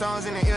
Stones in the ear.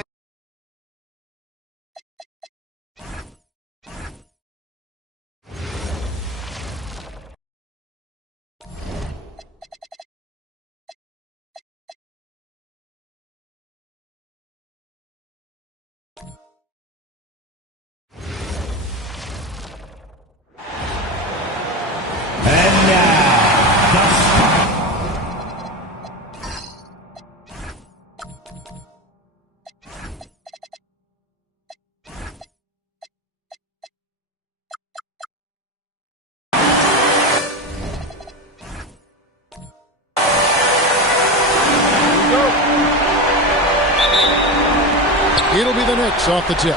It'll be the Knicks off the tip.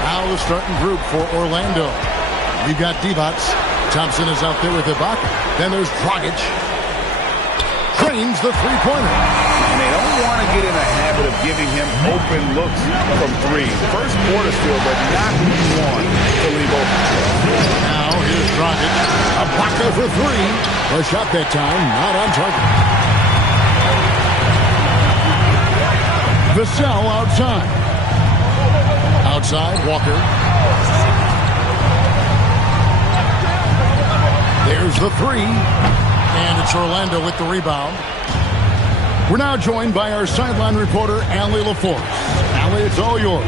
Now the starting group for Orlando. You got Divac. Thompson is out there with Ibaka. Then there's Dragic. Cranes the three-pointer. And they don't want to get in a habit of giving him open looks from three. First quarter still, but not one to leave open. Now here's Dragic. Ibaka for three. A shot that time, not on target. Vassell outside. Outside, Walker. There's the three. And it's Orlando with the rebound. We're now joined by our sideline reporter, Allie LaForce. Allie, it's all yours.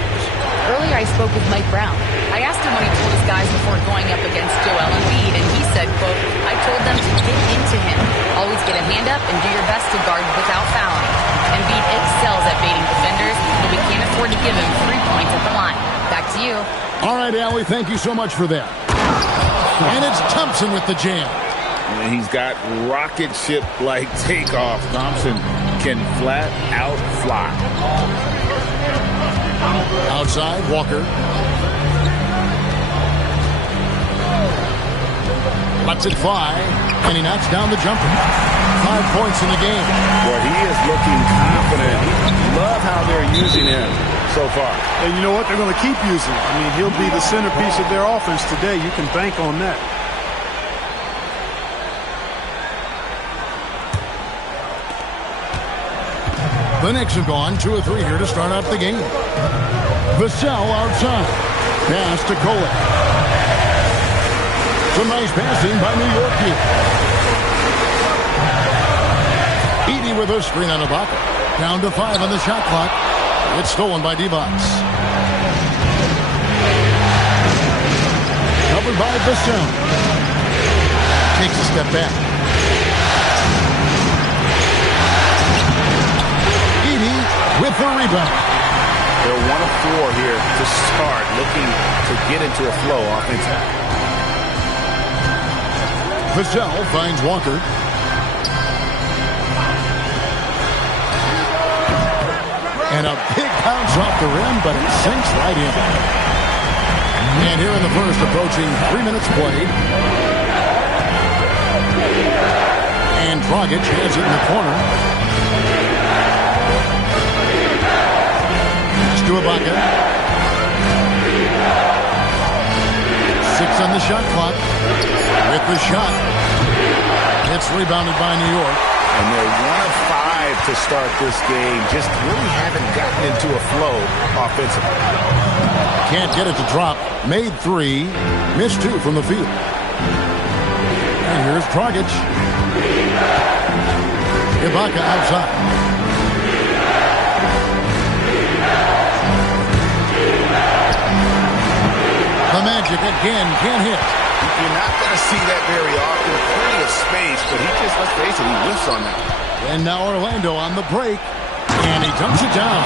Earlier I spoke with Mike Brown. I asked him what he told his guys before going up against Joel Embiid, and he said, quote, I told them to get into him. Always get a hand up and do your best to guard without fouling. Embiid excels at baiting defenders, but we can't afford to give him 3 points at the line. Back to you. All right, Allie, thank you so much for that. And it's Thompson with the jam. And he's got rocket ship-like takeoff. Thompson can flat out fly. Outside, Walker. Lets it fly, and he knocks down the jumper. 5 points in the game. Well, he is looking confident. Love how they're using him so far. And you know what? They're going to keep using him. I mean, he'll be the centerpiece of their offense today. You can bank on that. The Knicks have gone 2 of 3 here to start out the game. Vassell outside. Pass to Kolek. Some nice passing by New York here. Edey with a screen on Ibaka. Down to 5 on the shot clock. It's stolen by Divac. Covered by Vassell. Takes a step back. With the rebound. They're 1 of 4 here to start, looking to get into a flow offensively. Vassell finds Walker. And a big bounce off the rim, but it sinks right in. And here in the first, approaching 3 minutes played. And Dragic has it in the corner. To Ibaka. 6 on the shot clock. With the shot. It's rebounded by New York. And they're 1 of 5 to start this game. Just really haven't gotten into a flow offensively. Can't get it to drop. Made 3. Missed 2 from the field. And here's Dragic. Ibaka outside. The Magic again can't hit. You're not going to see that very often. Plenty of space, but he just, let's face it, he whiffs on that. And now Orlando on the break. And he dumps it down.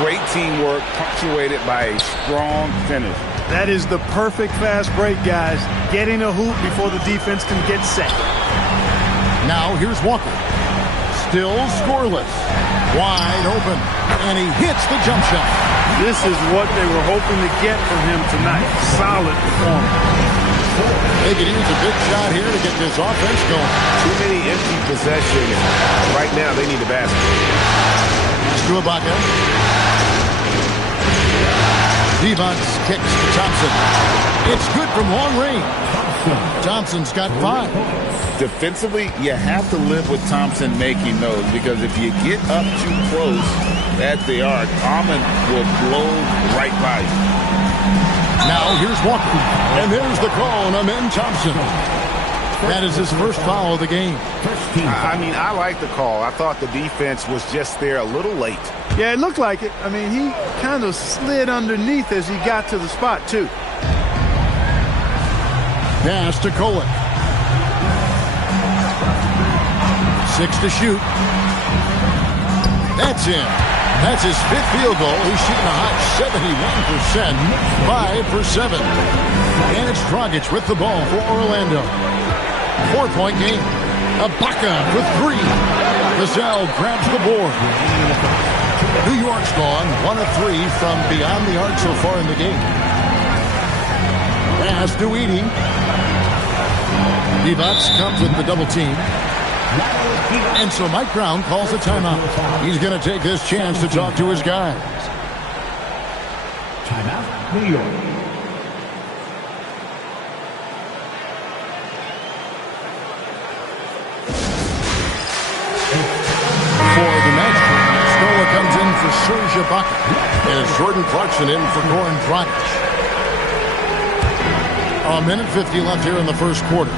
Great teamwork, punctuated by a strong finish. That is the perfect fast break, guys. Getting a hoop before the defense can get set. Now here's Walker. Still scoreless. Wide open. And he hits the jump shot. This is what they were hoping to get from him tonight. Solid performance. They could use a big shot here to get this offense going. Too many empty possessions. Right now, they need a basket. To Ibaka. Divac kicks to Thompson. It's good from long range. Thompson's got 5. Defensively, you have to live with Thompson making those, because if you get up too close at the arc, Ahman will blow right by you. Now here's Walker, and there's the call on Amen Thompson. That is his first foul of the game. I mean, I like the call. I thought the defense was just there a little late. Yeah, it looked like it. I mean, he kind of slid underneath as he got to the spot, too. Pass to Kolek. 6 to shoot. That's in. That's his 5th field goal. He's shooting a hot 71%, 5 for 7. And it's Dragic with the ball for Orlando. 4-point game. Ibaka with 3. Vassell grabs the board. New York's gone 1 of 3 from beyond the arc so far in the game. Pass to Edey. Divac comes with the double team. And so Mike Brown calls a timeout. He's going to take this chance to talk to his guys. Timeout, New York. For the Magic, Scola comes in for Serge Ibaka. And Jordan Clarkson in for Goran Dragic. A minute 50 left here in the first quarter.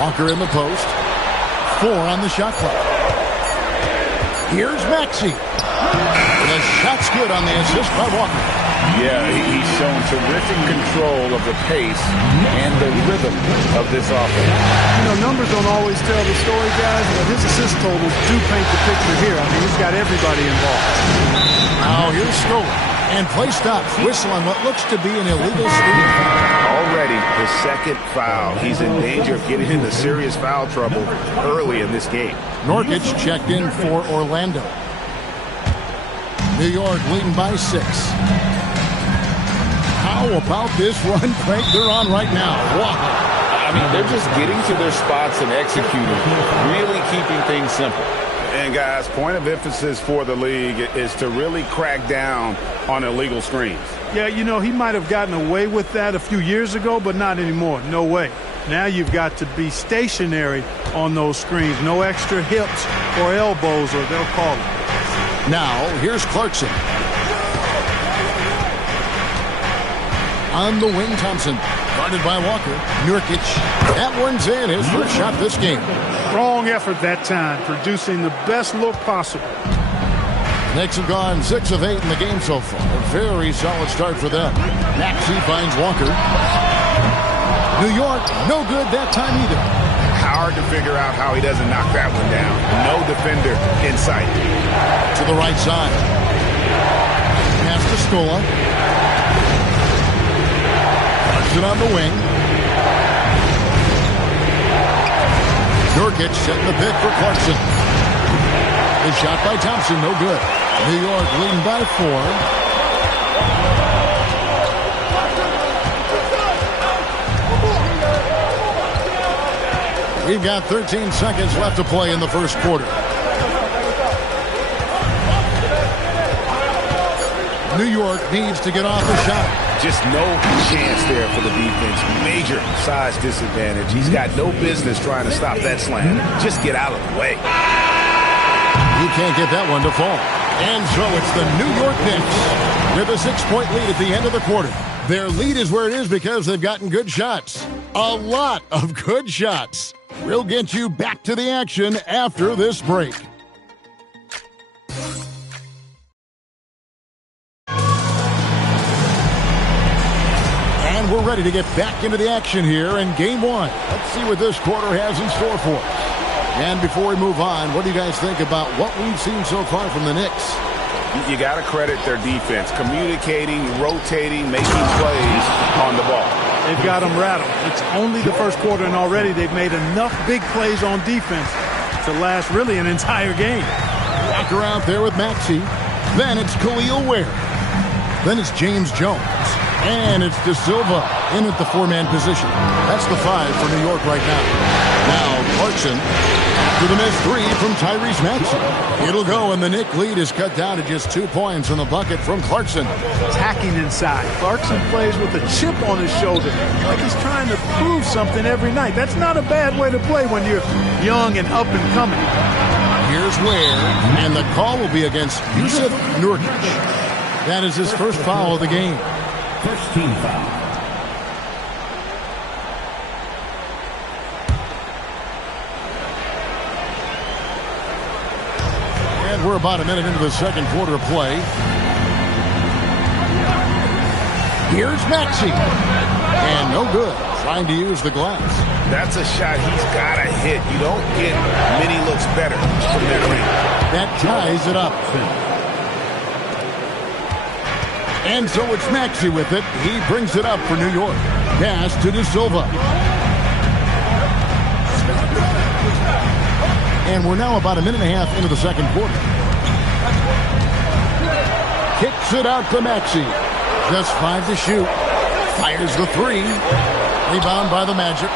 Walker in the post. 4 on the shot clock. Here's Maxey. The shot's good on the assist by Walker. Yeah, he's shown terrific control of the pace and the rhythm of this offense. You know, numbers don't always tell the story, guys, but his assist totals do paint the picture here. I mean, he's got everybody involved. Now here's Scola. And play stops. Whistle on what looks to be an illegal screen. Already his 2nd foul. He's in danger of getting into serious foul trouble early in this game. Nurkic checked in for Orlando. New York leading by 6. How about this run crank they're on right now? Wow. I mean, they're just getting to their spots and executing, really keeping things simple. And, guys, point of emphasis for the league is to really crack down on illegal screens. Yeah, you know, he might have gotten away with that a few years ago, but not anymore. No way. Now you've got to be stationary on those screens. No extra hips or elbows, or they'll call it. Now, here's Clarkson. On the wing, Thompson. Guarded by Walker. Nurkic. That one's in. His first shot this game. Strong effort that time, producing the best look possible. Knicks have gone 6 of 8 in the game so far. A very solid start for them. Maxey finds Walker. New York, no good that time either. Hard to figure out how he doesn't knock that one down. No defender in sight. To the right side. Pass to Scola. It on the wing. Nurkic setting the pick for Clarkson. The shot by Thompson, no good. New York leading by 4. We've got 13 seconds left to play in the first quarter. New York needs to get off the shot. Just no chance there for the defense. Major size disadvantage. He's got no business trying to stop that slam. Just get out of the way. He can't get that one to fall. And so it's the New York Knicks with a 6-point lead at the end of the quarter. Their lead is where it is because they've gotten good shots. A lot of good shots. We'll get you back to the action after this break. We're ready to get back into the action here in Game 1. Let's see what this quarter has in store for us. And before we move on, what do you guys think about what we've seen so far from the Knicks? You got to credit their defense. Communicating, rotating, making plays on the ball. They've got them rattled. It's only the first quarter, and already they've made enough big plays on defense to last really an entire game. Walker out there with Maxey. Then it's Khalil Ware. Then it's James Jones. And it's De Silva in at the 4-man position. That's the 5 for New York right now. Now, Clarkson. To the missed three from Tyrese Maxey. It'll go, and the Knicks lead is cut down to just 2 points in the bucket from Clarkson. Attacking inside. Clarkson plays with a chip on his shoulder, like he's trying to prove something every night. That's not a bad way to play when you're young and up and coming. Here's Ware, and the call will be against Jusuf Nurkic. That is his first foul of the game. First team foul. And we're about a minute into the second quarter of play. Here's Maxey. And no good. Trying to use the glass. That's a shot he's got to hit. You don't get many looks better from that range. That ties it up. And so it's Maxey with it. He brings it up for New York. Pass to De Silva. And we're now about a minute and a half into the second quarter. Kicks it out to Maxey. Just 5 to shoot. Fires the three. Rebound by the Magic.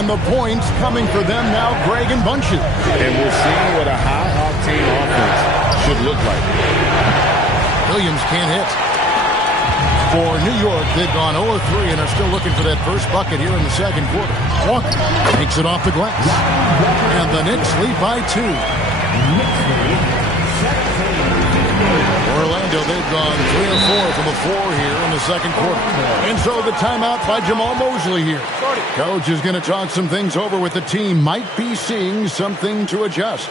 And the points coming for them now, Greg and Bunches. And we're seeing what a high-octane offense should look like. Williams can't hit. For New York, they've gone 0-3 and are still looking for that first bucket here in the second quarter. Walker takes it off the glass. And the Knicks lead by 2. Orlando, they've gone 3 or 4 from a 4 here in the second quarter. And so the timeout by Jamal Mosley here. Coach is going to talk some things over with the team. Might be seeing something to adjust.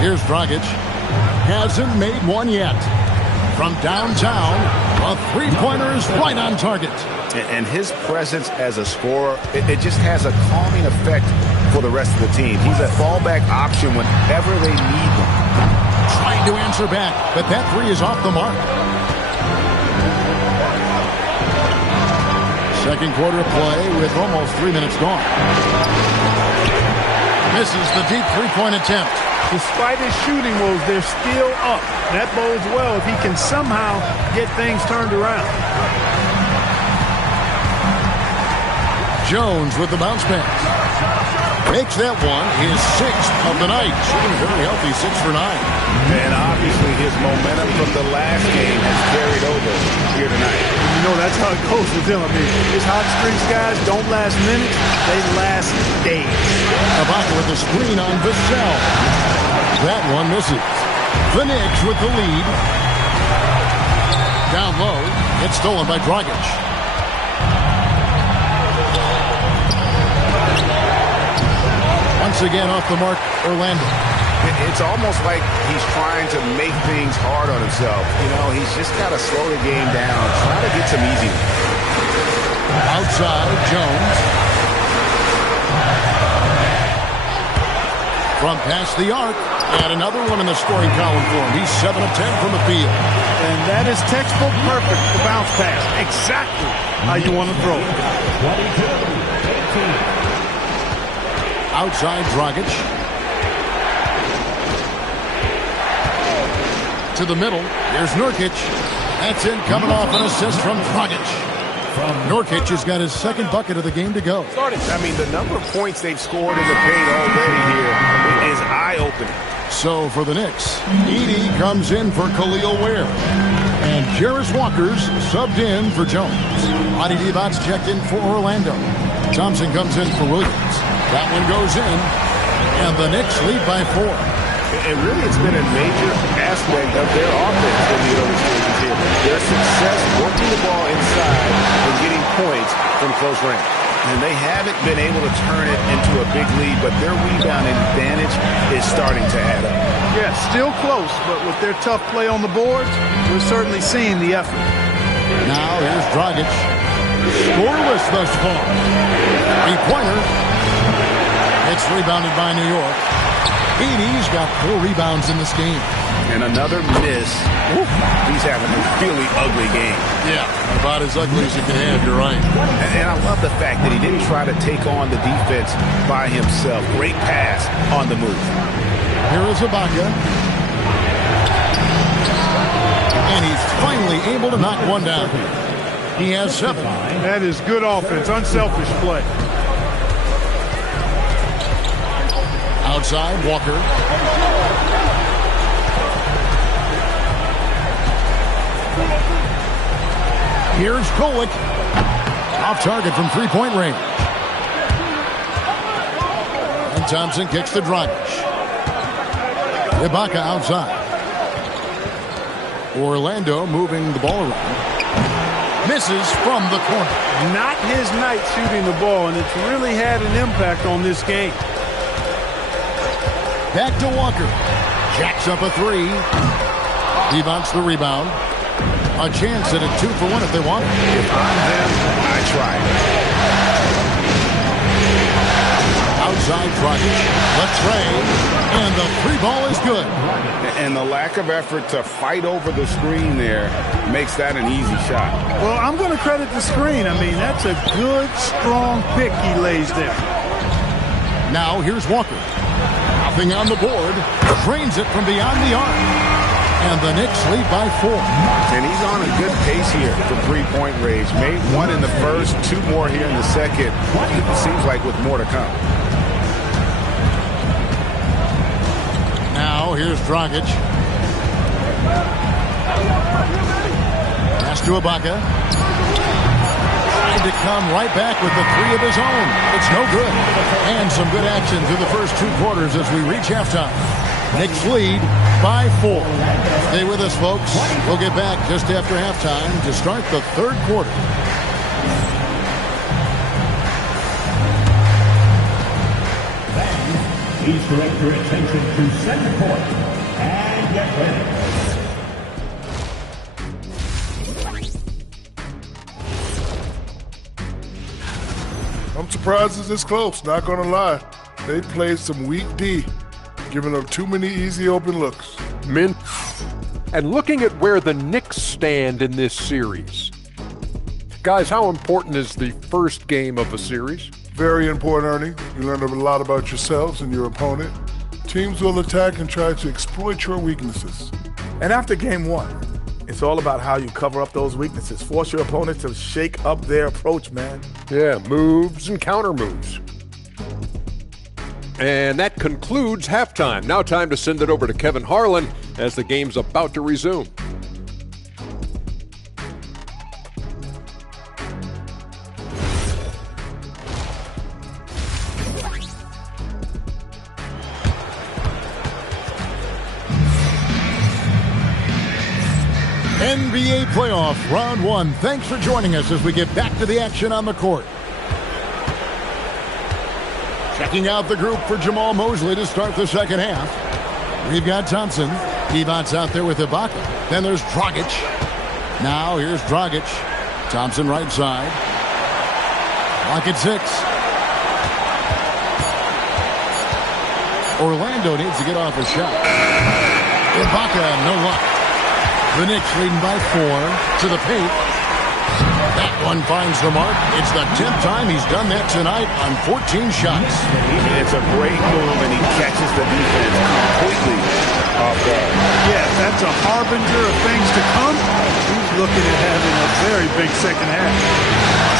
Here's Dragic. Hasn't made one yet. From downtown, a three-pointer is right on target. And his presence as a scorer, it just has a calming effect for the rest of the team. He's a fallback option whenever they need him. Trying to answer back, but that three is off the mark. Second quarter play with almost 3 minutes gone. Misses the deep three-point attempt. Despite his shooting woes, they're still up. That bodes well if he can somehow get things turned around. Jones with the bounce pass. Makes that one his 6th of the night. Shooting very healthy, 6 for 9. And obviously his momentum from the last game has carried over here tonight. You know, that's how it goes with him. I mean, his hot streaks, guys, don't last minutes. They last days. Ibaka with the screen on Vassell. That one misses. The Knicks with the lead. Down low. It's stolen by Dragic. Once again off the mark, Orlando. It's almost like he's trying to make things hard on himself. You know, he's just got to slow the game down. Try to get some easy ones. Outside, Jones. From past the arc. And another one in the scoring column for him. He's 7 of 10 from the field. And that is textbook perfect, the bounce pass. Exactly how you want to throw it. Outside Dragic. To the middle. Here's Nurkic. That's in, coming off an assist from Dragic. Nurkic has got his second bucket of the game to go. I mean, the number of points they've scored in the paint already here is eye-opening. So for the Knicks, Edey comes in for Khalil Ware. And Jarris Walker's subbed in for Jones. Adi Divac's checked in for Orlando. Thompson comes in for Williams. That one goes in. And the Knicks lead by 4. And really, it's been a major aspect of their offense in the early stages here. Their success working the ball inside and getting points from close range. And they haven't been able to turn it into a big lead, but their rebounding advantage is starting to add up. Yeah, still close, but with their tough play on the boards, we're certainly seeing the effort. Now here's Dragic. Scoreless thus far. Three-pointer. It's rebounded by New York. Edey's got 4 rebounds in this game. And another miss. Oof, he's having a really ugly game. Yeah, about as ugly as you can have, you're right. And I love the fact that he didn't try to take on the defense by himself. Great pass on the move. Here is Ibaka. And he's finally able to knock one down. He has 7. That is good offense, unselfish play. Outside, Walker. Here's Kolek. Off target from three-point range. And Thompson kicks to Dragic. Ibaka outside. Orlando moving the ball around. Misses from the corner. Not his night shooting the ball, and it's really had an impact on this game. Back to Walker. Jacks up a 3. He wants the rebound. A chance at a 2-for-1 if they want it. If I'm them, I try it. Outside Dragic. The tray. And the free ball is good. And the lack of effort to fight over the screen there makes that an easy shot. Well, I'm going to credit the screen. I mean, that's a good, strong pick he lays there. Now here's Walker. Nothing on the board. Drains it from beyond the arc. And the Knicks lead by 4. And he's on a good pace here from three-point range. Made 1 in the first, 2 more here in the second. It seems like with more to come. Now here's Dragic. Pass to Ibaka. Trying to come right back with the 3 of his own. It's no good. And some good action through the first 2 quarters as we reach halftime. Knicks lead by 4. Stay with us, folks. We'll get back just after halftime to start the 3rd quarter. Please direct your attention to center court and get ready. I'm surprised it's this close, not gonna lie. They played some weak D, giving up too many easy open looks. And looking at where the Knicks stand in this series. Guys, how important is the first game of a series? Very important, Ernie. You learn a lot about yourselves and your opponent. Teams will attack and try to exploit your weaknesses. And after game 1, it's all about how you cover up those weaknesses. Force your opponent to shake up their approach, man. Yeah, moves and counter moves. And that concludes halftime. Now time to send it over to Kevin Harlan as the game's about to resume. NBA playoff round 1. Thanks for joining us as we get back to the action on the court. Checking out the group for Jamal Mosley to start the second half. We've got Thompson. Devon's out there with Ibaka. Then there's Dragic. Now here's Dragic. Thompson right side. Clock at 6. Orlando needs to get off a shot. Ibaka, no luck. The Knicks leading by 4 to the paint. That one finds the mark. It's the 10th time he's done that tonight on 14 shots. It's a great move, and he catches the defense completely off guard. Yeah, that's a harbinger of things to come. He's looking at having a very big second half.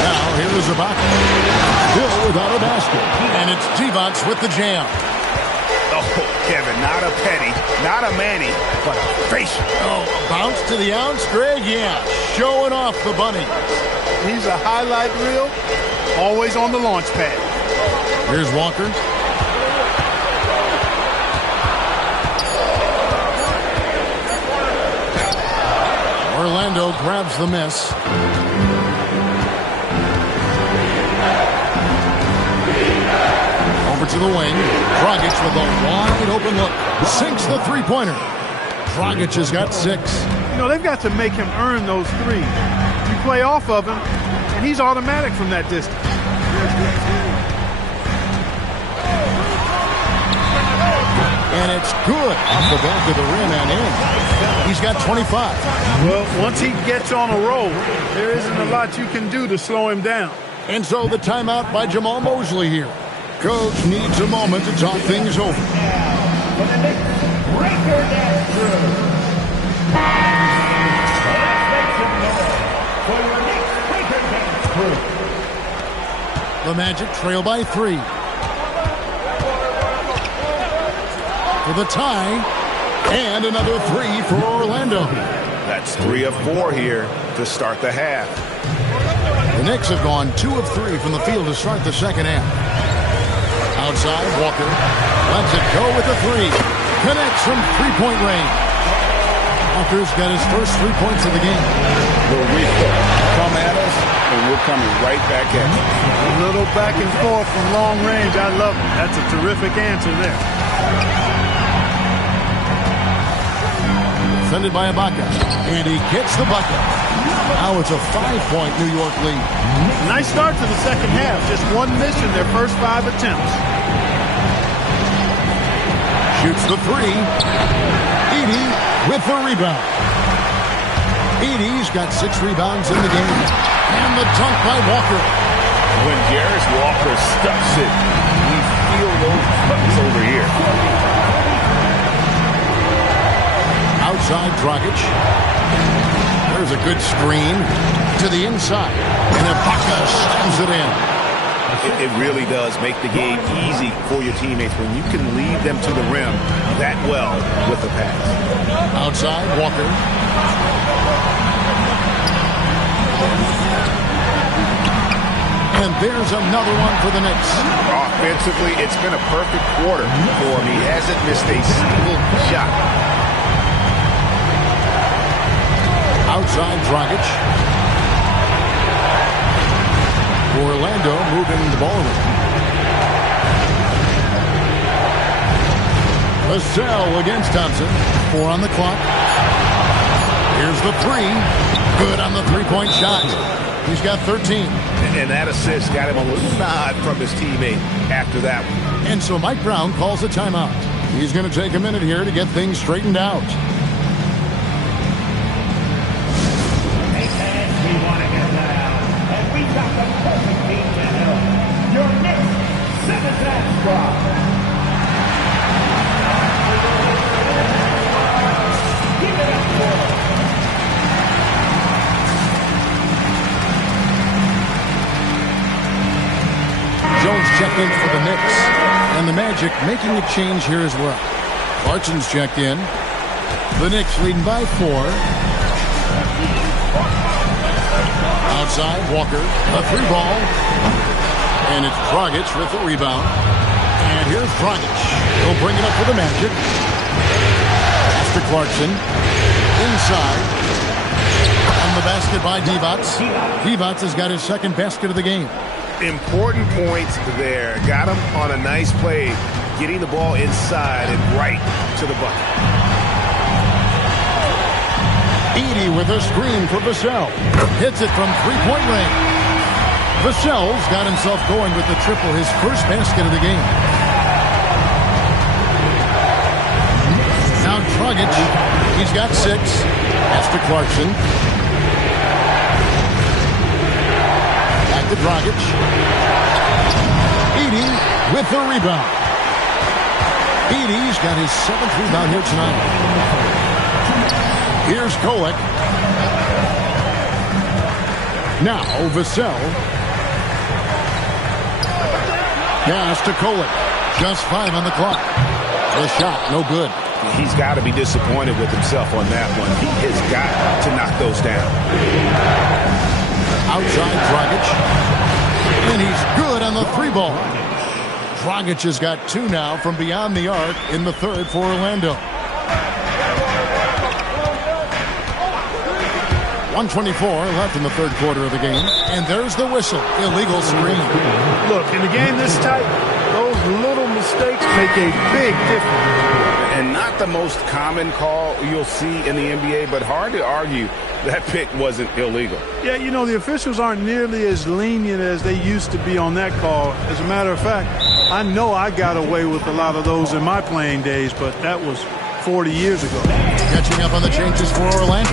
Now here is Ibaka. Still without a basket. And it's Devon with the jam. Oh, Kevin, not a penny, not a Manny, but a facial. Oh, a bounce to the ounce, Greg? Yeah, showing off the bunny. He's a highlight reel, always on the launch pad. Here's Walker. Orlando grabs the miss. Over to the wing. Dragic with a wide open look. Sinks the three-pointer. Dragic has got 6. You know, they've got to make him earn those threes. You play off of him, and he's automatic from that distance. And it's good off the back of the rim and in. He's got 25. Well, once he gets on a roll, there isn't a lot you can do to slow him down. And so the timeout by Jamal Mosley here. Coach needs a moment to talk things over. For the Knicks, breaker dance through. Let's make some noise for your Knicks breaker dance crew. The Magic trail by 3. For the tie, and another 3 for Orlando. That's 3 of 4 here to start the half. The Knicks have gone 2 of 3 from the field to start the second half. Outside, Walker lets it go with the 3. Connects from three-point range. Walker's got his first 3 points of the game. We come at us, and we're coming right back at you. A little back and forth from long range. I love it. That's a terrific answer there. Defended by Ibaka, and he gets the bucket. Now it's a 5-point New York lead. Nice start to the second half. Just one miss in their first 5 attempts. Shoots the 3. Edey with the rebound. Edey's got 6 rebounds in the game. And the dunk by Walker. When Darius Walker stuffs it, we feel those buttons over here. Outside, Dragic. There's a good screen to the inside. And Ibaka slams it in. It really does make the game easy for your teammates when you can lead them to the rim that well with the pass. Outside, Walker. And there's another one for the Knicks. Offensively, it's been a perfect quarter for him. He hasn't missed a single shot. Outside, Dragic. Orlando moving the ball around. Vassell against Thompson. 4 on the clock. Here's the 3. Good on the three-point shot. He's got 13. And that assist got him a little nod from his teammate after that one. And so Mike Brown calls a timeout. He's going to take a minute here to get things straightened out. Hey fans, we want to get loud, and we got the perfect team to help. Your Knicks 7-man squad. Give it up for them. Jones checked in for the Knicks. And the Magic making a change here as well. Clarkson's checked in. The Knicks leading by 4. Outside, Walker. A 3 ball. And it's Dragic with the rebound. And here's Dragic. He'll bring it up for the Magic. Pass to Clarkson. Inside. On the basket by Divac. Divac has got his second basket of the game. Important points there. Got him on a nice play, getting the ball inside and right to the bucket. Edey with a screen for Vassell. Hits it from three-point range. Vassell's got himself going with the triple, his first basket of the game. Now Dragic, he's got 6. That's to Clarkson. Back to Dragic. Edey with the rebound. Edey's got his 7th rebound here tonight. Here's Kolek. Now Vassell. Pass to Kolek. Just 5 on the clock. The shot, no good. He's got to be disappointed with himself on that one. He has got to knock those down. Outside Dragic. And he's good on the 3 ball. Dragic has got 2 now from beyond the arc in the 3rd for Orlando. 1:24 left in the 3rd quarter of the game. And there's the whistle. Illegal screen. Look, in a game this tight, those little mistakes make a big difference. And not the most common call you'll see in the NBA, but hard to argue that pick wasn't illegal. Yeah, the officials aren't nearly as lenient as they used to be on that call. As a matter of fact, I know I got away with a lot of those in my playing days, but that was 40 years ago. Catching up on the changes for Orlando.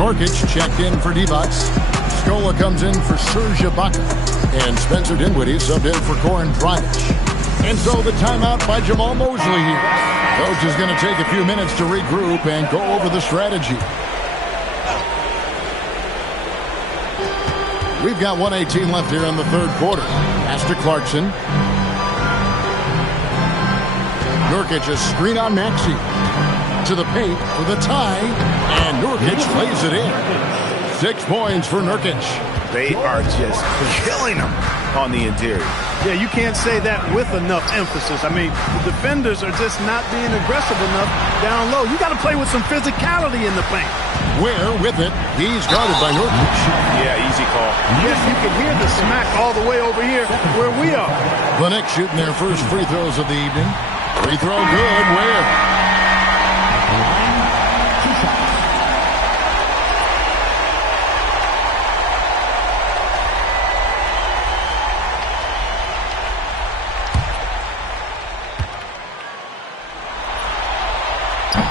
Nurkic checked in for D-Box. Scola comes in for Serge Ibaka. And Spencer Dinwiddie subbed in for Goran Dragic. And so the timeout by Jamal Mosley here. Coach is going to take a few minutes to regroup and go over the strategy. We've got 1:18 left here in the third quarter. Pass to Clarkson. Nurkic a screen on Maxey. To the paint for the tie. And Nurkic lays it in. 6 points for Nurkic. They are just killing them on the interior. Yeah, you can't say that with enough emphasis. I mean, the defenders are just not being aggressive enough down low. You got to play with some physicality in the paint. Ware with it. He's guarded by Nurkic. Yeah, easy call. Yes, you can hear the smack all the way over here where we are. The Knicks shooting their first free throws of the evening. Free throw good. Ware.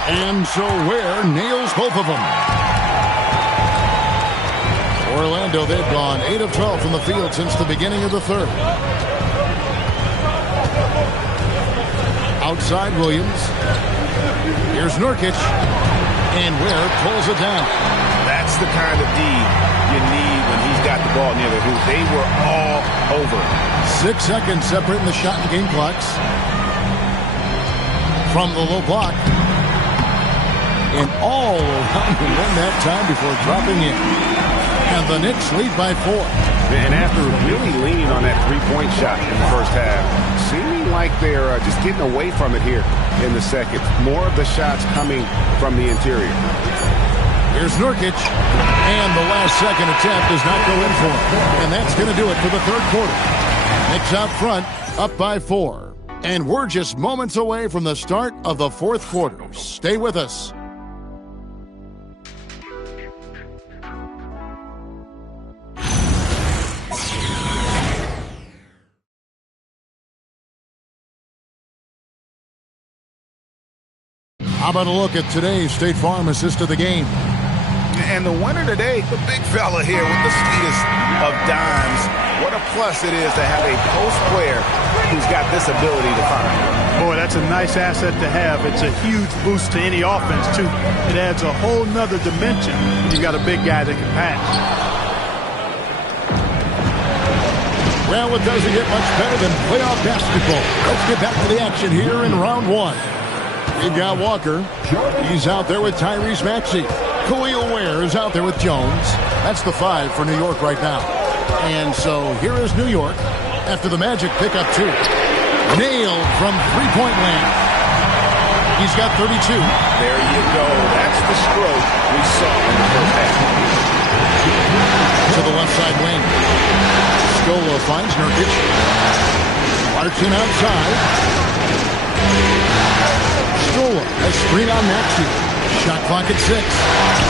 And so Ware nails both of them. Orlando, they've gone 8 of 12 from the field since the beginning of the third. Outside Williams. Here's Nurkic. And Ware pulls it down. That's the kind of D you need when he's got the ball near the hoop. They were all over. 6 seconds separating the shot and game clocks. From the low block. And all around the rim that time before dropping in. And the Knicks lead by 4. And after really leaning on that three-point shot in the first half, seeming like they're just getting away from it here in the second. More of the shots coming from the interior. Here's Nurkic. And the last second attempt does not go in for him. And that's going to do it for the third quarter. Knicks out front, up by 4. And we're just moments away from the start of the fourth quarter. Stay with us. How about a look at today's State Farm assist of the game? And the winner today, the big fella here with the sweetest of dimes. What a plus it is to have a post player who's got this ability to find. Boy, that's a nice asset to have. It's a huge boost to any offense, too. It adds a whole nother dimension when you got a big guy that can pass. Well, it doesn't get much better than playoff basketball. Let's get back to the action here in round 1. We've got Walker. He's out there with Tyrese Maxey. Khalil Ware is out there with Jones. That's the 5 for New York right now. And so here is New York after the Magic pick up 2. Nailed from three-point land. He's got 32. There you go. That's the stroke we saw in the first half. To the left side wing. Scola finds Nurkic. Clarkson outside. Scola, a screen on Maxey. Shot clock at 6.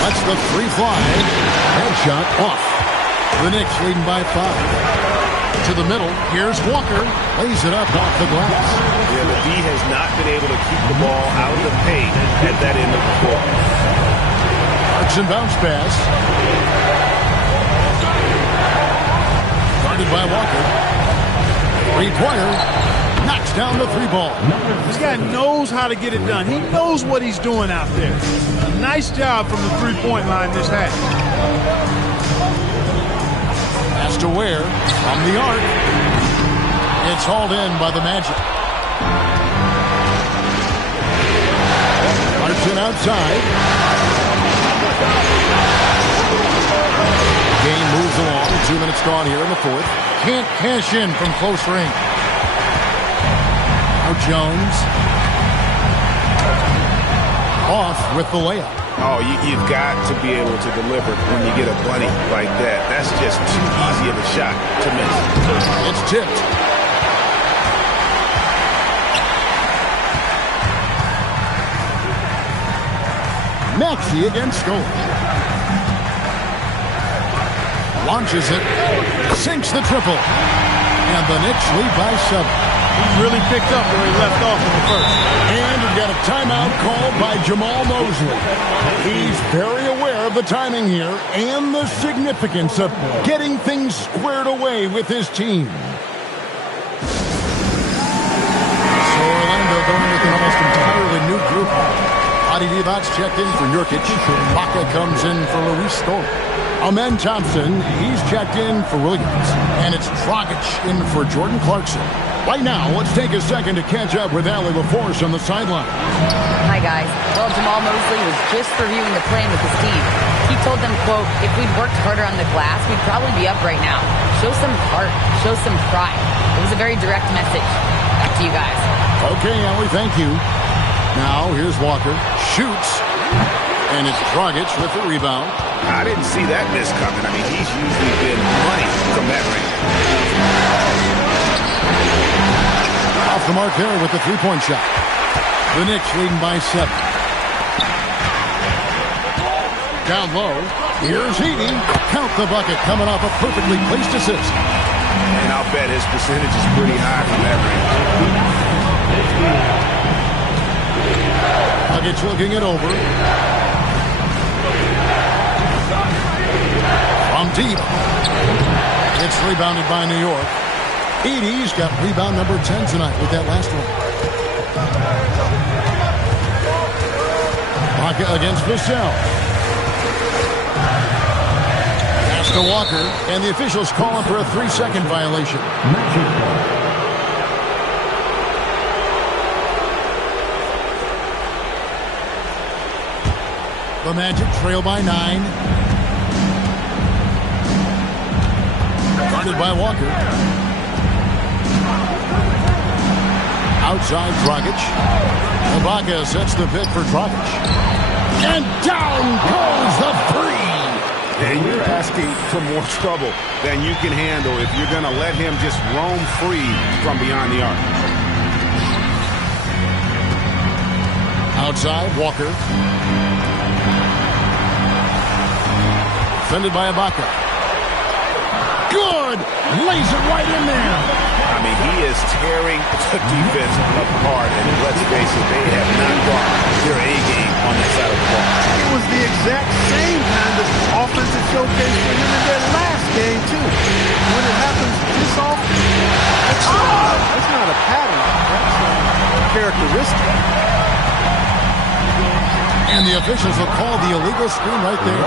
Lets the 3 fly. Headshot off. The Knicks leading by 5. To the middle, here's Walker. Lays it up off the glass. Yeah, the D has not been able to keep the ball out of the paint at that end of the court. Clarkson bounce pass. Guarded by Walker. 3-pointer. Knocks down the 3 ball. This guy knows how to get it done. He knows what he's doing out there. A nice job from the 3-point line this half. Pass to Ware from the arc. It's hauled in by the Magic. Clarkson outside. Game moves along. 2 minutes gone here in the fourth. Can't cash in from close range. Jones off with the layup. Oh, you've got to be able to deliver when you get a bunny like that. That's just too easy of a shot to miss. It's tipped. Maxey against Scola. Launches it. Sinks the triple. And the Knicks lead by 7. He's really picked up where he left off in the first. And we've got a timeout called by Jamal Mosley. He's very aware of the timing here and the significance of getting things squared away with his team. So Orlando going with an almost entirely new group. Adi Divac checked in for Nurkic. Baca comes in for Luis Stoll. Amen Thompson, he's checked in for Williams. And it's Dragic in for Jordan Clarkson. Right now, let's take a second to catch up with Allie LaForce on the sideline. Hi, guys. Well, Jamal Mosley was just reviewing the plan with his team. He told them, quote, if we'd worked harder on the glass, we'd probably be up right now. Show some heart. Show some pride. It was a very direct message. Back to you guys. Okay, Allie, thank you. Now, here's Walker. Shoots. And it's Dragic with the rebound. I didn't see that miss coming. I mean, he's usually been money from that range. Off the mark there with the three-point shot. The Knicks leading by 7. Down low. Here's Heaney. Count the bucket coming off a perfectly placed assist. And I'll bet his percentage is pretty high from that range. Dragic looking it over. From deep. It's rebounded by New York. Edey's got rebound number 10 tonight with that last one. Baca against Vassell. Pass to Walker, and the officials call him for a 3-second violation. The Magic trail by 9. Guarded by Walker. Outside Dragic. Ibaka sets the pick for Dragic. And down goes the three. And you're asking for more trouble than you can handle if you're going to let him just roam free from beyond the arc. Outside, Walker. Defended by Ibaka. Good! Lays it right in there. I mean, he is tearing the defense apart, and let's face it, they have not brought their A game on that side of the ball. It was the exact same kind of offensive showcase for him in their last game, too. When it happens this often, that's not a pattern. That's a characteristic. And the officials will call the illegal screen right there.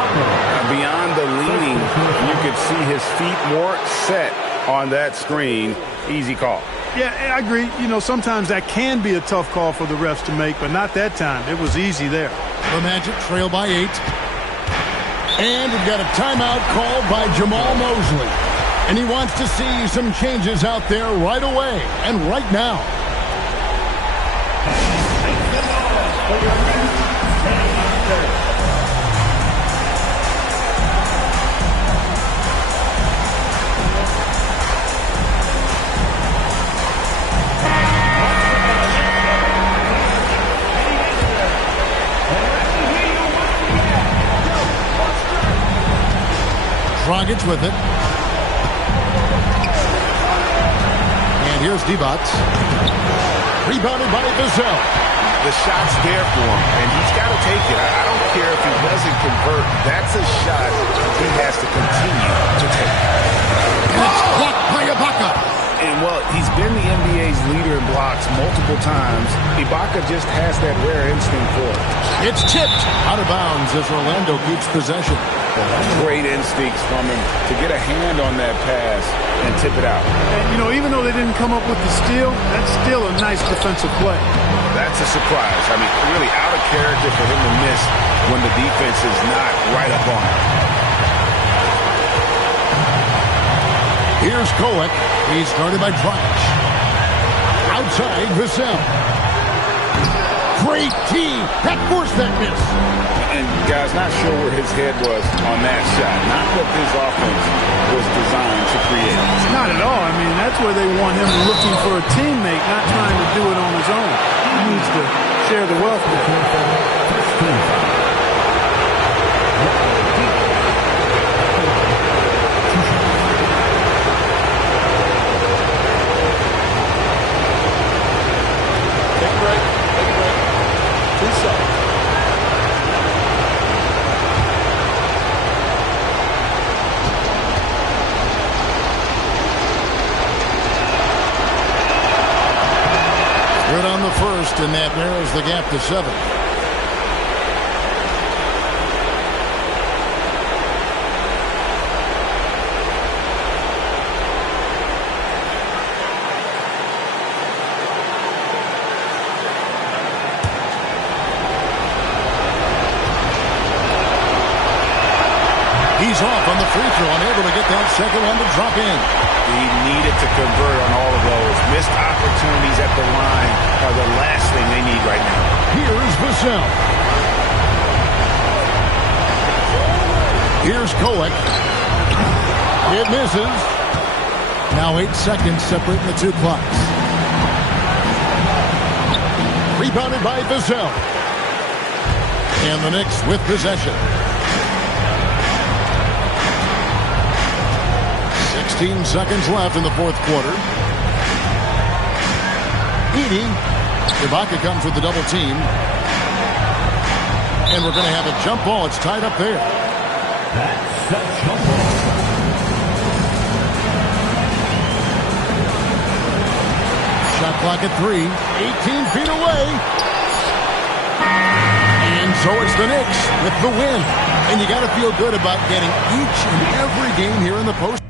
Beyond the leaning, you could see his feet more set on that screen. Easy call. Yeah, I agree. You know, sometimes that can be a tough call for the refs to make, but not that time. It was easy there. The Magic trail by 8. And we've got a timeout called by Jamal Mosley. And he wants to see some changes out there right away and right now. Dragic with it. And here's Divac. Rebounded by Vassell. The shot's there for him, and he's got to take it. I don't care if he doesn't convert. That's a shot he has to continue to take. And it's blocked by Ibaka. And, well, he's been the NBA's leader in blocks multiple times. Ibaka just has that rare instinct for it. It's tipped out of bounds as Orlando keeps possession. Great instincts from him to get a hand on that pass and tip it out. And, you know, even though they didn't come up with the steal, that's still a nice defensive play. That's a surprise. I mean, really out of character for him to miss when the defense is not right up on him. Here's Koek. He's guarded by Dragic. Outside, Vassell. Great team. That forced that miss. And, guys, not sure where his head was on that shot. Not what this offense was designed to create. Not at all. I mean, that's where they want him looking for a teammate, not trying to do it on his own. He needs to share the wealth with him. good on the first, and that narrows the gap to 7. He's off on the free throw, unable to get that second one to drop in. He needed to convert on all of those. Missed opportunities at the line are the last thing they need right now. Here's Vassell. Here's Kolek. It misses. Now 8 seconds separating the two clocks. Rebounded by Vassell. And the Knicks with possession. 16 seconds left in the fourth quarter. Edey. Ibaka comes with the double team. And we're going to have a jump ball. It's tied up there. That's a jump ball. Shot clock at 3. 18 feet away. And so it's the Knicks with the win. And you got to feel good about getting each and every game here in the post.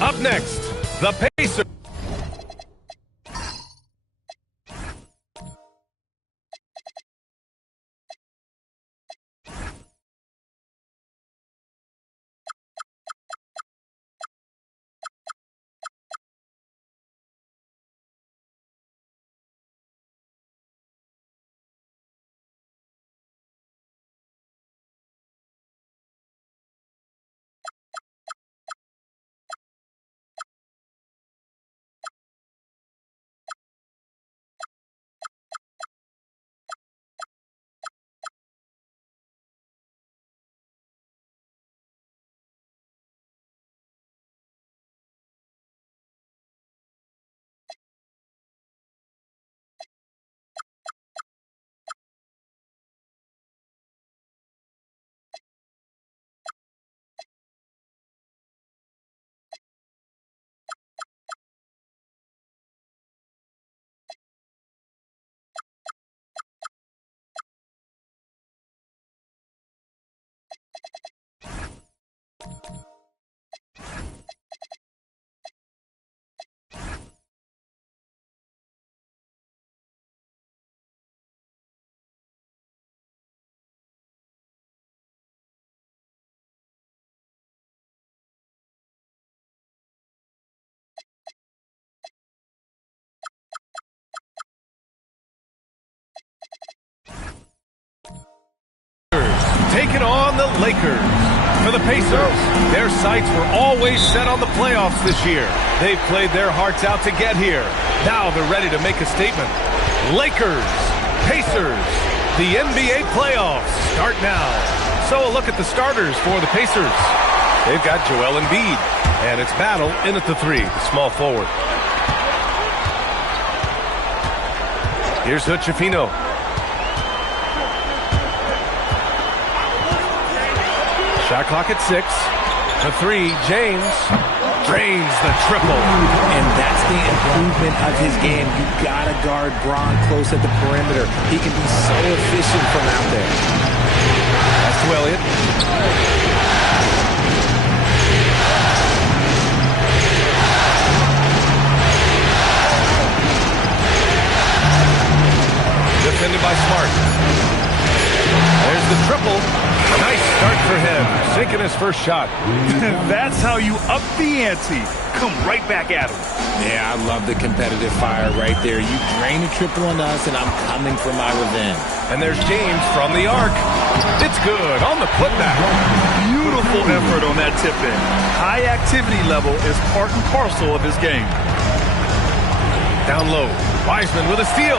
Up next, the Pacers. Taking on the Lakers. For the Pacers, their sights were always set on the playoffs this year. They've played their hearts out to get here. Now they're ready to make a statement. Lakers, Pacers, the NBA playoffs start now. So a look at the starters for the Pacers. They've got Joel Embiid, and it's Battle in at the 3, the small forward. Here's Hood-Schifino. Shot clock at 6. The 3, James drains the triple. And that's the improvement of his game. You gotta guard Bron close at the perimeter. He can be so efficient from out there. That's to Elliott. Defended by Smart. There's the triple. Nice start for him, sinking his first shot. That's how you up the ante. Come right back at him. Yeah, I love the competitive fire right there. You drain a triple on us, and I'm coming for my revenge. And there's James from the arc. It's good on the putback. Beautiful effort on that tip-in. High activity level is part and parcel of his game. Down low, Wiseman with a steal.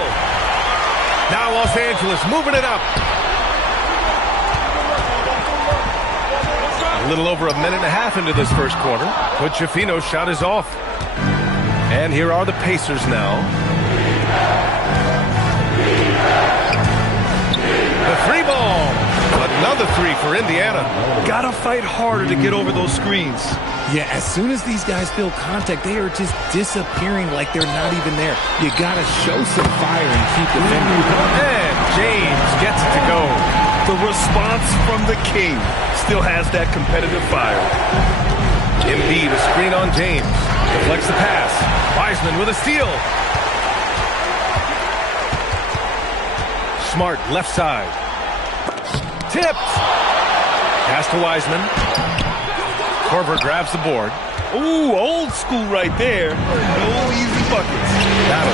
Now Los Angeles moving it up. A little over a minute and a half into this first quarter. Hood-Schifino's shot is off. And here are the Pacers now. The 3 ball. Another 3 for Indiana. Gotta fight harder to get over those screens. Yeah, as soon as these guys feel contact, they are just disappearing like they're not even there. You gotta show some fire and keep defending. And James gets it to go. The response from the king still has that competitive fire. Embiid, a screen on James. Deflects the pass. Wiseman with a steal. Smart, left side. Tipped. Pass to Wiseman. Korver grabs the board. Ooh, old school right there. No easy buckets. Battle.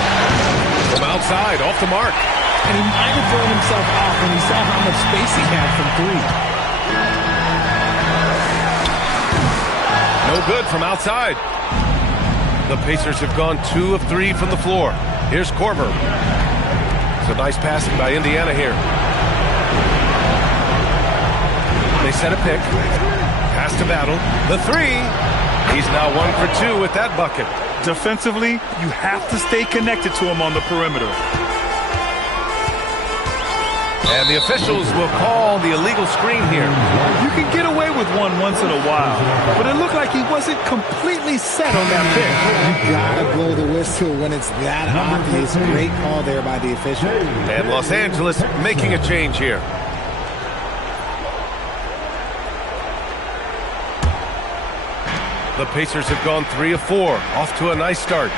From outside, off the mark. And he might have thrown himself off when he saw how much space he had from 3. No good from outside. The Pacers have gone 2 of 3 from the floor. Here's Korver. It's a nice passing by Indiana here. They set a pick. Pass to Battle. The 3. He's now 1 for 2 with that bucket. Defensively, you have to stay connected to him on the perimeter. And the officials will call the illegal screen here. You can get away with one once in a while, but it looked like he wasn't completely set on that pick. You gotta blow the whistle when it's that obvious. Great call there by the official. And Los Angeles making a change here. The Pacers have gone 3 of 4, off to a nice start.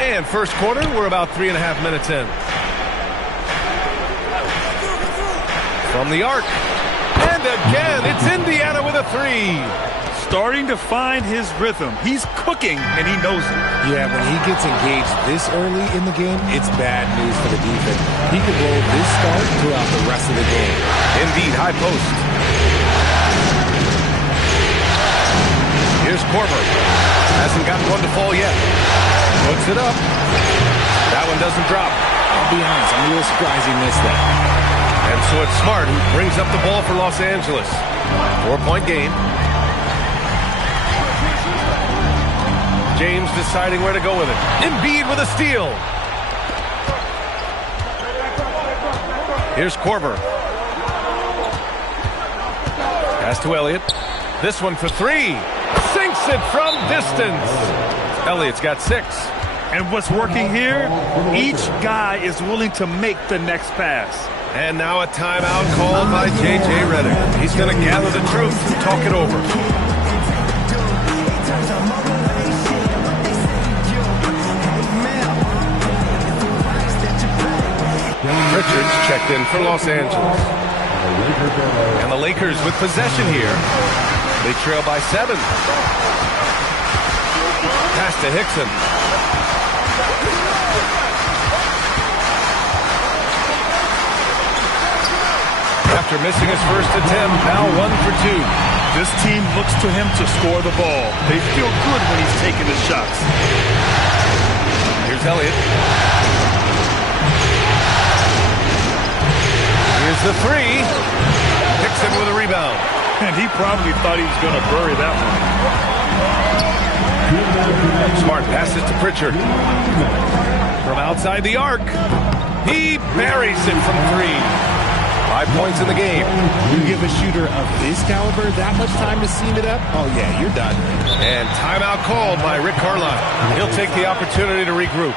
And first quarter, we're about 3.5 minutes in. From the arc. And again, it's Indiana with a 3. Starting to find his rhythm. He's cooking, and he knows it. Yeah, when he gets engaged this early in the game, it's bad news for the defense. He can roll this start throughout the rest of the game. Indeed, high post. Here's Korver. Hasn't got one to fall yet. Puts it up. That one doesn't drop. I'll be honest, I'm a little surprised he missed that. And so it's Smart who brings up the ball for Los Angeles. 4-point game. James deciding where to go with it. Embiid with a steal. Here's Korver. Pass to Elliott. This one for 3. Sinks it from distance. Elliott's got 6. And what's working here? Each guy is willing to make the next pass. And now a timeout called by J.J. Redick. He's going to gather the truth and talk it over. Richards checked in for Los Angeles. And the Lakers with possession here. They trail by 7. Pass to Hickson. After missing his first attempt, now 1 for 2. This team looks to him to score the ball. They feel good when he's taking the shots. Here's Elliott. Here's the 3. Hickson with a rebound. And he probably thought he was going to bury that one. Smart passes to Pritchard. From outside the arc. He buries it from 3. 5 points in the game. You give a shooter of this caliber that much time to seam it up, oh yeah, you're done. And timeout called by Rick Carlisle. He'll take the opportunity to regroup.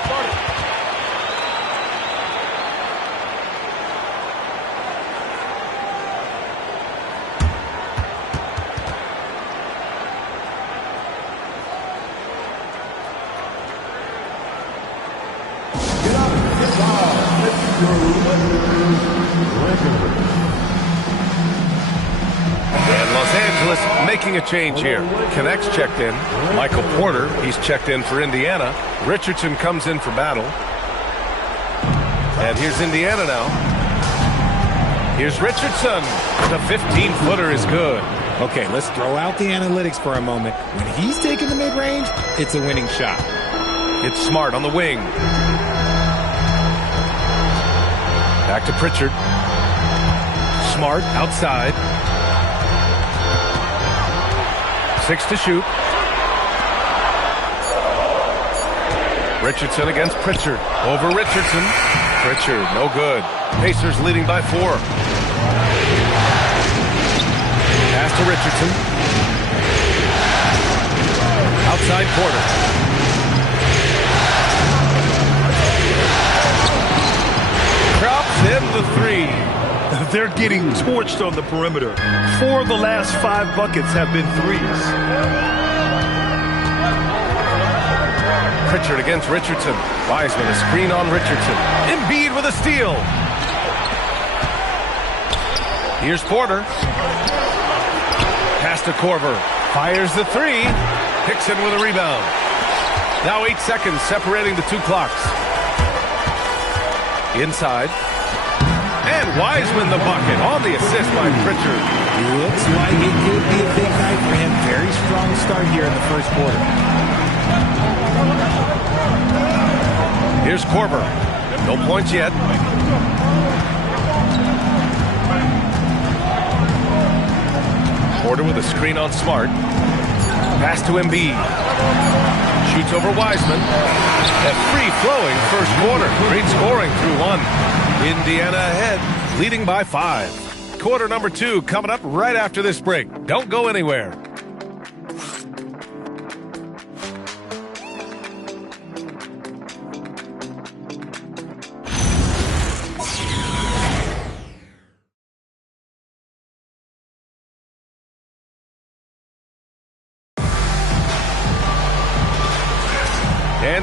And Los Angeles making a change here. Connects checked in. Michael Porter, he's checked in for Indiana. Richardson comes in for Battle. And here's Indiana now. Here's Richardson. The 15-footer is good. Okay, let's throw out the analytics for a moment. When he's taking the mid-range, it's a winning shot. It's Smart on the wing. Back to Pritchard. Smart outside. 6 to shoot. Richardson against Pritchard. Over Richardson. Pritchard, no good. Pacers leading by 4. Pass to Richardson. Outside Porter. Drops in the 3. They're getting torched on the perimeter. 4 of the last 5 buckets have been 3s. Pritchard against Richardson. Wiseman, a screen on Richardson. Embiid with a steal. Here's Porter. Pass to Korver. Fires the 3. Hickson with a rebound. Now 8 seconds separating the 2 clocks. Inside. And Wiseman the bucket on the assist by Pritchard. Looks like it could be a big night for him. Very strong start here in the first quarter. Here's Korver. No points yet. Porter with a screen on Smart. Pass to Embiid. Shoots over Wiseman. A free-flowing first quarter. Great scoring through 1. Indiana ahead, leading by 5. Quarter number 2 coming up right after this break. Don't go anywhere.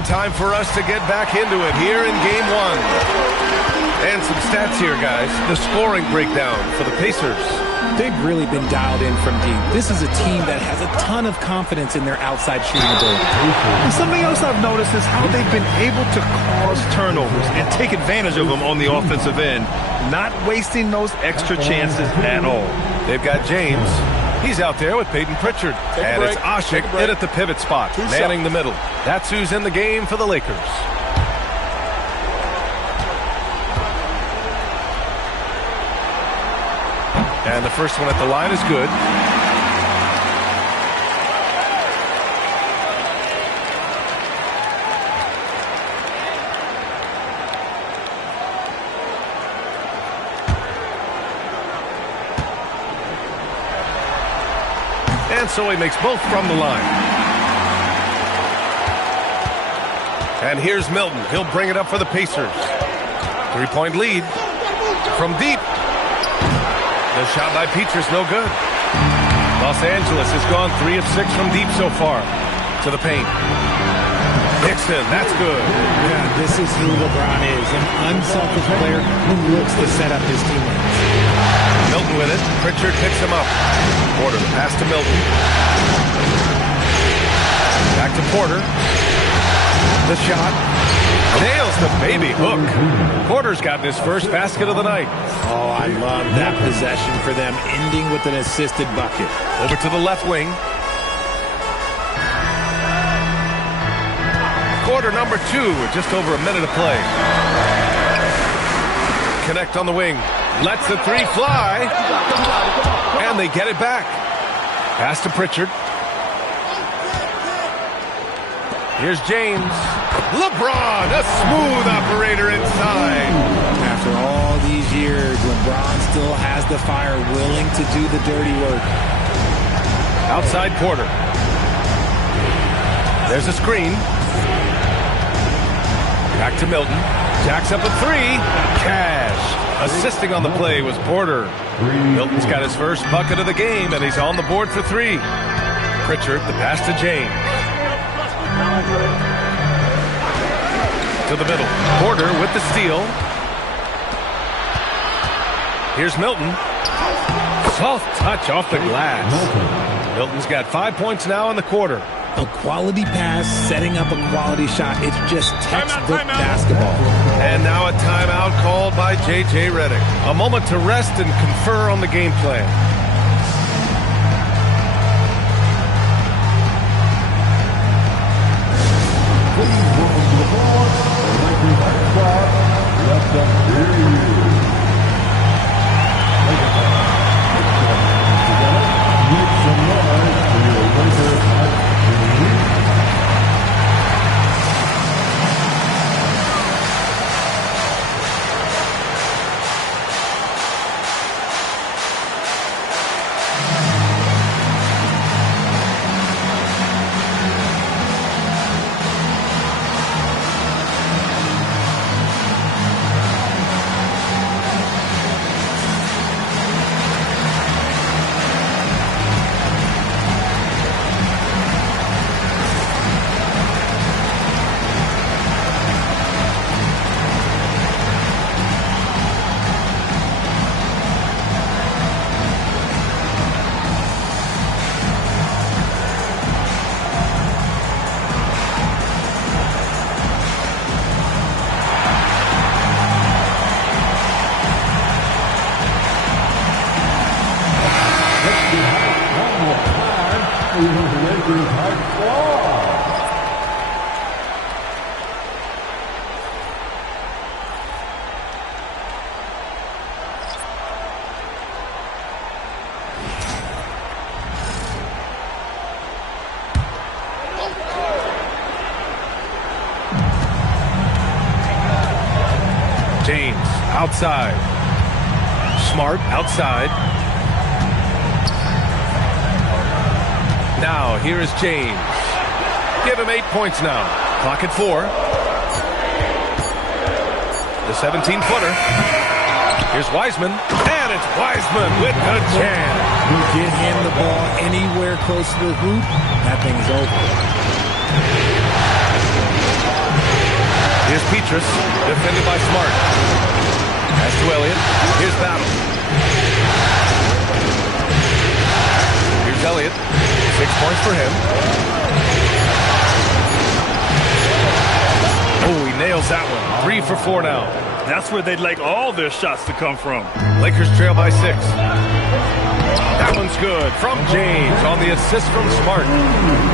time for us to get back into it here in Game 1. And some stats here, guys. The scoring breakdown for the Pacers. They've really been dialed in from deep. This is a team that has a ton of confidence in their outside shooting ability. And something else I've noticed is how they've been able to cause turnovers and take advantage of them on the offensive end, not wasting those extra chances at all. They've got James. He's out there with Peyton Pritchard. And it's Asik in at the pivot spot, manning the middle. That's who's in the game for the Lakers. And the first one at the line is good. And so he makes both from the line. And here's Milton. He'll bring it up for the Pacers. 3-point lead from deep. The shot by Petrus, no good. Los Angeles has gone 3 of 6 from deep so far. To the paint. Dixon, that's good. Yeah, this is who LeBron is, an unselfish player who looks to set up his teammates. Milton with it. Pritchard picks him up. Porter, the pass to Milton. Back to Porter. The shot. Nails the baby hook. Porter's gotten his first basket of the night. Oh, I love that possession for them, ending with an assisted bucket. Over to the left wing. Quarter number 2 with just over a minute to play. Connect on the wing. Lets the 3 fly. And they get it back. Pass to Pritchard. Here's James. LeBron, a smooth operator inside. After all these years, LeBron still has the fire, willing to do the dirty work. Outside Porter. There's a screen. Back to Milton. Jacks up a 3. Cash. Assisting on the play was Porter. Milton's got his first bucket of the game, and he's on the board for 3. Pritchard, the pass to James. To the middle. Porter with the steal. Here's Milton. Soft touch off the glass. Milton's got 5 points now in the quarter. A quality pass, setting up a quality shot. It's just textbook basketball. And now a timeout called by J.J. Redick. A moment to rest and confer on the game plan. James outside. Smart outside. Now here is James. Give him 8 points now. Clock at 4. The 17-footer. Here's Wiseman. And it's Wiseman with the jam. You get him the ball anywhere close to the hoop, that thing's over. Here's Petrus, defended by Smart. Pass to Elliott. Here's Battle. Here's Elliott. 6 points for him. Oh, he nails that one. 3 for 4 now. That's where they'd like all their shots to come from. Lakers trail by 6. That one's good from James on the assist from Smart.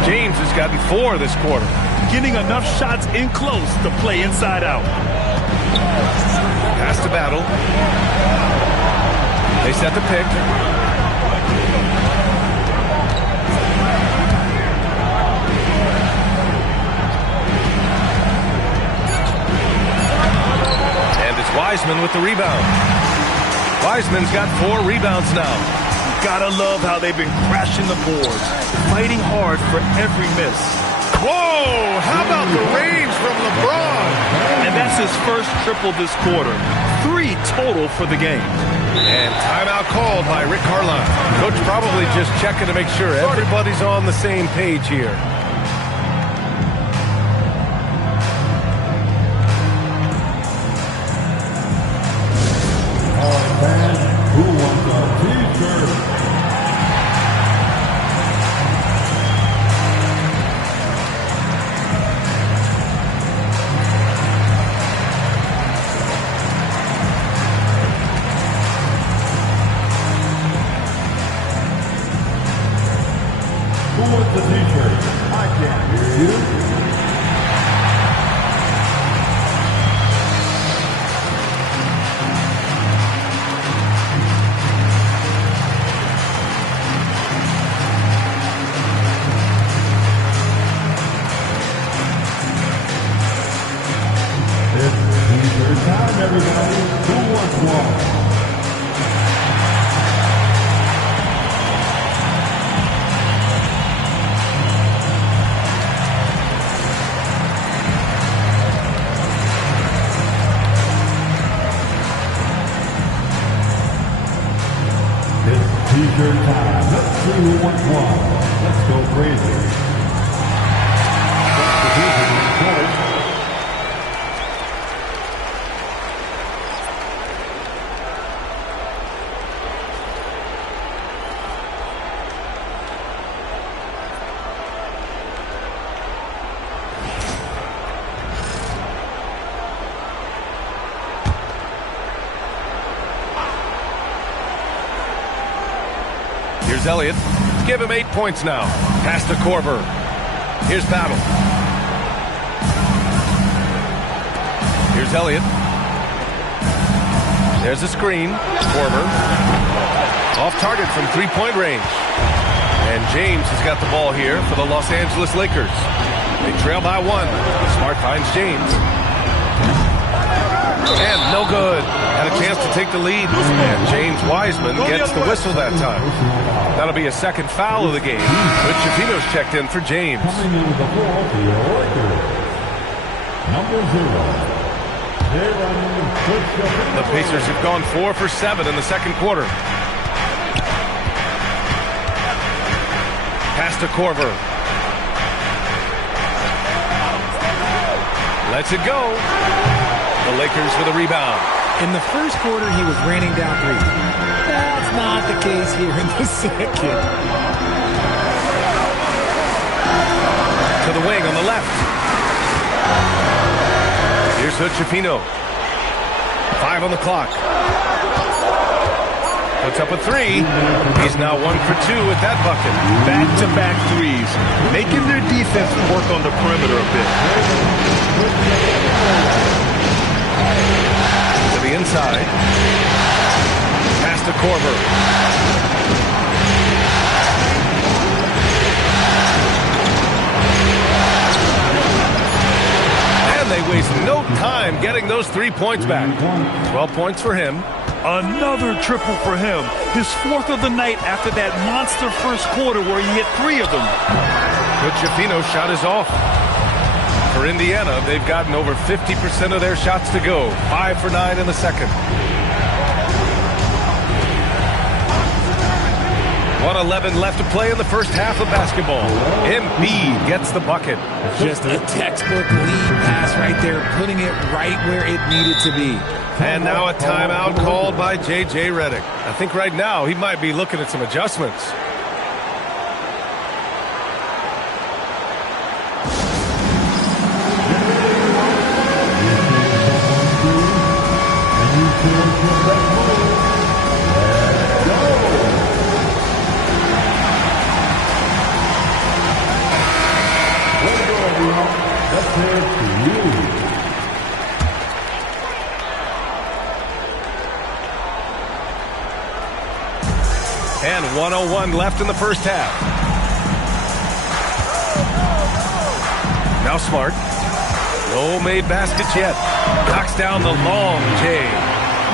James has gotten 4 this quarter. Getting enough shots in close to play inside out. Pass to Battle. They set the pick. And it's Wiseman with the rebound. Wiseman's got 4 rebounds now. Gotta love how they've been crashing the boards, fighting hard for every miss. Whoa! How about the range from LeBron? And that's his first triple this quarter. 3 total for the game. And timeout called by Rick Carlisle. Coach probably just checking to make sure everybody's on the same page here. Who wants a t-shirt? Who wants the t-shirt? I can't hear you. Time, everybody. Who wants one? It's t-shirt time. Let's see who wants one. Let's go crazy. Here's Elliott. Give him 8 points now. Pass to Korver. Here's Battle. Here's Elliott. There's a screen. Korver. Off target from 3-point range. And James has got the ball here for the Los Angeles Lakers. They trail by 1. Smart finds James. And no good. Had a chance to take the lead. And James Wiseman gets the whistle that time. That'll be a second foul of the game. But Chafino's checked in for James. Coming in with the ball for your Lakers. Number 0. The Pacers have gone 4 for 7 in the second quarter. Pass to Korver. Lets it go. The Lakers for the rebound. In the first quarter, he was raining down threes. That's not the case here in the second. To the wing on the left. Here's Chafino. 5 on the clock. Puts up a 3. He's now 1 for 2 with that bucket. Back-to-back threes, making their defense work on the perimeter a bit. To the inside. Pass to Korver. And they waste no time getting those 3 points back. 12 points for him. Another triple for him. His 4th of the night after that monster first quarter where he hit 3 of them. But Chafino's shot is off. For Indiana, they've gotten over 50% of their shots to go. 5 for 9 in the second. 1:11 left to play in the first half of basketball. Embiid gets the bucket. Just a textbook lead pass right there, putting it right where it needed to be. And now a timeout called by J.J. Redick. I think right now he might be looking at some adjustments. And 1:01 left in the first half. Now Smart. No made baskets yet. Knocks down the long J.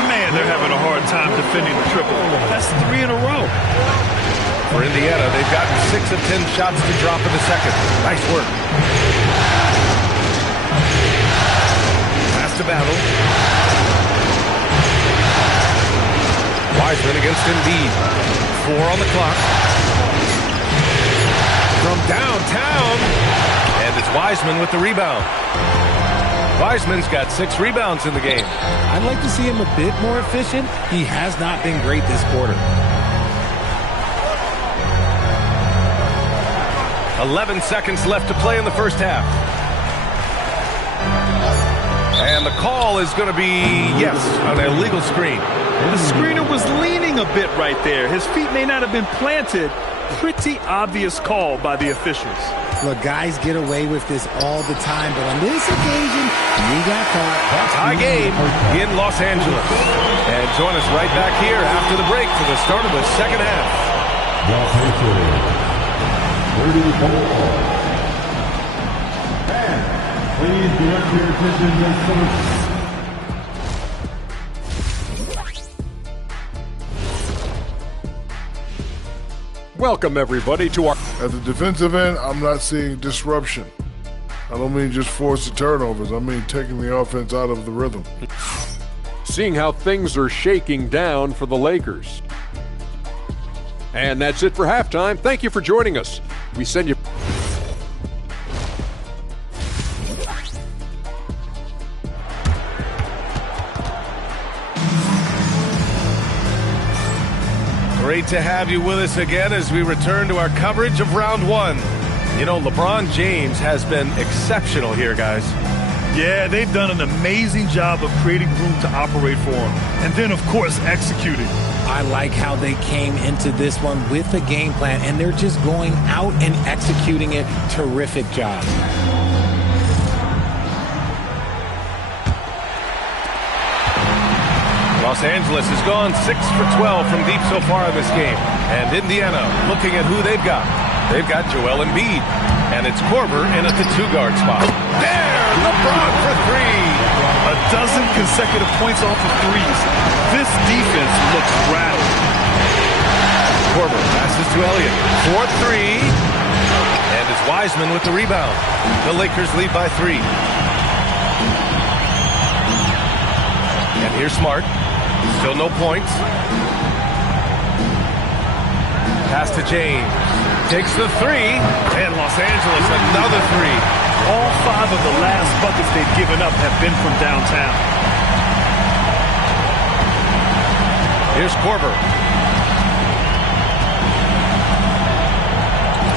Man, they're having a hard time defending the triple. That's 3 in a row. For Indiana, they've gotten 6 of 10 shots to drop in the second. Nice work. Pass to Battle. Wiseman against Embiid. 4 on the clock. From downtown. And it's Wiseman with the rebound. Wiseman's got 6 rebounds in the game. I'd like to see him a bit more efficient. He has not been great this quarter. 11 seconds left to play in the first half. And the call is going to be, yes, an illegal screen. The screener was leaning a bit right there. His feet may not have been planted. Pretty obvious call by the officials. Look, guys get away with this all the time, but on this occasion, he got caught. Tie game in Los Angeles. And join us right back here after the break for the start of the second half. Los Angeles, 34. And please direct your attention to some. Welcome, everybody, to our... At the defensive end, I'm not seeing disruption. I don't mean just forced turnovers. I mean taking the offense out of the rhythm. Seeing how things are shaking down for the Lakers. And that's it for halftime. Thank you for joining us. We send you... Great to have you with us again as we return to our coverage of round 1. You know, LeBron James has been exceptional here, guys. Yeah, they've done an amazing job of creating room to operate for him. And then, of course, executing. I like how they came into this one with a game plan, and they're just going out and executing it. Terrific job. Los Angeles has gone 6 for 12 from deep so far in this game. And Indiana, looking at who they've got Joel Embiid. And it's Korver in at the 2-guard spot. There, LeBron for 3. A dozen consecutive points off of threes. This defense looks rattled. Korver passes to Elliott. 4-3. And it's Wiseman with the rebound. The Lakers lead by 3. And here's Smart. Still no points. Pass to James. Takes the 3. And Los Angeles another 3. All 5 of the last buckets they've given up have been from downtown. Here's Korver.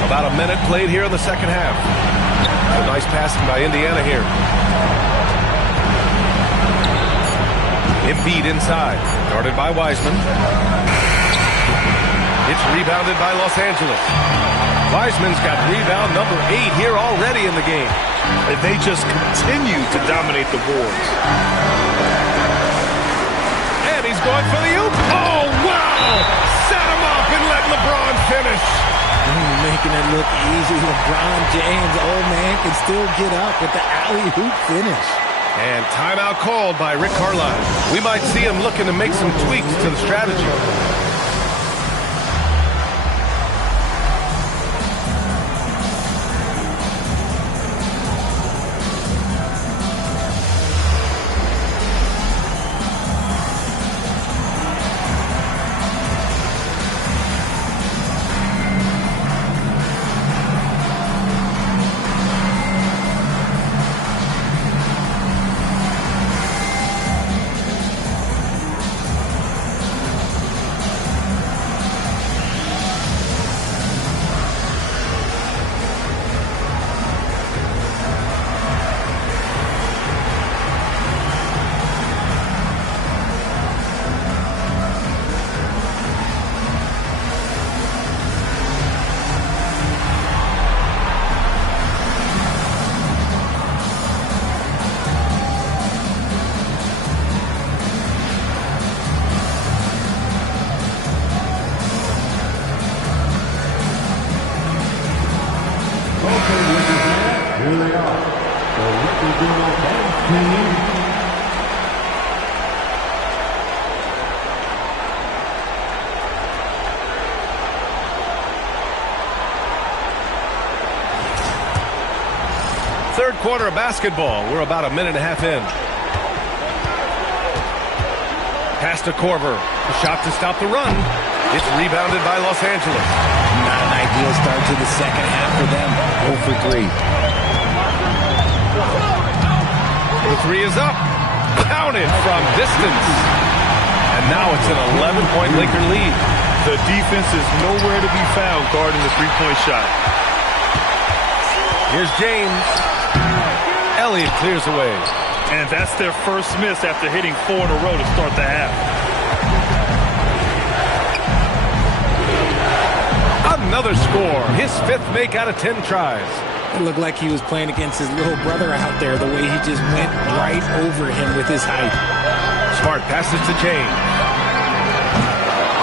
About a minute played here in the second half. A nice passing by Indiana here. Embiid inside. Guarded by Wiseman. It's rebounded by Los Angeles. Wiseman's got rebound number 8 here already in the game. And they just continue to dominate the boards. And he's going for the oop. Oh, wow! Set him up and let LeBron finish. Making it look easy. LeBron James, old man, can still get up with the alley-oop finish. And timeout called by Rick Carlisle. We might see him looking to make some tweaks to the strategy. third quarter of basketball. We're about a minute and a half in. Pass to Korver. A shot to stop the run. It's rebounded by Los Angeles. Not an ideal start to the second half for them. 0 for 3. The three is up. Counted from distance. And now it's an 11-point Laker lead. The defense is nowhere to be found guarding the three-point shot. Here's James. Elliott clears away. And that's their first miss after hitting 4 in a row to start the half. Another score. His 5th make out of 10 tries. It looked like he was playing against his little brother out there, the way he just went right over him with his height. Smart passes to James.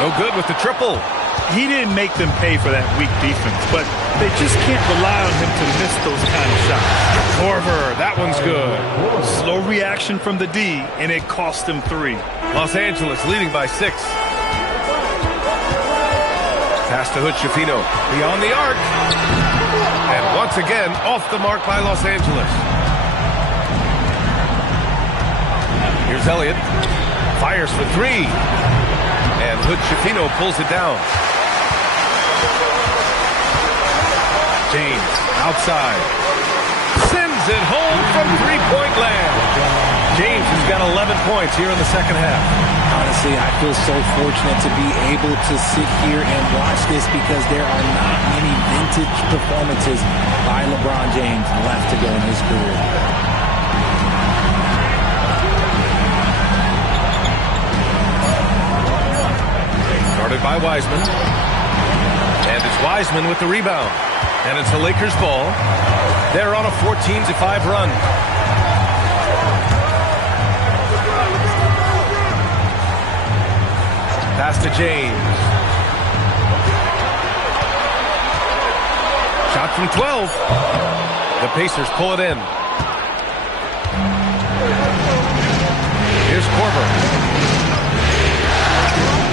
No good with the triple. He didn't make them pay for that weak defense, but they just can't rely on him to miss those kind of shots. Korver, that one's good. Slow reaction from the D, and it cost them 3. Los Angeles leading by 6. Pass to Hood-Schifino. Beyond the arc. And once again, off the mark by Los Angeles. Here's Elliott. Fires for 3. And Hood-Schifino pulls it down. James, outside. Sends it home from three-point land. James has got 11 points here in the second half. Honestly, I feel so fortunate to be able to sit here and watch this because there are not many vintage performances by LeBron James left to go in his career. Guarded by Wiseman. And it's Wiseman with the rebound. And it's the Lakers' ball. They're on a 14-5 run. Pass to James. Shot from 12. The Pacers pull it in. Here's Korver.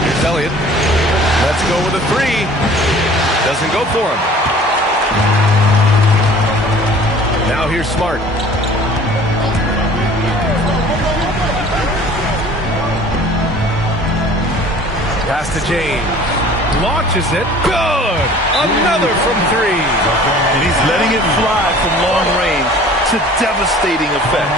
Here's Elliott. Let's go with a 3. Doesn't go for him. Now here's Smart. Pass to James. Launches it. Good! Another from 3. And he's letting it fly from long range to devastating effect.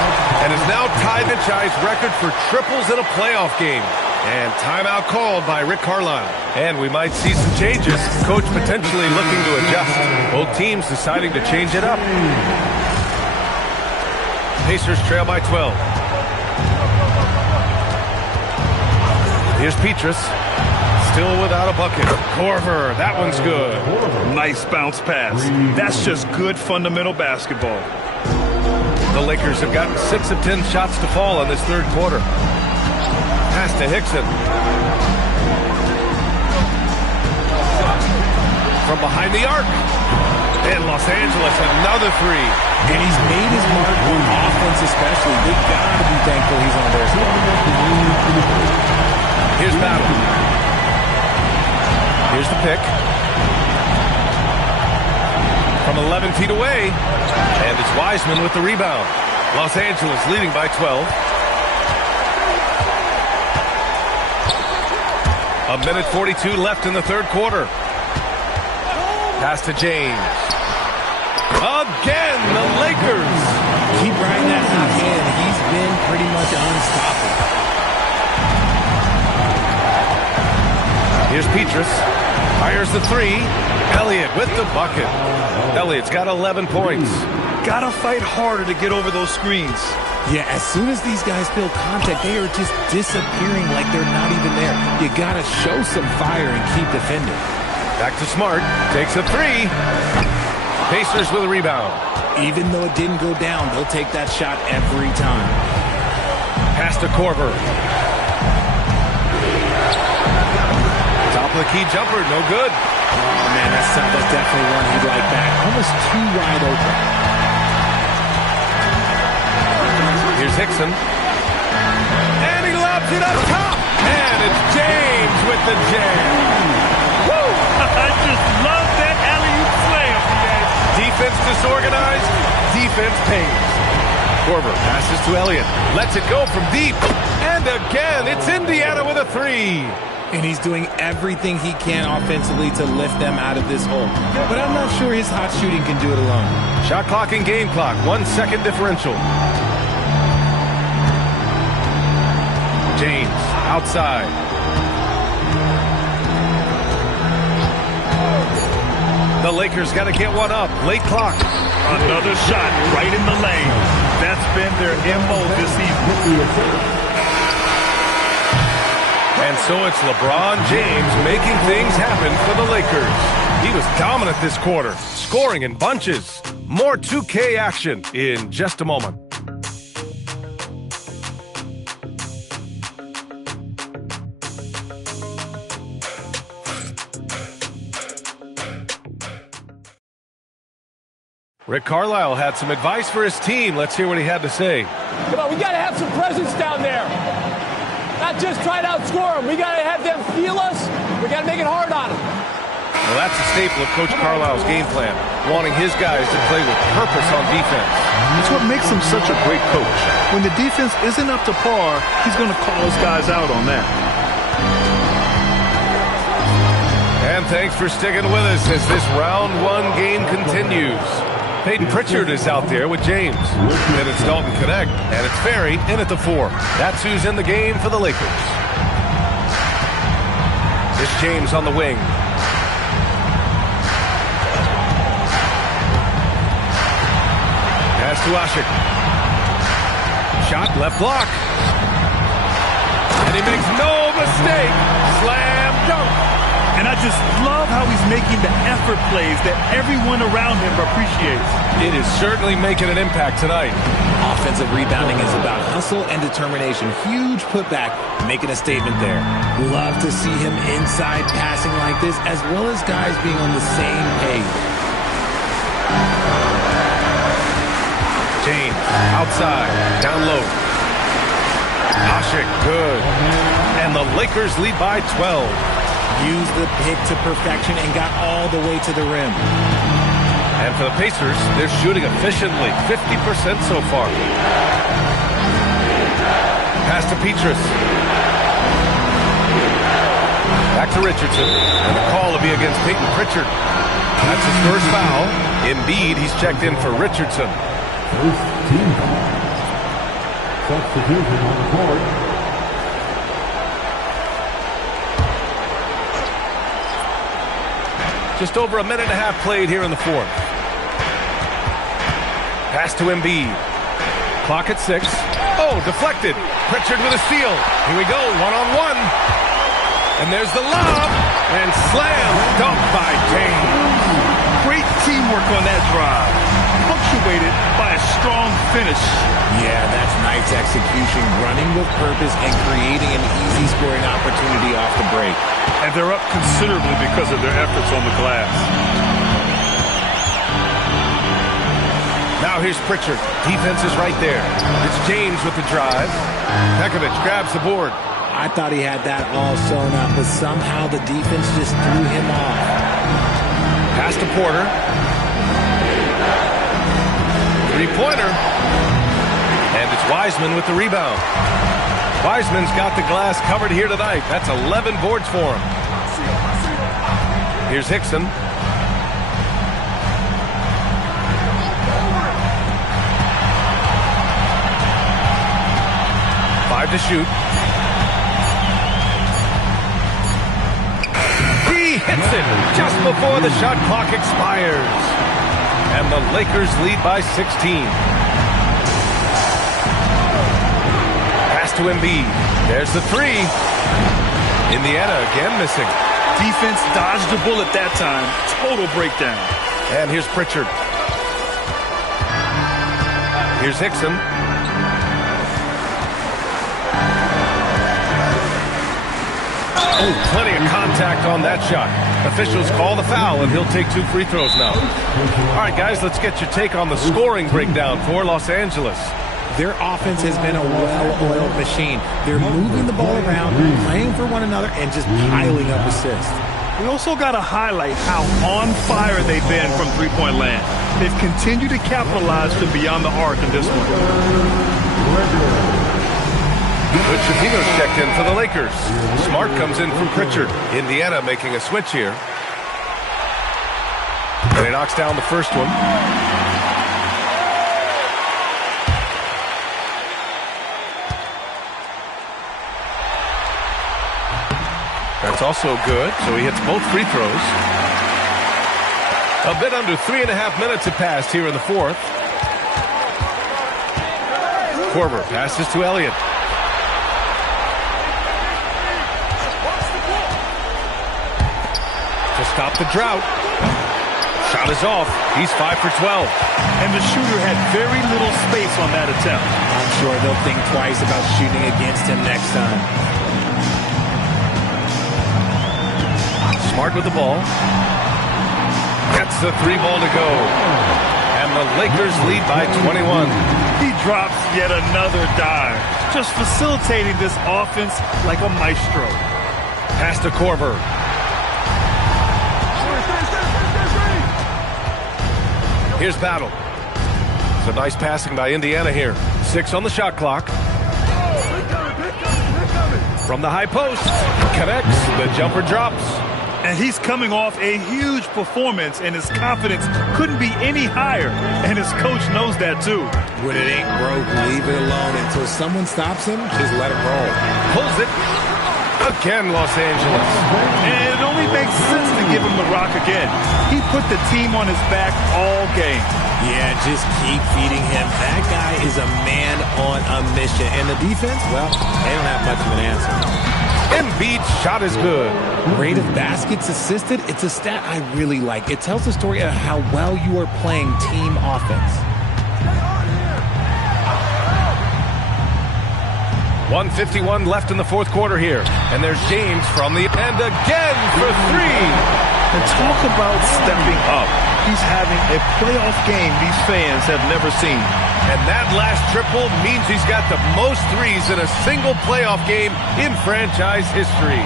And is now tied the Giants' record for triples in a playoff game. And timeout called by Rick Carlisle. And we might see some changes. Coach potentially looking to adjust. Both teams deciding to change it up. Pacers trail by 12. Here's Petrus. Still without a bucket. Korver, that one's good. Nice bounce pass. That's just good fundamental basketball. The Lakers have gotten 6 of 10 shots to fall in this third quarter. Pass to Hickson. From behind the arc. And Los Angeles, another 3. And he's made his mark on offense especially. They gotta be thankful he's on their side. Here's Battle. Here's the pick. From 11 feet away. And it's Wiseman with the rebound. Los Angeles leading by 12. A minute 42 left in the third quarter. Pass to James. Again, the Lakers. Keep riding that hot hand. He's been pretty much unstoppable. Here's Petrus. Fires the 3. Elliott with the bucket. Elliott's got 11 points. Gotta fight harder to get over those screens. Yeah, as soon as these guys feel contact, they are just disappearing like they're not even there. You gotta show some fire and keep defending. Back to Smart. Takes a 3. Pacers with a rebound. Even though it didn't go down, they'll take that shot every time. Pass to Korver. Top of the key jumper, no good. Oh, man, that's definitely one he'd like back. Almost too wide open. Here's Hickson. And he lobs it up top. And it's James with the jam. Woo! I just love that alley-oop slam, guys. Defense disorganized. defense pays. Korver passes to Elliott. Lets it go from deep. And again, it's Indiana with a three. And he's doing everything he can offensively to lift them out of this hole. But I'm not sure his hot shooting can do it alone. Shot clock and game clock, 1 second differential. James, outside. The Lakers got to get one up. Late clock. Another shot right in the lane. That's been their MO this season. And so it's LeBron James making things happen for the Lakers. He was dominant this quarter, scoring in bunches. More 2K action in just a moment. Rick Carlisle had some advice for his team. Let's hear what he had to say. Come on, we got to have some presence down there. Not just try to outscore them. We got to have them feel us. We got to make it hard on them. Well, that's a staple of Coach Carlisle's game plan, wanting his guys to play with purpose on defense. It's what makes him such a great coach. When the defense isn't up to par, he's going to call his guys out on that. And thanks for sticking with us as this round one game continues. Peyton Pritchard is out there with James. Then it's Dalton Knecht, and it's Ferry in at the 4. That's who's in the game for the Lakers. It's James on the wing. Pass to Asik. Shot left block. And he makes no mistake. Slam dunk. And I just love how he's making the effort plays that everyone around him appreciates. It is certainly making an impact tonight. Offensive rebounding is about hustle and determination. Huge putback, making a statement there. Love to see him inside passing like this, as well as guys being on the same page. James, outside, down low. Asik, good. And the Lakers lead by 12. Used the pick to perfection and got all the way to the rim. And for the Pacers, they're shooting efficiently, 50% so far. Pass to Petrus. Back to Richardson. And the call will be against Peyton Pritchard. That's his first foul. Embiid, he's checked in for Richardson. First team foul. Substitution on the court. Just over a minute and a half played here in the fourth. Pass to Embiid. Clock at 6. Oh, deflected. Pritchard with a steal. Here we go, one-on-one. And there's the lob. And slam dunk by James. Great teamwork on that drive. Punctuated by a strong finish. Yeah, that's nice execution. Running with purpose and creating an easy scoring opportunity off the break. And they're up considerably because of their efforts on the glass. Now here's Pritchard. Defense is right there. It's James with the drive. Pekovic grabs the board. I thought he had that all sewn up, but somehow the defense just threw him off. Pass to Porter. Three-pointer. And it's Wiseman with the rebound. Wiseman's got the glass covered here tonight. That's 11 boards for him. Here's Hickson. Five to shoot. He hits it just before the shot clock expires. And the Lakers lead by 16. To Embiid. There's the 3. Indiana again missing. Defense dodged the bullet that time. Total breakdown. And here's Pritchard. Here's Hickson. Oh, plenty of contact on that shot. Officials call the foul, and he'll take 2 free throws now. All right, guys, let's get your take on the scoring breakdown for Los Angeles. Their offense has been a well-oiled machine. They're moving the ball around, playing for one another, and just piling up assists. We also got to highlight how on fire they've been from three-point land. They've continued to capitalize from beyond the arc in this one. Pritchard checked in for the Lakers. Smart comes in from Pritchard. Indiana making a switch here. And he knocks down the first one. That's also good, so he hits both free throws. A bit under 3.5 minutes have passed here in the fourth. Korver passes to Elliott. To stop the drought. Shot is off. He's 5 for 12. And the shooter had very little space on that attempt. I'm sure they'll think twice about shooting against him next time. Smart with the ball. Gets the 3-ball to go. And the Lakers lead by 21. He drops yet another dive. Just facilitating this offense like a maestro. Pass to Korver. Here's Battle. It's a nice passing by Indiana here. 6 on the shot clock. From the high post. Connects. The jumper drops. And he's coming off a huge performance, and his confidence couldn't be any higher. And his coach knows that, too. When it ain't broke, leave it alone. Until someone stops him, just let him roll. Pulls it. Again, Los Angeles. And it only makes sense to give him the rock again. He put the team on his back all game. Yeah, just keep feeding him. That guy is a man on a mission. And the defense, well, they don't have much of an answer. Embiid's shot is good. Rate of baskets assisted, it's a stat I really like. It tells the story of how well you are playing team offense. 1:51 left in the fourth quarter here. And there's James from the end again for 3. And talk about stepping up. He's having a playoff game these fans have never seen. And that last triple means he's got the most threes in a single playoff game in franchise history.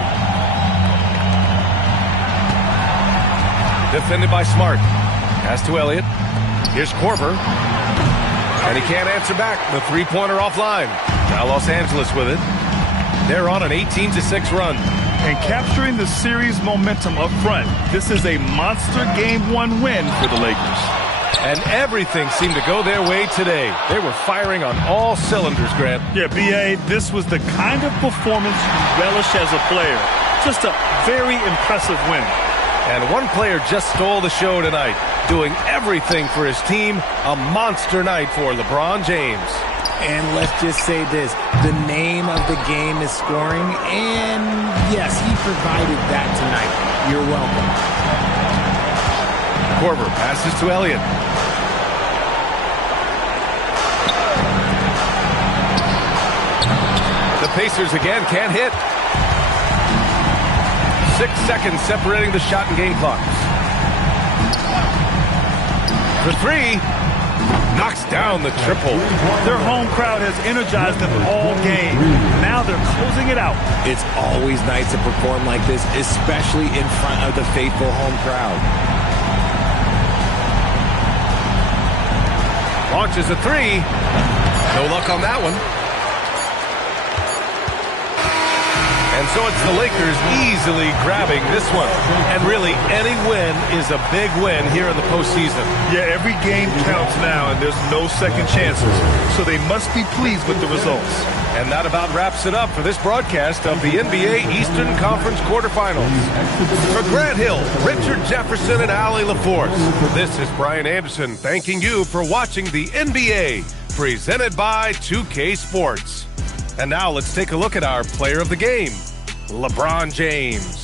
Defended by Smart. Pass to Elliott. Here's Korver. And he can't answer back. The three-pointer offline. Now Los Angeles with it. They're on an 18-6 run. And capturing the series momentum up front. This is a monster Game 1 win for the Lakers. And everything seemed to go their way today. They were firing on all cylinders, Grant. Yeah, B.A., this was the kind of performance you relish as a player. Just a very impressive win. And one player just stole the show tonight, doing everything for his team. A monster night for LeBron James. And let's just say this, the name of the game is scoring, and yes, he provided that tonight. You're welcome. Korver passes to Elliott. The Pacers again can't hit. 6 seconds separating the shot and game clocks. For 3. Knocks down the triple. Their home crowd has energized them all game. Now they're closing it out. It's always nice to perform like this, especially in front of the faithful home crowd. Launches a 3. No luck on that one. And so it's the Lakers easily grabbing this one. And really, any win is a big win here in the postseason. Yeah, every game counts now, and there's no second chances. So they must be pleased with the results. And that about wraps it up for this broadcast of the NBA Eastern Conference quarterfinals. For Grant Hill, Richard Jefferson, and Allie LaForce, this is Brian Anderson thanking you for watching the NBA, presented by 2K Sports. And now let's take a look at our player of the game, LeBron James.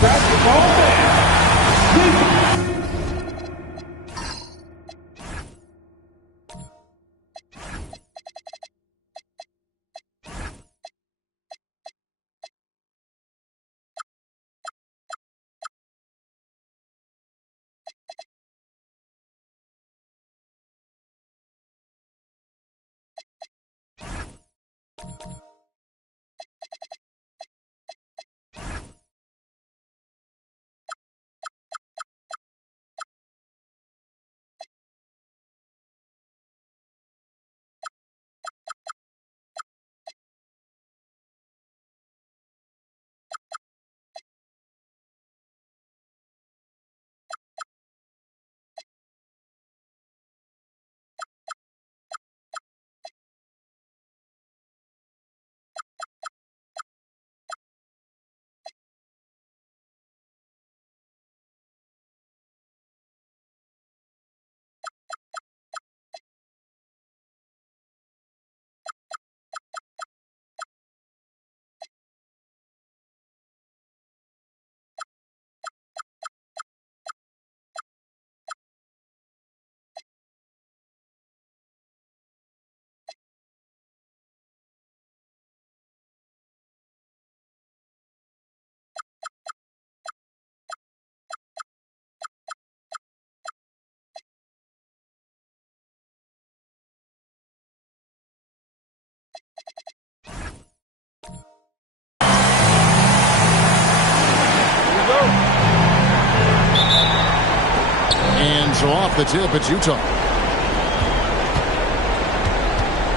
Basketball man. And so off the tip, it's Utah.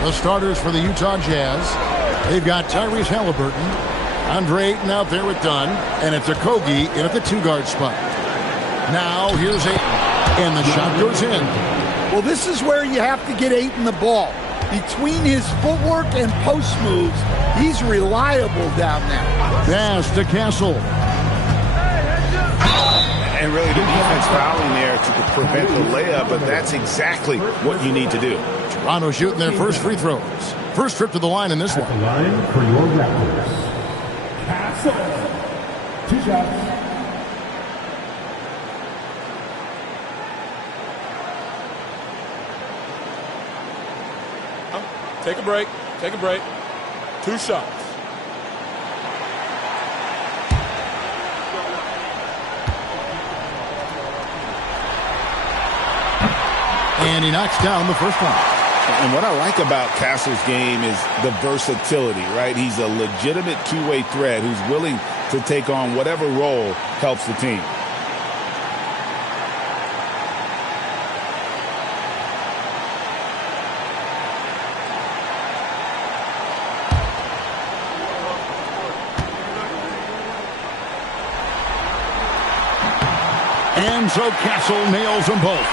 The starters for the Utah Jazz. They've got Tyrese Halliburton, Andre Ayton out there with Dunn, and it's Okogie in at the two-guard spot. Now here's Ayton, and the shot goes in. Well, this is where you have to get Ayton the ball. Between his footwork and post moves, he's reliable down there. Pass to Castle. And really the defense fouling there to prevent the layup, but that's exactly what you need to do. Toronto shooting their first free throws. First trip to the line in this one. The line for your Raptors. Castle. 2 shots. Take a break. Take a break. 2 shots. And he knocks down the first one. And what I like about Castle's game is the versatility, right? He's a legitimate two-way threat who's willing to take on whatever role helps the team. And so Castle nails them both.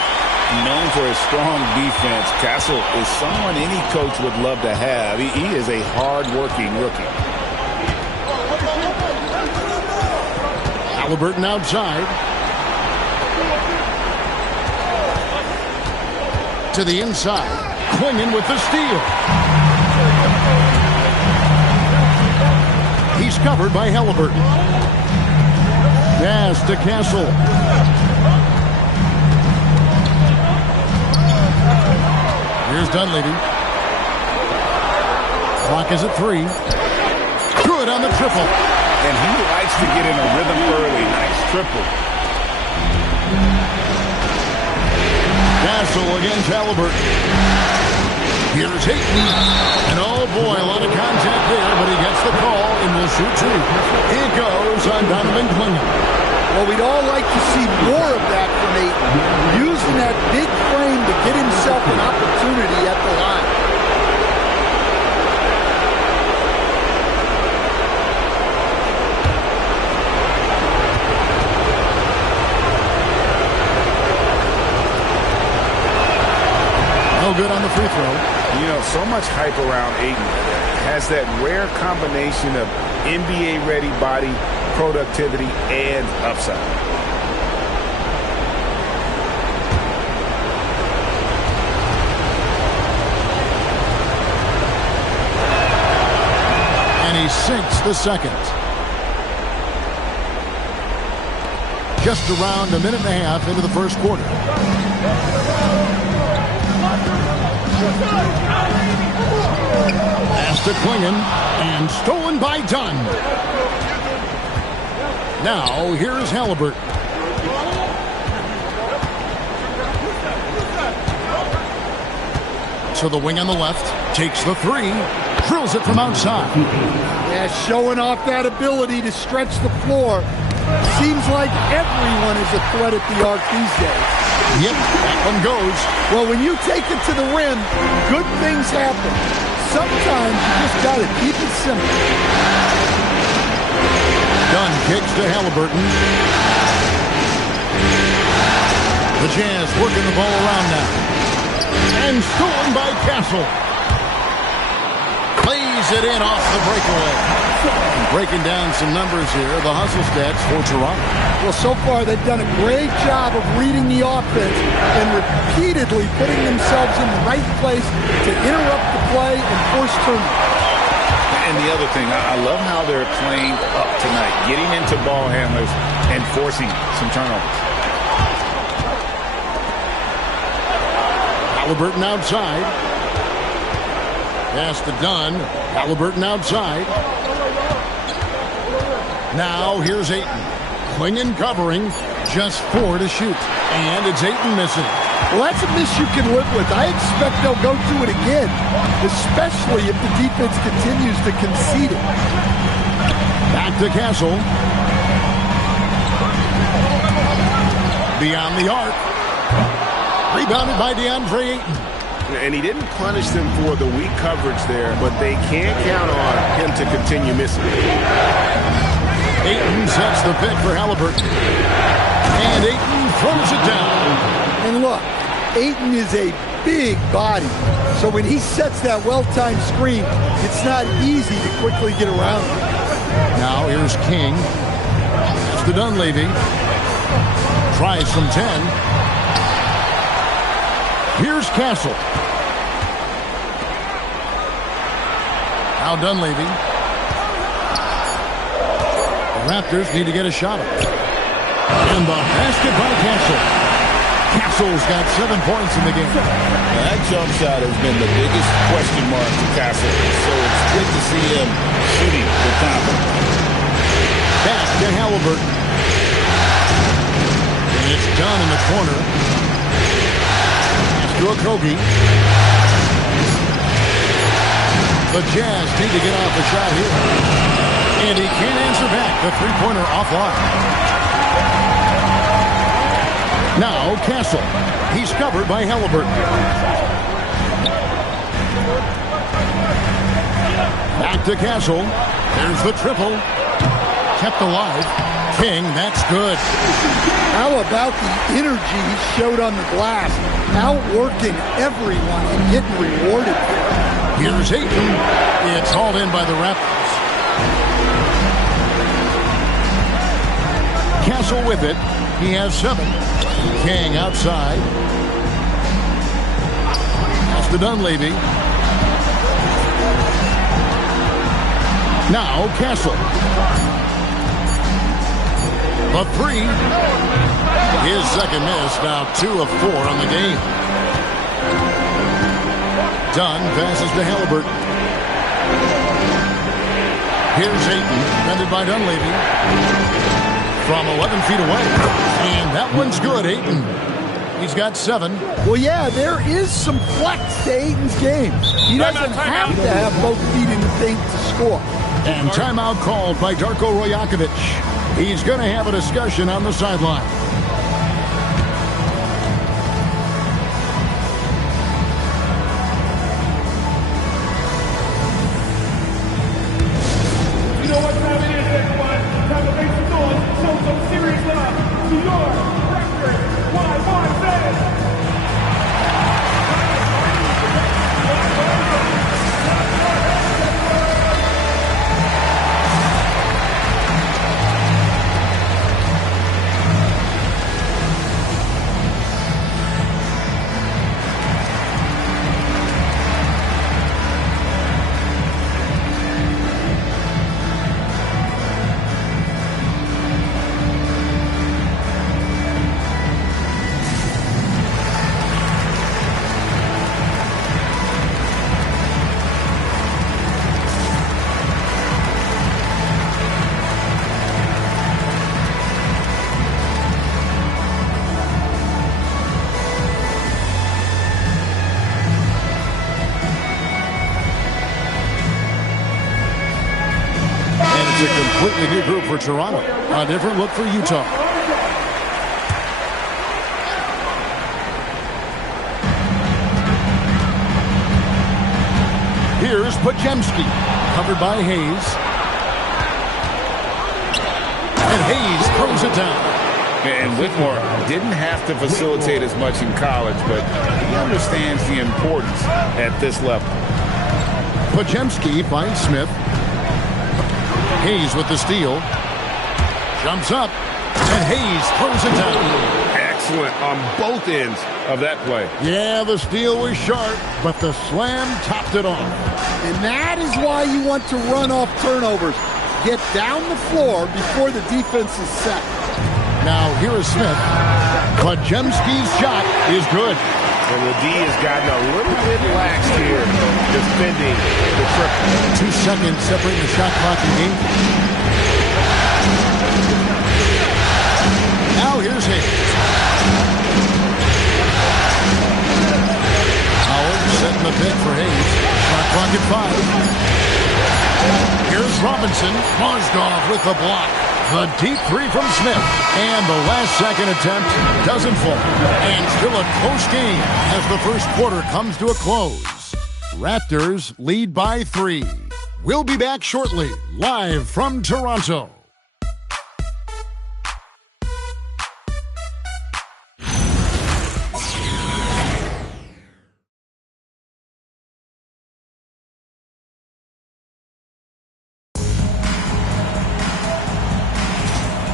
Known for his strong defense, Castle is someone any coach would love to have. He is a hard-working rookie. Halliburton outside. To the inside. Clingan with the steal. He's covered by Halliburton. Pass to Castle. Here's Dunleavy. Clock is at 3. Good on the triple. And he likes to get in a rhythm early. Nice triple. Castle against Halliburton. Here's Ayton. And oh boy, a lot of contact there, but he gets the call and will shoot 2. It goes on Donovan Clingan. Well, we'd all like to see more of that from Ayton, using that big frame to get himself an opportunity at the line. No good on the free throw. You know, so much hype around Ayton. Has that rare combination of NBA-ready body, productivity, and upside. And he sinks the second. just around a minute and a half into the first quarter. Pass to Klingon, and stolen by Dunn. Now, here's Halliburton. To the wing on the left, takes the three, drills it from outside. Yeah, showing off that ability to stretch the floor. Seems like everyone is a threat at the arc these days. Yep, that one goes. Well, when you take it to the rim, good things happen. Sometimes you just got to keep it simple. Dunn kicks to Halliburton. The Jazz working the ball around now. And stolen by Castle. Plays it in off the breakaway. Breaking down some numbers here, the hustle stats for Toronto. Well, so far they've done a great job of reading the offense and repeatedly putting themselves in the right place to interrupt the play and force turnovers. And the other thing, I love how they're playing up tonight, getting into ball handlers and forcing some turnovers. Halliburton outside. Pass to Dunn. Halliburton outside. Now here's Ayton. Klingon covering. Just 4 to shoot. And it's Ayton missing. Well, that's a miss you can live with. I expect they'll go through it again, especially if the defense continues to concede it. Back to Castle. Beyond the arc. Rebounded by DeAndre Ayton. And he didn't punish them for the weak coverage there, but they can't count on him to continue missing. Ayton sets the pick for Halliburton. And Ayton throws it down. And look, Ayton is a big body. So when he sets that well-timed screen, it's not easy to quickly get around him. Now here's King. It's to Dunleavy. Tries from 10. Here's Castle. Now Dunleavy. The Raptors need to get a shot up. And the basket by Castle. Castle's got 7 points in the game. Now, that jump shot has been the biggest question mark to Castle. So it's good to see him shooting with confidence. Back to Halliburton. And it's Dunn in the corner. To Okogie. The Jazz need to get off the shot here. And he can't answer back. The three-pointer offline. Now Castle. He's covered by Halliburton. Back to Castle. There's the triple. Kept alive. King, that's good. How about the energy he showed on the glass? Outworking everyone and getting rewarded. Here's Ayton. It's hauled in by the Raptors. Castle with it. He has 7. King outside. That's to Dunleavy. Now Castle. The 3. His second miss, now 2 of 4 on the game. Dunn passes to Halliburton. Here's Ayton, defended by Dunleavy. From 11 feet away. And that one's good, Ayton. He's got 7. Well, yeah, there is some flex to Ayton's game. He doesn't have to have both feet in the paint to score. And timeout called by Darko Rajakovic. He's going to have a discussion on the sideline. You know what time it is, everyone? Time to make some noise and show some serious love to your record. Y1 It's a completely new group for Toronto. A different look for Utah. Here's Podziemski, covered by Hayes. And Hayes throws it down. And Whitmore didn't have to facilitate as much in college, but he understands the importance at this level. Podziemski finds Smith. Hayes with the steal. Jumps up. And Hayes throws it down. Excellent on both ends of that play. Yeah, the steal was sharp, but the slam topped it off. And that is why you want to run off turnovers. Get down the floor before the defense is set. Now, here is Smith. Podziemski's shot is good. And the D has gotten a little bit lax here defending the triple. 2 seconds separating the shot clock and game. Now here's Hayes. Howard setting the pick for Hayes. Shot clock at 5. Here's Robinson. Mozgov with the block. The deep three from Smith. And the last second attempt doesn't fall. And still a close game as the first quarter comes to a close. Raptors lead by 3. We'll be back shortly, live from Toronto.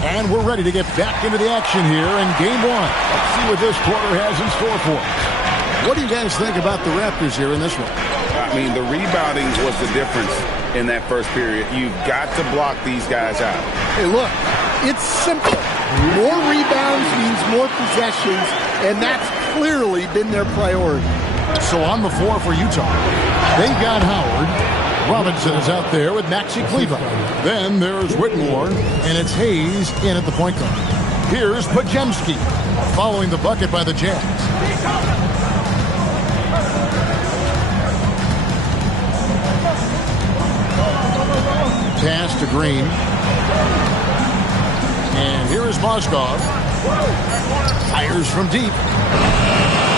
And we're ready to get back into the action here in Game 1. Let's see what this quarter has in store for us. What do you guys think about the Raptors here in this one? I mean, the rebounding was the difference in that first period. You've got to block these guys out. Hey, look, it's simple. More rebounds means more possessions, and that's clearly been their priority. So on the floor for Utah, they've got Howard. Robinson is out there with Maxi Kleber. Then there's Whitmore, and it's Hayes in at the point guard. Here's Podziemski, following the bucket by the Jazz. Pass to Green. And here is Mozgov. Fires from deep.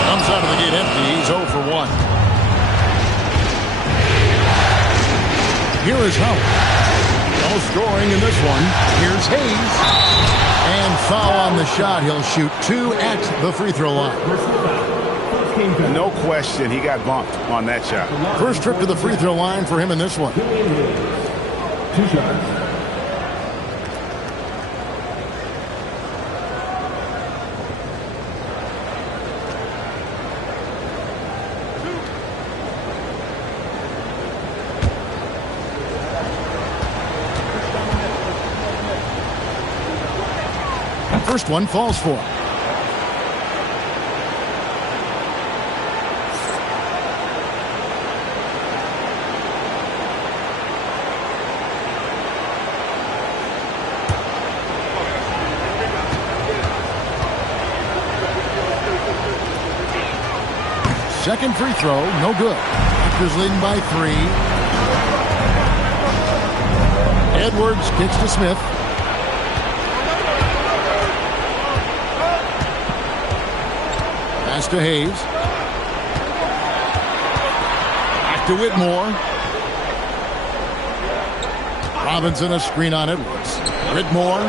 Comes out of the gate empty. He's 0 for 1. Here is Howard. No scoring in this one. Here's Hayes. And foul on the shot. He'll shoot 2 at the free throw line. No question, he got bumped on that shot. First trip to the free throw line for him in this one. 2 shots. First one falls for him. Second free throw, no good. Raptors leading by 3. Edwards kicks to Smith. Pass to Hayes. Back to Whitmore. Robinson a screen on Edwards. Whitmore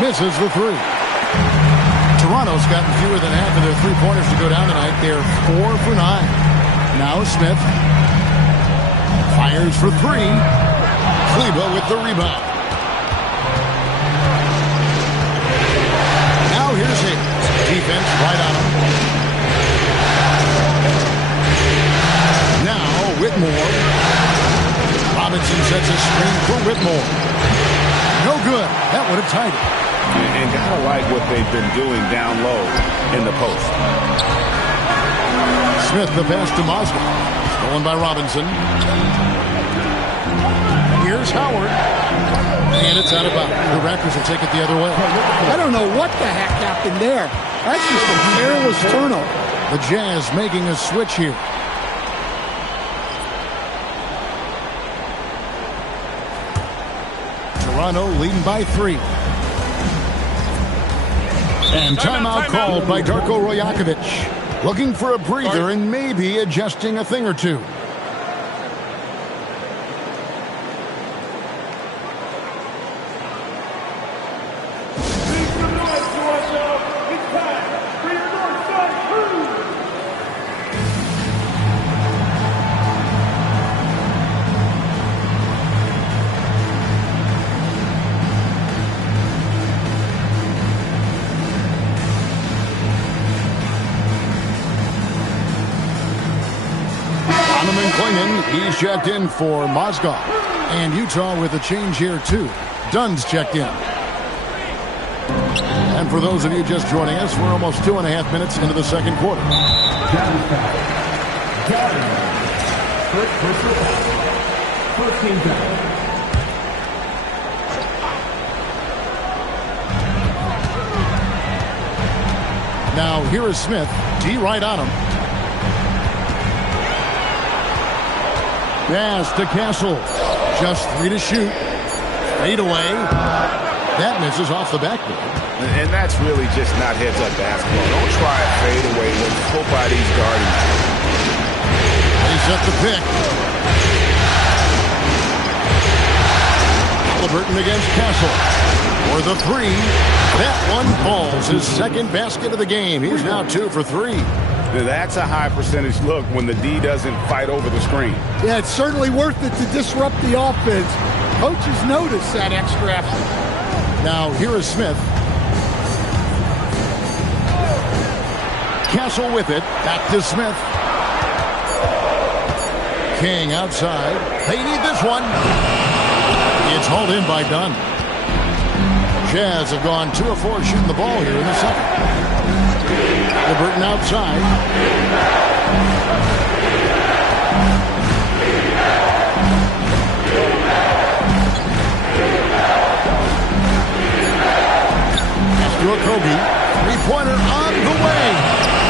misses the 3. Toronto's gotten fewer than half of their three-pointers to go down tonight. They're 4 for 9. Now Smith fires for 3. Kleber with the rebound. Now here's Hayes. Defense right on him. Now Whitmore. Robinson sets a screen for Whitmore. No good. That would have tied it. And gotta like what they've been doing down low in the post. Smith the pass to Mozgov. Stolen by Robinson. Here's Howard. And it's out of bounds. The Raptors will take it the other way. I don't know what the heck happened there. That's just a careless turnover. The Jazz making a switch here. Toronto leading by 3. And timeout called by Darko Rajakovic. Looking for a breather and maybe adjusting a thing or two. He's checked in for Mozgov. And Utah with a change here, too. Dunn's checked in. And for those of you just joining us, we're almost 2.5 minutes into the second quarter. First team down. Now, here is Smith. D right on him. Pass to Castle. Just 3 to shoot. Fade away. That misses off the backboard. And that's really just not heads-up basketball. Don't try a fade away when nobody's guarding. They set the pick. Halliburton against Castle. For the 3. That one falls. His second basket of the game. He's now 2 for 3. That's a high percentage look when the D doesn't fight over the screen. Yeah, it's certainly worth it to disrupt the offense. Coaches notice that extra effort. Now, here is Smith. Castle with it. Back to Smith. King outside. They need this one. It's hauled in by Dunn. Jazz have gone 2 of 4 shooting the ball here in the second. Halliburton outside. Pass to Okogie. 3-pointer on the way.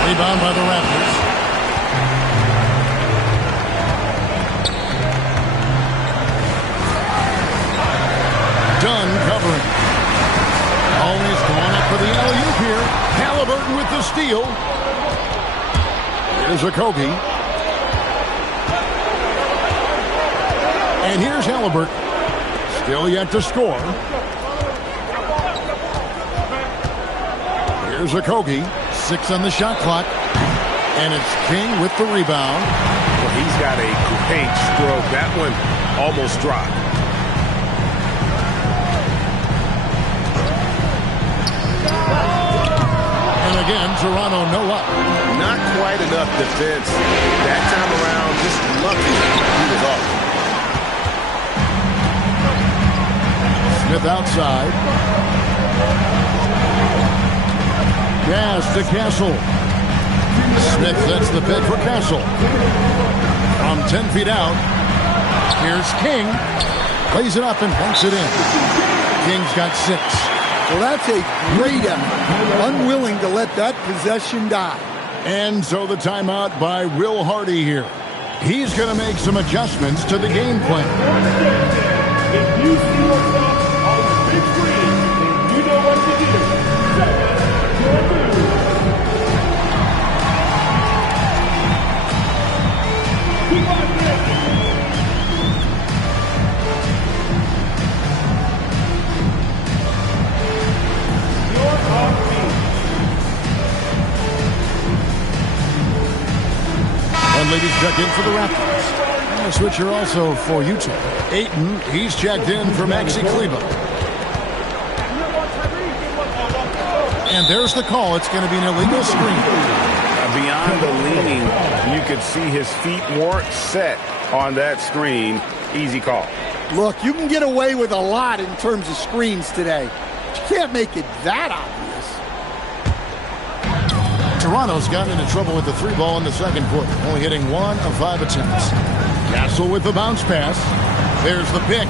Rebound by the Raptors. Dunn covering. Always going up for the alley-oop here. Halliburton with the steal. Here's Okogie. And here's Halliburton. Still yet to score. Here's Okogie. 6 on the shot clock. And it's King with the rebound. Well, he's got a great stroke. That one almost dropped. Again, Toronto no up. Not quite enough defense. That time around, just lucky he was off. Smith outside. Pass to Castle. Smith sets the pick for Castle. From 10 feet out, here's King. Plays it up and bunks it in. King's got 6. Well, that's a great effort. Unwilling to let that possession die. And so the timeout by Will Hardy here. He's going to make some adjustments to the game plan. If you see yourself on the big screen, then you know what to do. 7 your move. Keep on this. And ladies check in for the Raptors. And a switcher also for Utah. Ayton, he's checked in for Maxi Kleber. And there's the call. It's going to be an illegal screen. Beyond the leaning, you could see his feet weren't set on that screen. Easy call. Look, you can get away with a lot in terms of screens today. But you can't make it that obvious. Toronto's gotten into trouble with the 3 ball in the second quarter, only hitting 1 of 5 attempts. Castle with the bounce pass. There's the pick.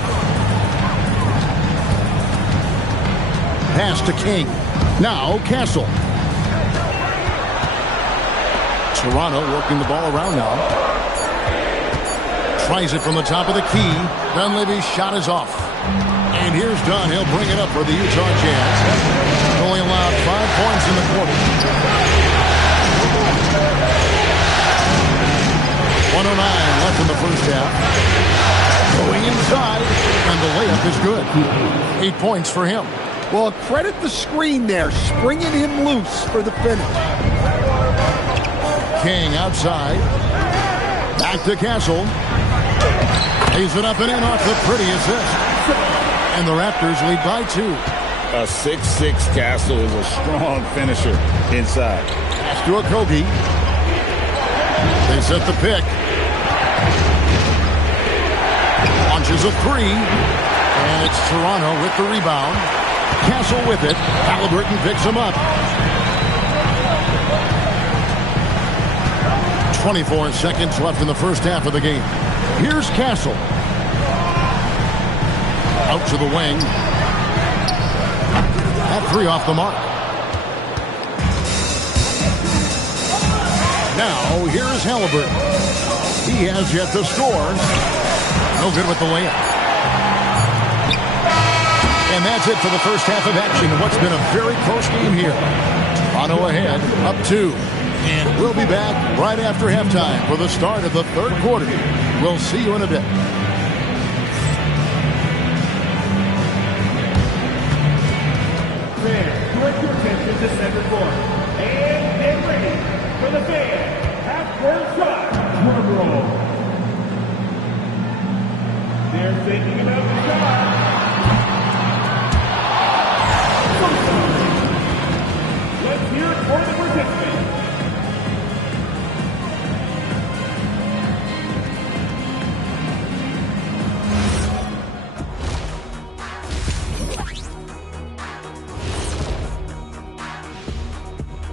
Pass to King. Now Castle. Toronto working the ball around now. Tries it from the top of the key. Dunleavy's shot is off. And here's Dunn. He'll bring it up for the Utah Jazz. Only allowed 5 points in the quarter. 1:09 left in the first half. Going inside, and the layup is good. 8 points for him. Well, credit the screen there, springing him loose for the finish. King outside. Back to Castle. Lays it up and in off the pretty assist. And the Raptors lead by 2. A 6'6" Castle is a strong finisher inside. Pass to Okogie. They set the pick. Launches a 3. And it's Toronto with the rebound. Castle with it. Halliburton picks him up. 24 seconds left in the first half of the game. Here's Castle. Out to the wing. That 3 off the mark. Now, here's Halliburton. He has yet to score. No good with the layup. And that's it for the first half of action. What's been a very close game here. Toronto ahead, up 2. And we'll be back right after halftime for the start of the third quarter. We'll see you in a bit. Fans, direct your attention to center court. And get ready for the fan half-court shot. Drum roll. They're thinking about the shot. Let's hear it for the participants.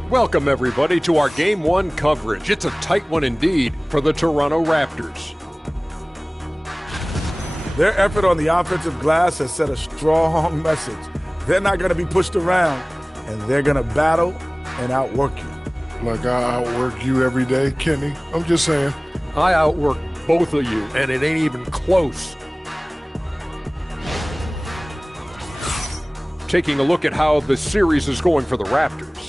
Welcome, everybody, to our Game 1 coverage. It's a tight one indeed for the Toronto Raptors. Their effort on the offensive glass has set a strong message. They're not going to be pushed around, and they're going to battle and outwork you. Like I outwork you every day, Kenny. I'm just saying. I outwork both of you, and it ain't even close. Taking a look at how the series is going for the Raptors.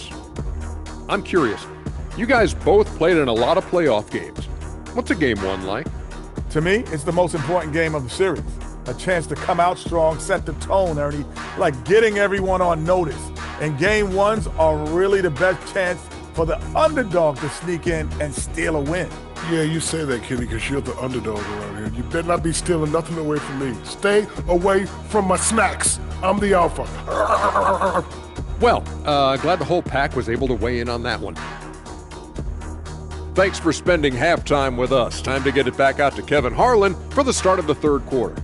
I'm curious. You guys both played in a lot of playoff games. What's a Game 1 like? To me, it's the most important game of the series. A chance to come out strong, set the tone, Ernie, like getting everyone on notice. And Game 1s are really the best chance for the underdog to sneak in and steal a win. Yeah, you say that, Kenny, because you're the underdog around here. You better not be stealing nothing away from me. Stay away from my snacks. I'm the alpha. Well, glad the whole pack was able to weigh in on that one. Thanks for spending halftime with us. Time to get it back out to Kevin Harlan for the start of the third quarter.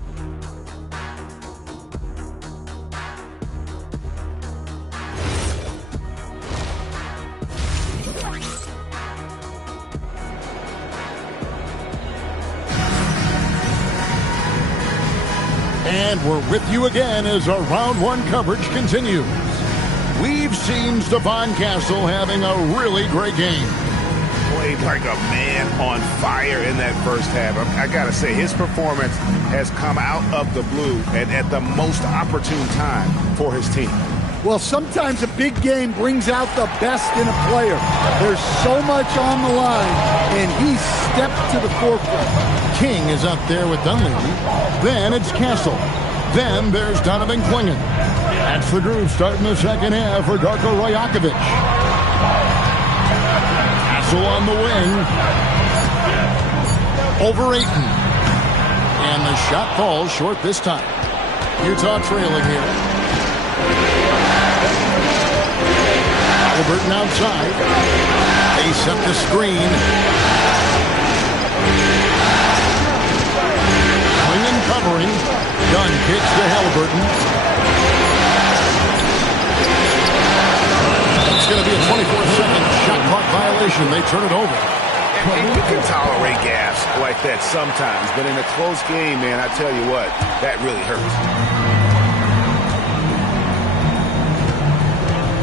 And we're with you again as our round 1 coverage continues. We've seen Stephon Castle having a really great game. Played like a man on fire in that first half. I got to say, his performance has come out of the blue and at the most opportune time for his team. Well, sometimes a big game brings out the best in a player. There's so much on the line, and he stepped to the forefront. King is up there with Dunleavy. Then it's Castle. Then there's Donovan Clingan. That's the group starting the second half for Darko Rajakovic. Castle on the wing. Over Ayton. And the shot falls short this time. Utah trailing here. Halliburton outside. They set the screen. Clingan covering. Dunn kicks to Halliburton. It's going to be a 24-second shot clock violation. They turn it over. And you can tolerate gas like that sometimes, but in a close game, man, I tell you what, that really hurts.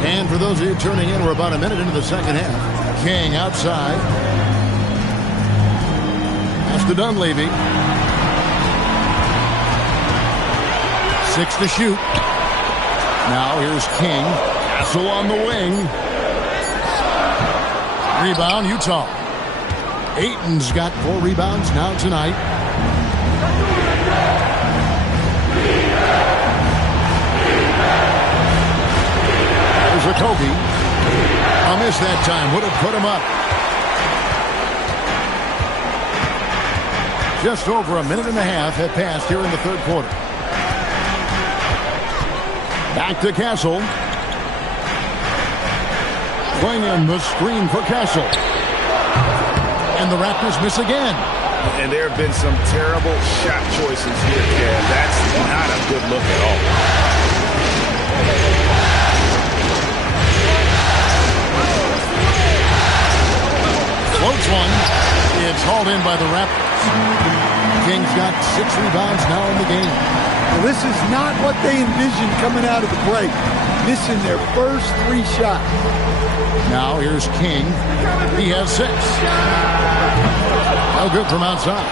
And for those of you turning in, we're about a minute into the second half. King outside. Pass to Dunleavy. 6 to shoot. Now here's King. Castle on the wing. Rebound, Utah. Ayton's got 4 rebounds now tonight. There's Kobe. A miss that time. Would have put him up. Just over a minute and a half had passed here in the third quarter. Back to Castle. Playing in the screen for Castle. And the Raptors miss again. And there have been some terrible shot choices here, Kev. That's not a good look at all. Floats one. It's hauled in by the Raptors. Kings got 6 rebounds now in the game. Well, this is not what they envisioned coming out of the break. Missing their first 3 shots. Now here's King. He has 6. No good from outside.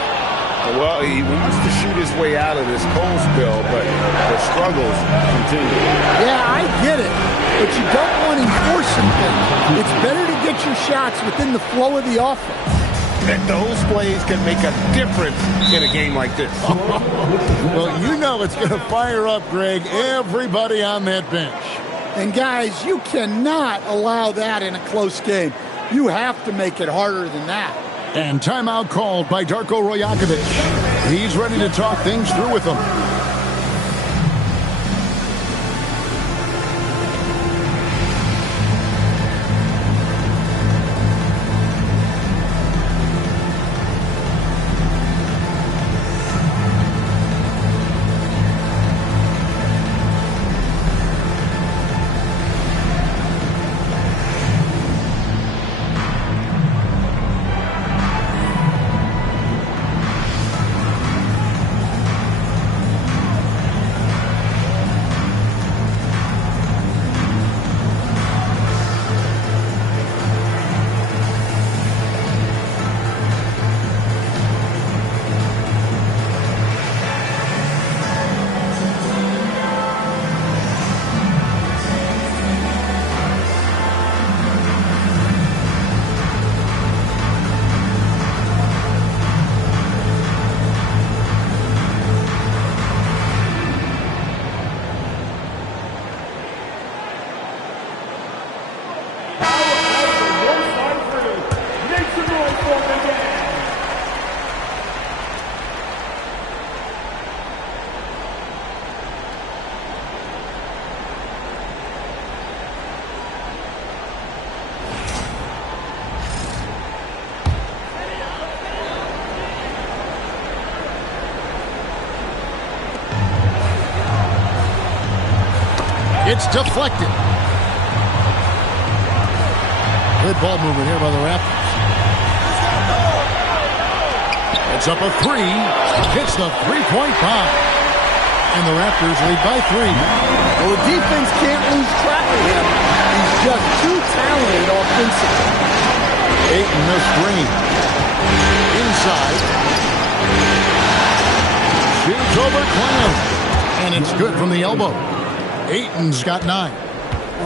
Well, he wants to shoot his way out of this cold spell, but the struggles continue. Yeah, I get it. But you don't want to enforce things. It's better to get your shots within the flow of the offense. And those plays can make a difference in a game like this. Well, you know it's going to fire up, Greg, everybody on that bench. And guys, you cannot allow that in a close game. You have to make it harder than that. And timeout called by Darko Rajakovic. He's ready to talk things through with them. It's deflected. Good ball movement here by the Raptors. It's up a 3. Hits the three-point bomb. And the Raptors lead by 3. Well, the defense can't lose track of him. He's just too talented offensively. Ayton the screen. Inside. Shoots over Clem. And it's good from the elbow. Ayton's got 9.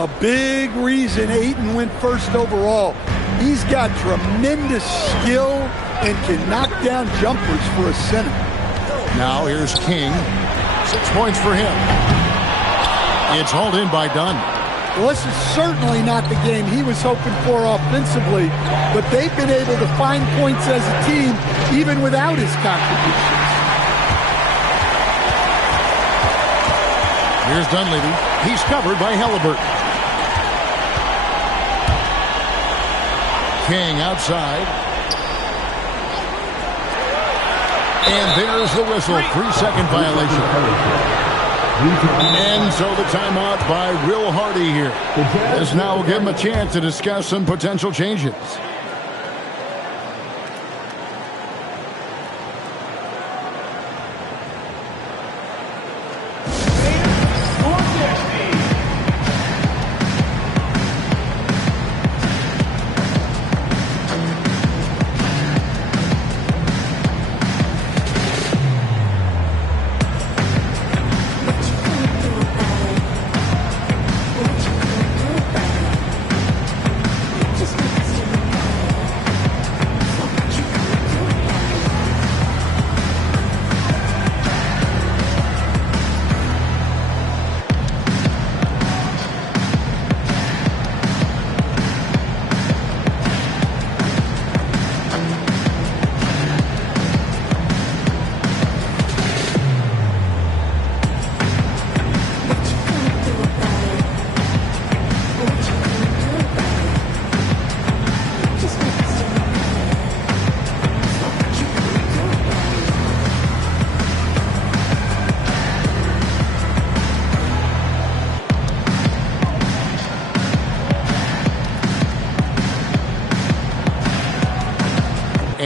A big reason Ayton went first overall. He's got tremendous skill and can knock down jumpers for a center. Now here's King. 6 points for him. It's hauled in by Dunn. Well, this is certainly not the game he was hoping for offensively, but they've been able to find points as a team even without his contributions. Here's Dunleavy. He's covered by Halliburton. King outside. And there's the whistle. 3-second violation. And so the timeout by Will Hardy here. This now will give him a chance to discuss some potential changes.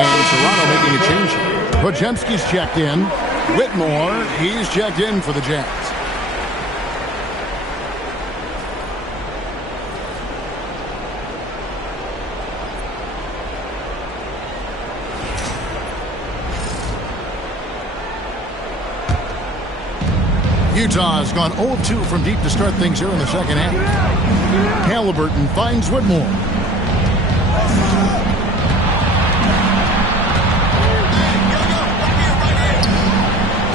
And Toronto making a change here. Podziemski's checked in. Whitmore, he's checked in for the Jazz. Utah's gone 0-2 from deep to start things here in the second half. Halliburton finds Whitmore.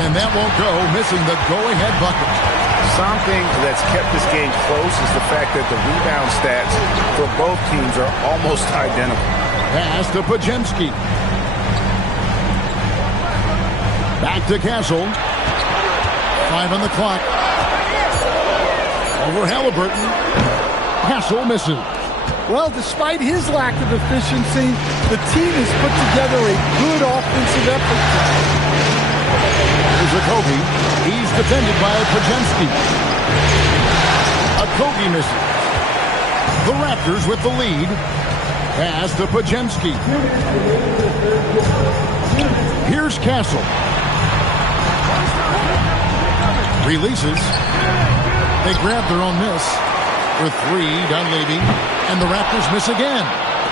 And that won't go, missing the go-ahead bucket. Something that's kept this game close is the fact that the rebound stats for both teams are almost identical. Pass to Podziemski. Back to Castle. 5 on the clock. Over Halliburton. Castle misses. Well, despite his lack of efficiency, the team has put together a good offensive effort. Here's Okogie. He's defended by Podziemski. Okogie misses. The Raptors with the lead. Pass to Podziemski. Here's Castle. Releases. They grab their own miss. For 3, Dunleavy. And the Raptors miss again.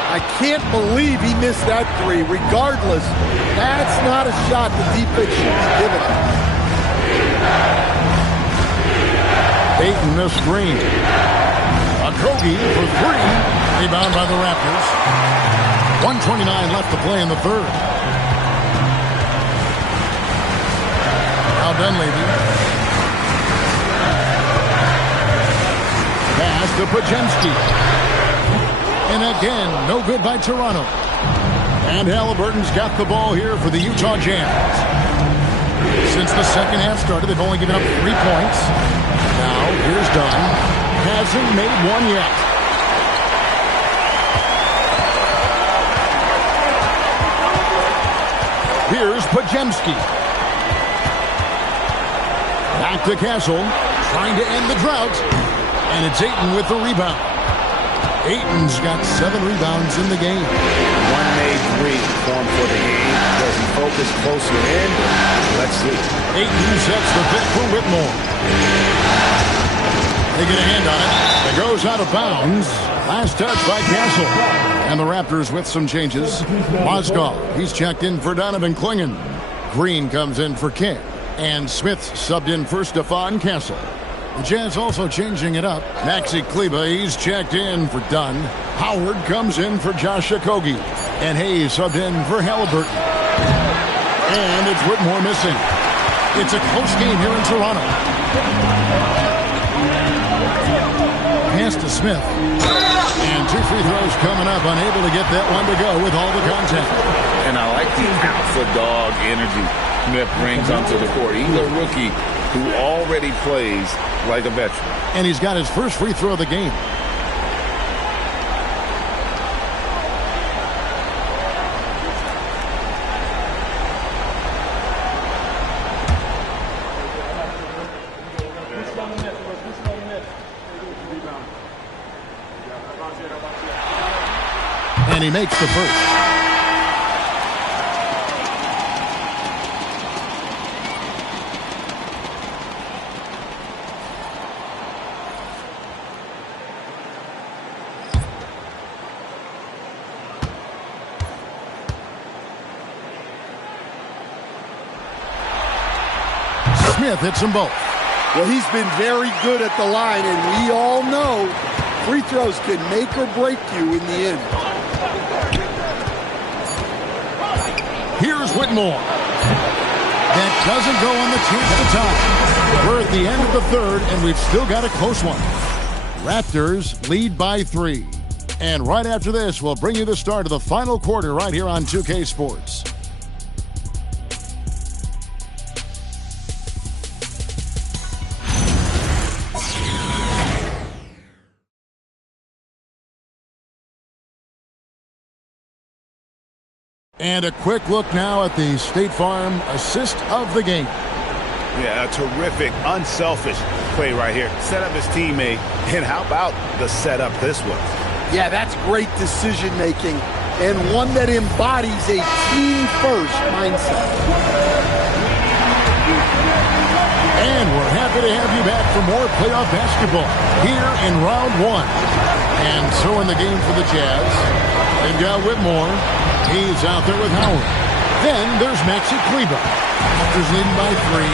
I can't believe he missed that 3. Regardless, that's not a shot the defense should be giving. Ayton the screen. Okogie for 3. Rebound by the Raptors. 1:29 left to play in the third. Now Dunleavy. Pass to Podziemski. And again, no good by Toronto. And Halliburton's got the ball here for the Utah Jazz. Since the second half started, they've only given up 3 points. Now, here's Dunn. Hasn't made one yet. Here's Podziemski. Back to Castle. Trying to end the drought. And it's Ayton with the rebound. Ayton's got 7 rebounds in the game. 1 made 3 formed for the game. Does he focus closer in? Let's see. Ayton sets the pick for Whitmore. They get a hand on it. It goes out of bounds. Last touch by Castle. And the Raptors with some changes. Mozgov, he's checked in for Donovan Clingan. Green comes in for King. And Smith subbed in for Stephon Castle. The Jazz also changing it up. Maxi Kleber, he's checked in for Dunn. Howard comes in for Josh Okogie. And Hayes subbed in for Halliburton. And it's Whitmore missing. It's a close game here in Toronto. Pass to Smith. And 2 free throws coming up. Unable to get that one to go with all the contact. And I like the alpha dog energy Smith brings onto the court. He's a rookie who already plays like a veteran. And he's got his first free throw of the game. And he makes the first. Smith hits them both. Well, he's been very good at the line, and we all know free throws can make or break you in the end. Here's Whitmore. That doesn't go on the chance to tie. We're at the end of the third, and we've still got a close one. Raptors lead by 3. And right after this, we'll bring you the start of the final quarter right here on 2K Sports. And a quick look now at the State Farm assist of the game. Yeah, a terrific, unselfish play right here. Set up his teammate, and how about the setup this was? Yeah, that's great decision-making. and one that embodies a team-first mindset. And we're happy to have you back for more playoff basketball here in round one. And so in the game for the Jazz, they've got Whitmore. He's out there with Howard. Then there's Maxi Kleber. Raptors leading by 3.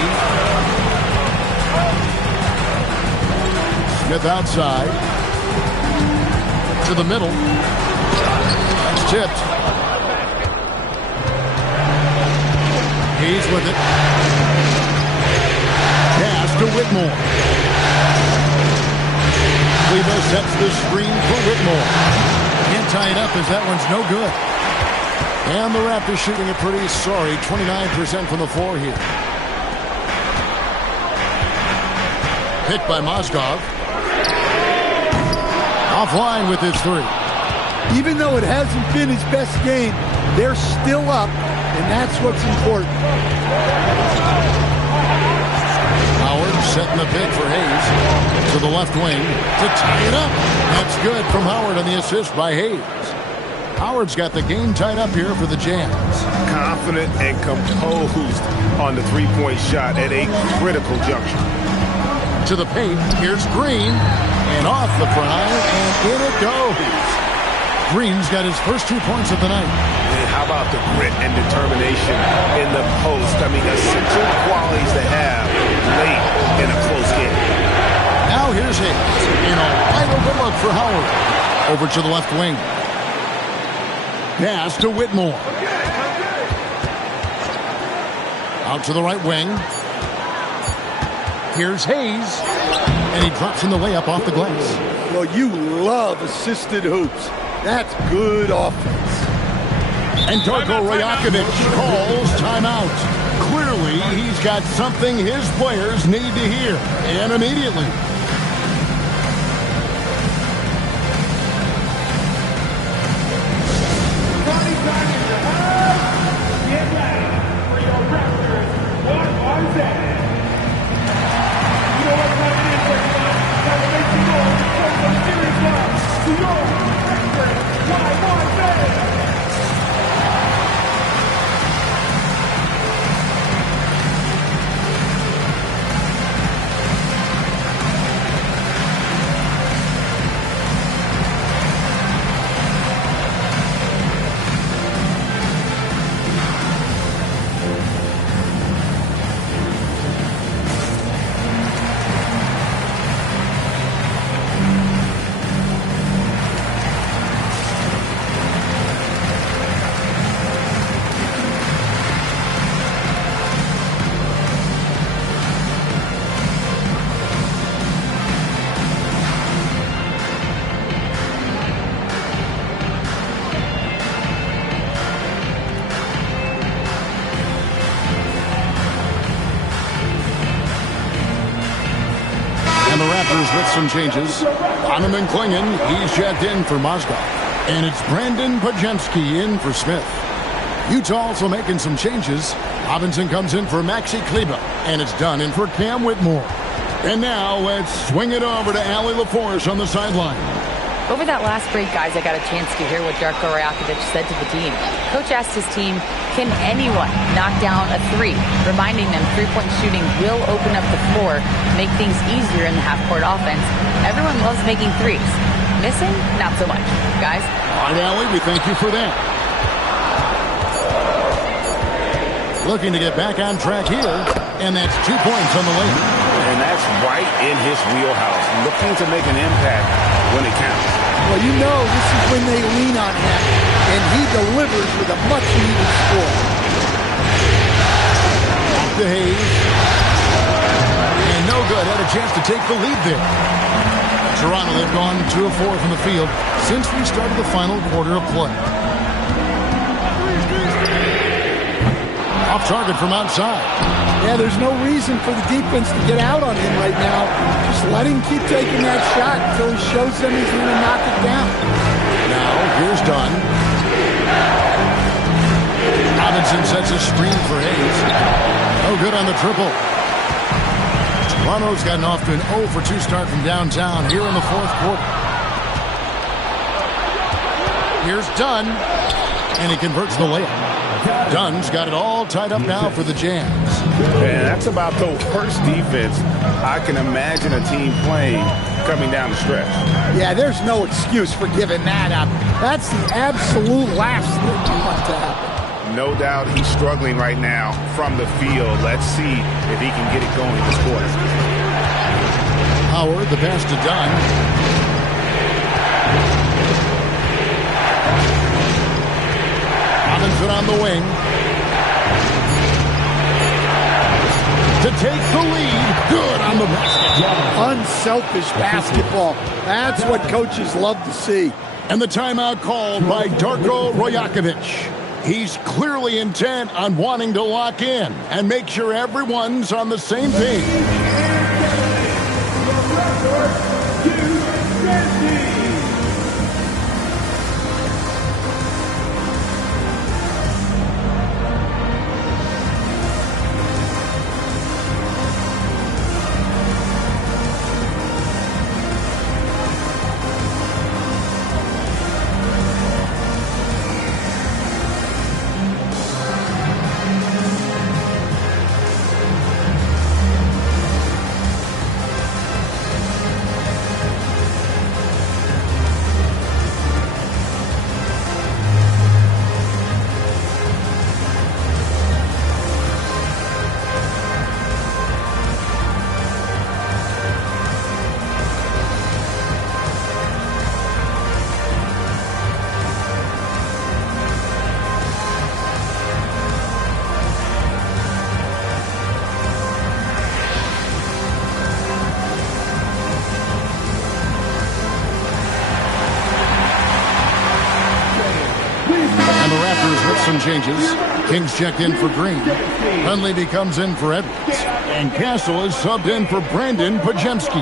Smith outside. To the middle. That's tipped. He's with it. Pass to Whitmore. Kleber sets the screen for Whitmore. Can't tie it up as that one's no good. And the Raptors shooting a pretty sorry 29% from the floor here. Picked by Mozgov. Offline with his 3. Even though it hasn't been his best game, they're still up, and that's what's important. Howard setting the pick for Hayes to the left wing to tie it up. That's good from Howard on the assist by Hayes. Howard's got the game tied up here for the Jazz. Confident and composed on the three-point shot at a critical juncture. To the paint, here's Green, and off the pry, and in it goes. Green's got his first 2 points of the night. And how about the grit and determination in the post? I mean, essential qualities to have late in a close game. Now here's Hayes, in a wide open look for Howard. Over to the left wing. Pass to Whitmore. Out to the right wing. Here's Hayes. And he drops in the layup off the glass. Well, you love assisted hoops. That's good offense. And Darko Rajakovic calls timeout. Clearly, he's got something his players need to hear. And immediately. With some changes. Donovan Clingan, he's checked in for Mozgov. And it's Brandon Podziemski in for Smith. Utah also making some changes. Robinson comes in for Maxi Kleber. And it's done in for Cam Whitmore. And now let's swing it over to Allie LaForce on the sideline. Over that last break, guys, I got a chance to hear what Darko Rajakovic said to the team. Coach asked his team, can anyone knock down a 3? Reminding them three-point shooting will open up the floor, make things easier in the half-court offense. Everyone loves making threes. Missing? Not so much. Guys? All right, Allie, we thank you for that. Looking to get back on track here, and that's 2 points on the layup. And that's right in his wheelhouse, looking to make an impact when it counts. Well, you know this is when they lean on him, and he delivers with a much-needed score. Off to Hayes. And no good. Had a chance to take the lead there. Toronto, they've gone 2 of 4 from the field since we started the final quarter of play. Off target from outside. Yeah, there's no reason for the defense to get out on him right now. Just let him keep taking that shot until he shows them he's going to knock it down. Now, here's Dunn. Robinson sets a screen for Hayes. No good on the triple. Toronto's gotten off to an 0 for 2 start from downtown here in the fourth quarter. Here's Dunn, and he converts the layup. Dunn's got it all tied up now for the Jazz. And that's about the worst defense I can imagine a team playing coming down the stretch. Yeah, there's no excuse for giving that up. That's the absolute last thing you want to happen. No doubt he's struggling right now from the field. Let's see if he can get it going this quarter. Howard, the pass to Dunn. Robinson on the wing. To take the lead. Good on the basket. Unselfish basketball. That's what coaches love to see. And the timeout called by Darko Rajakovic. He's clearly intent on wanting to lock in and make sure everyone's on the same page. Changes. Kings checked in for Green. Hunley comes in for Edwards. And Castle is subbed in for Brandon Pajemski.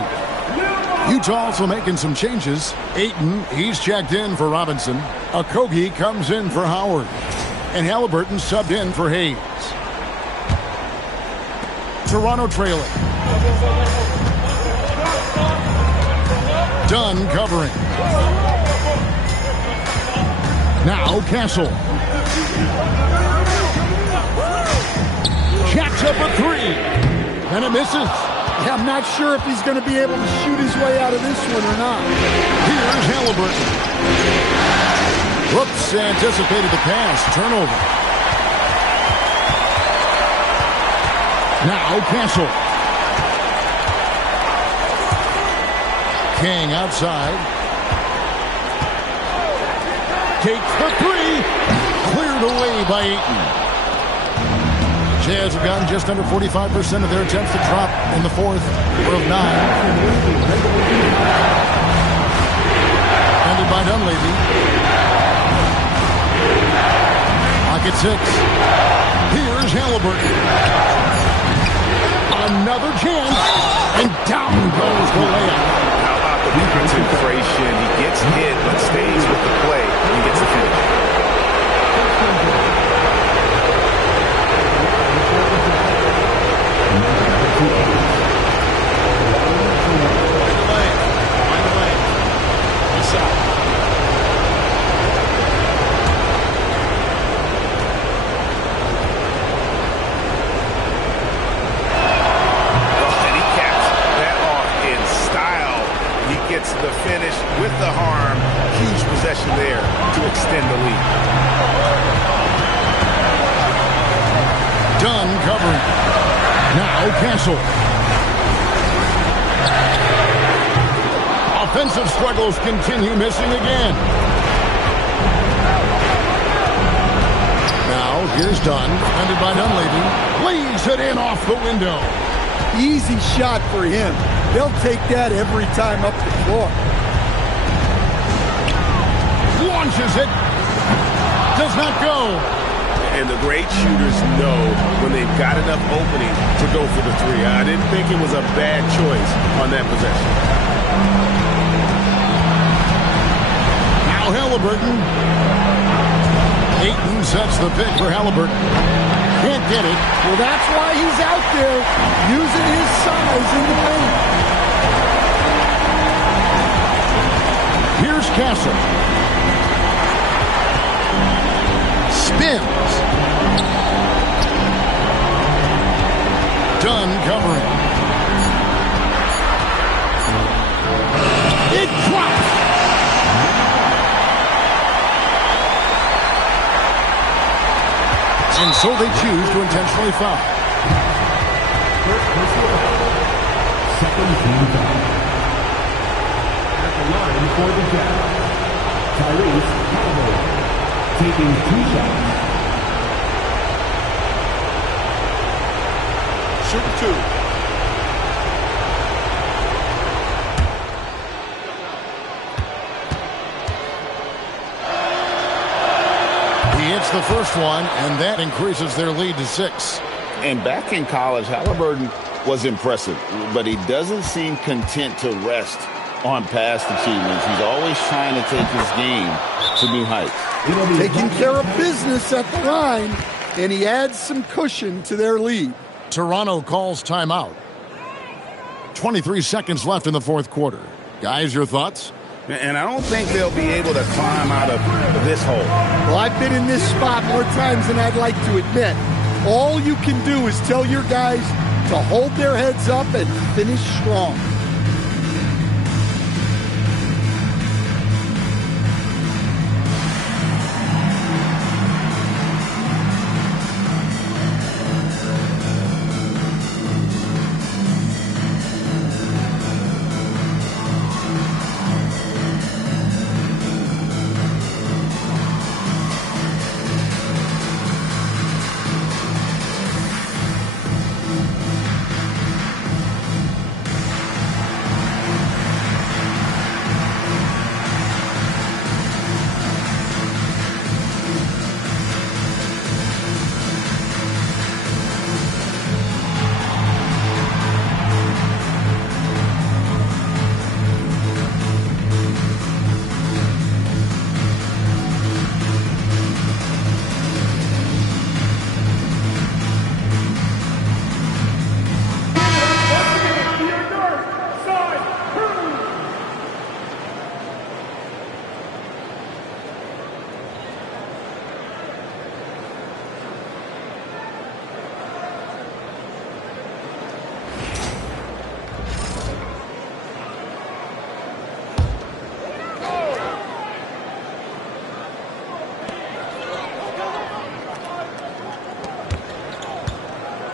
Utah also making some changes. Ayton, he's checked in for Robinson. Okogie comes in for Howard. And Halliburton subbed in for Hayes. Toronto trailing. Dunn covering. Now Castle. Jacks up a three. And it misses. Yeah, I'm not sure if he's going to be able to shoot his way out of this one or not. Here's Halliburton. Whoops, anticipated the pass. Turnover. Now Castle. King outside. Takes the three. Cleared away by Ayton. Jazz have gotten just under 45% of their attempts to drop in the fourth. We're of 9. Ended by Dunleavy. Pocket 6. Here's Halliburton. Another chance. And down goes the layup. How about the concentration? He gets hit but stays with the play and gets the finish. The finish with the harm. Huge possession there to extend the lead. Dunn covering. Now Castle. Offensive struggles continue, missing again. Now here's Dunn, defended by Dunleavy. Lays it in off the window. Easy shot for him. They'll take that every time up the floor. Launches it. Does not go. And the great shooters know when they've got enough opening to go for the three. I didn't think it was a bad choice on that possession. Now Halliburton. Ayton sets the pick for Halliburton. Can't get it. Well, that's why he's out there using his size in the paint. Here's Castle. Dunn covering. It drops. And so they choose to intentionally foul. Second team foul. At the line for the foul, Tyrese Halliburton taking 2 shots. Shooting 2. He hits the first one, and that increases their lead to 6. And back in college, Halliburton was impressive, but he doesn't seem content to rest on past achievements. He's always trying to take his game to new heights. Taking care of business at the line, and he adds some cushion to their lead. Toronto calls timeout. 23 seconds left in the fourth quarter. Guys, your thoughts? And I don't think they'll be able to climb out of this hole. Well, I've been in this spot more times than I'd like to admit. All you can do is tell your guys to hold their heads up and finish strong.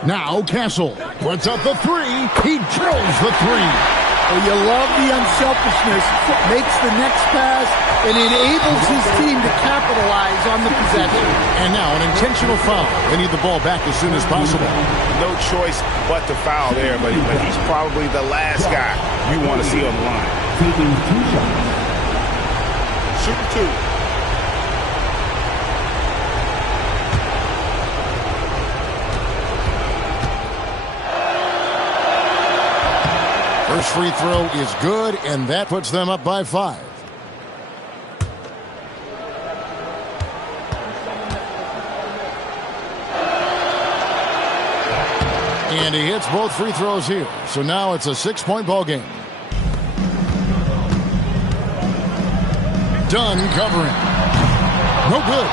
Now Castle puts up the 3. He drills the 3. Well, you love the unselfishness. Makes the next pass and enables his team to capitalize on the possession. And now an intentional foul. They need the ball back as soon as possible. No choice but to foul there, but he's probably the last guy you want to see on the line. Taking 2 shots. Shooting 2. First free throw is good, and that puts them up by 5. And he hits both free throws here. So now it's a 6-point ball game. Dunn covering. No good.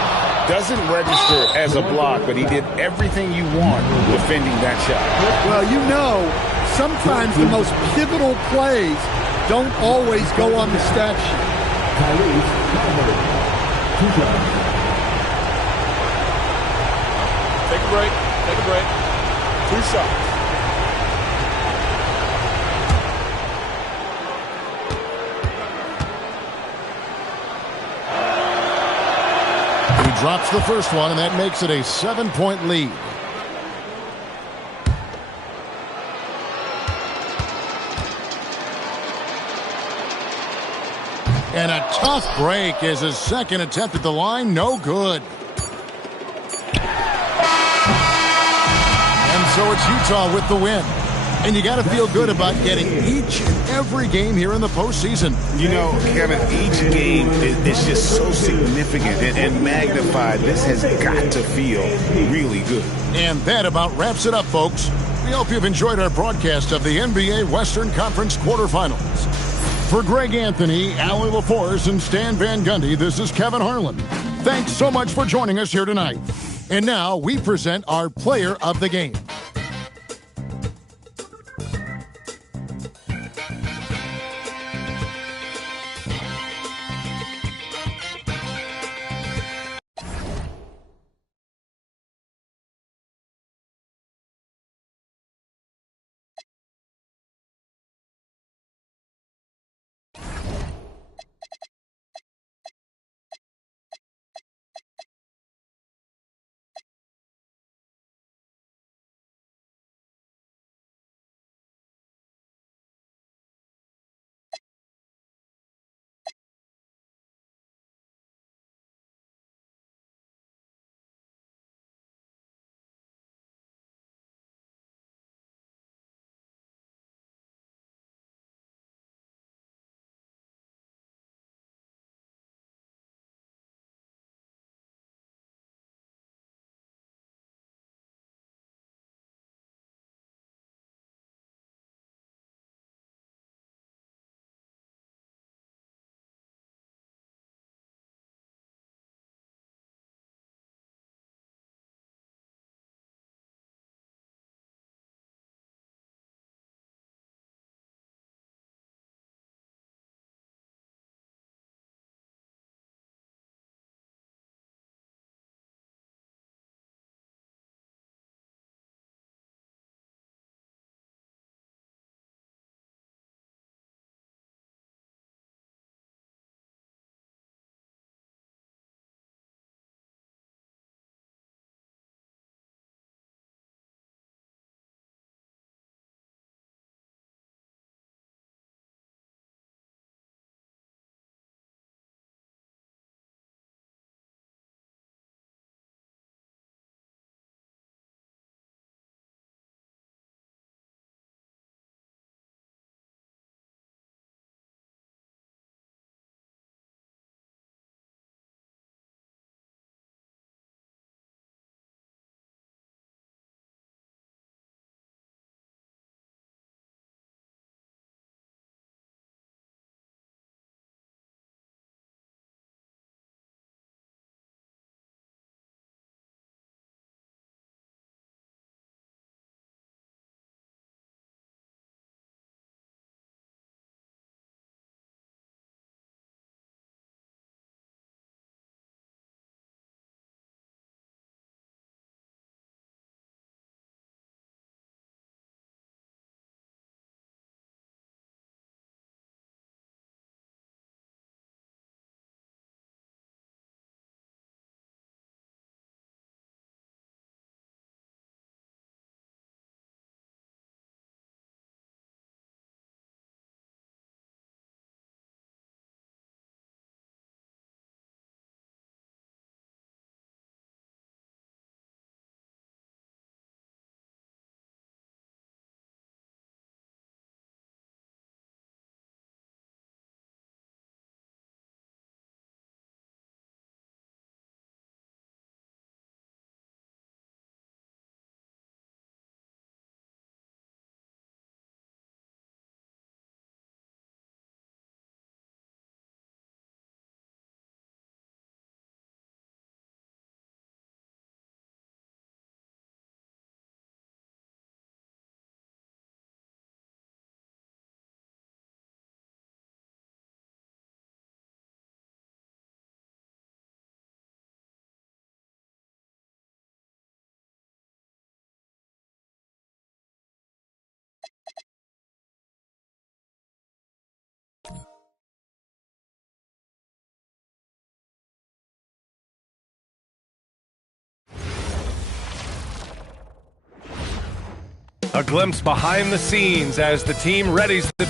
Doesn't register as a block, but he did everything you want defending that shot. Well, you know, sometimes the most pivotal plays don't always go on the stat sheet. Tyrese Halliburton, 2 shots. Take a break. Take a break. 2 shots. He drops the first one, and that makes it a 7-point lead. And a tough break is his second attempt at the line. No good. And so it's Utah with the win. And you got to feel good about getting each and every game here in the postseason. You know, Kevin, each game is just so significant and magnified. This has got to feel really good. And that about wraps it up, folks. We hope you've enjoyed our broadcast of the NBA Western Conference quarterfinals. For Greg Anthony, Allie LaForce, and Stan Van Gundy, this is Kevin Harlan. Thanks so much for joining us here tonight. And now we present our player of the game. A glimpse behind the scenes as the team readies the...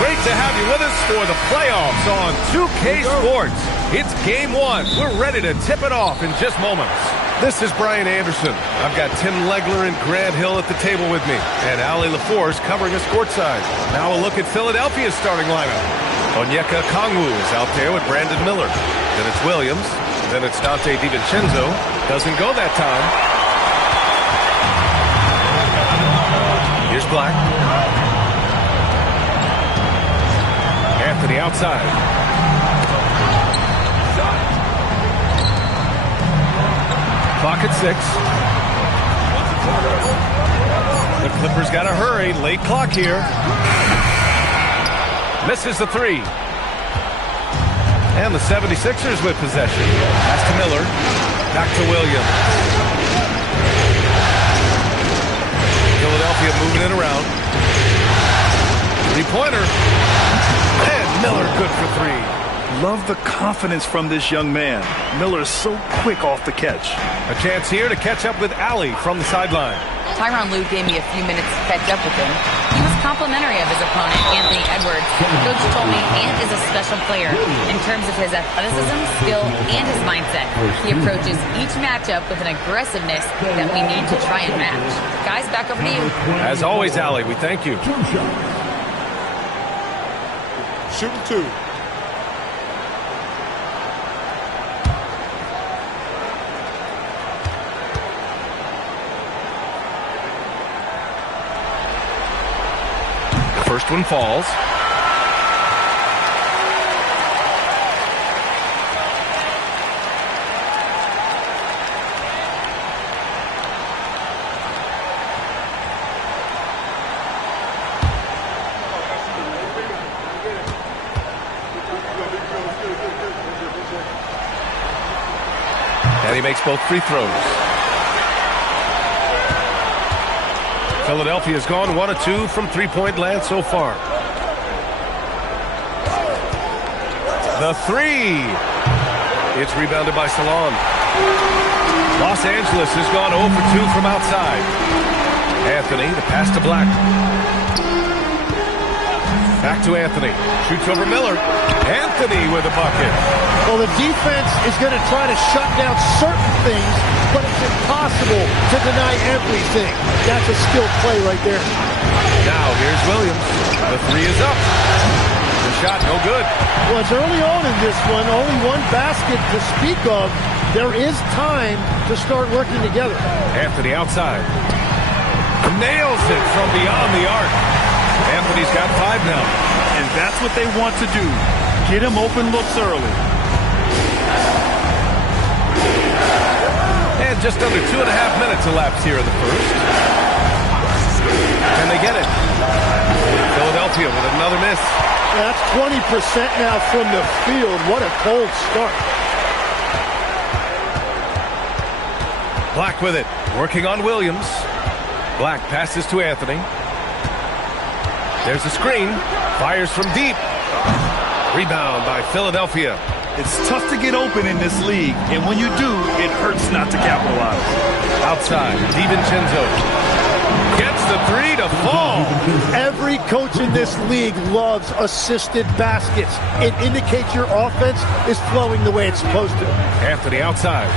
Great to have you with us for the playoffs on 2K Sports. It's game one. We're ready to tip it off in just moments. This is Brian Anderson. I've got Tim Legler and Grant Hill at the table with me, and Ali LaForce covering us courtside. Now a look at Philadelphia's starting lineup. Onyeka Okongwu is out there with Brandon Miller. Then it's Williams. Then it's Dante DiVincenzo. Doesn't go that time. Here's Black. Anthony outside. Clock at 6. The Clippers got to hurry. Late clock here. Misses the 3. And the 76ers with possession. Pass to Miller. Back to Williams. Philadelphia moving it around. 3-pointer. And Miller good for 3. Love the confidence from this young man. Miller is so quick off the catch. A chance here to catch up with Ali from the sideline. Tyronn Lue gave me a few minutes to catch up with him. He was complimentary of his opponent, Anthony Edwards. Coach told me Ant is a special player in terms of his athleticism, skill, and his mindset. He approaches each matchup with an aggressiveness that we need to try and match. Guys, back over to you. As always, Ali, we thank you. Shooting 2. First one falls. And he makes both free throws. Philadelphia's gone 1 of 2 from three-point land so far. The 3. It's rebounded by Salon. Los Angeles has gone 0 for 2 from outside. Anthony, the pass to Black. Back to Anthony. Shoots over Miller. Anthony with a bucket. Well, the defense is going to try to shut down certain things, but it's impossible to deny everything. That's a skilled play right there. Now, here's Williams. The 3 is up. The shot, no good. Well, it's early on in this one. Only one basket to speak of. There is time to start working together. Anthony outside. Nails it from beyond the arc. Anthony's got 5 now. And that's what they want to do. Get him open looks early. And just under 2.5 minutes elapsed here in the first. Can they get it? Philadelphia with another miss. That's 20% now from the field. What a cold start. Black with it. Working on Williams. Black passes to Anthony. There's a screen. Fires from deep. Rebound by Philadelphia. It's tough to get open in this league, and when you do, it hurts not to capitalize. Outside, DiVincenzo gets the 3 to fall. Every coach in this league loves assisted baskets. It indicates your offense is flowing the way it's supposed to. Anthony outside.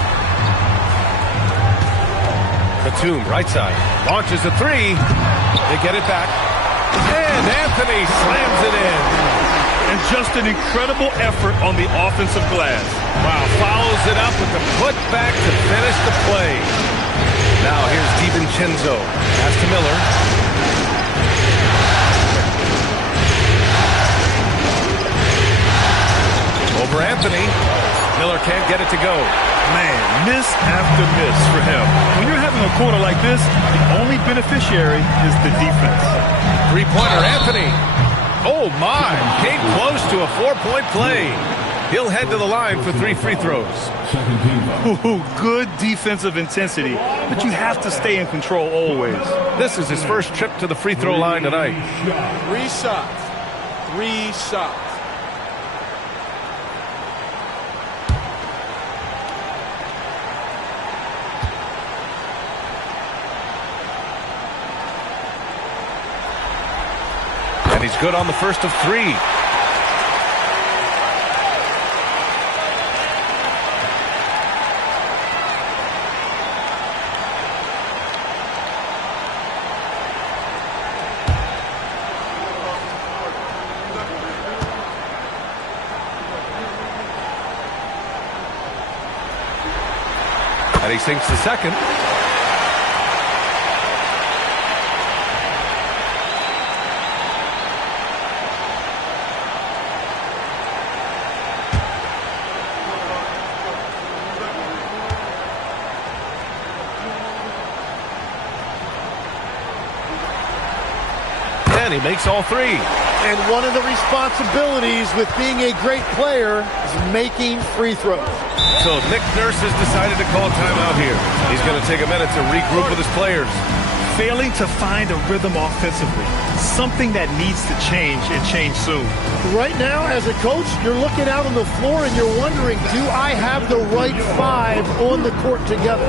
Batum right side. Launches a 3. They get it back. And Anthony slams it in. And just an incredible effort on the offensive glass. Wow, follows it up with the putback to finish the play. Now here's DiVincenzo. Pass to Miller. Over Anthony. Miller can't get it to go. Man, miss after miss for him. When you're having a quarter like this, the only beneficiary is the defense. 3-pointer, Anthony. Oh, my. Came close to a 4-point play. He'll head to the line for 3 free throws. Ooh, good defensive intensity, but you have to stay in control always. This is his first trip to the free throw line tonight. 3 shots. 3 shots. he's good on the first of 3. And he sinks the second. And he makes all 3. And one of the responsibilities with being a great player is making free throws. So Nick Nurse has decided to call timeout here. He's going to take a minute to regroup with his players. Failing to find a rhythm offensively, something that needs to change and change soon. Right now, as a coach, you're looking out on the floor and you're wondering, do I have the right 5 on the court together?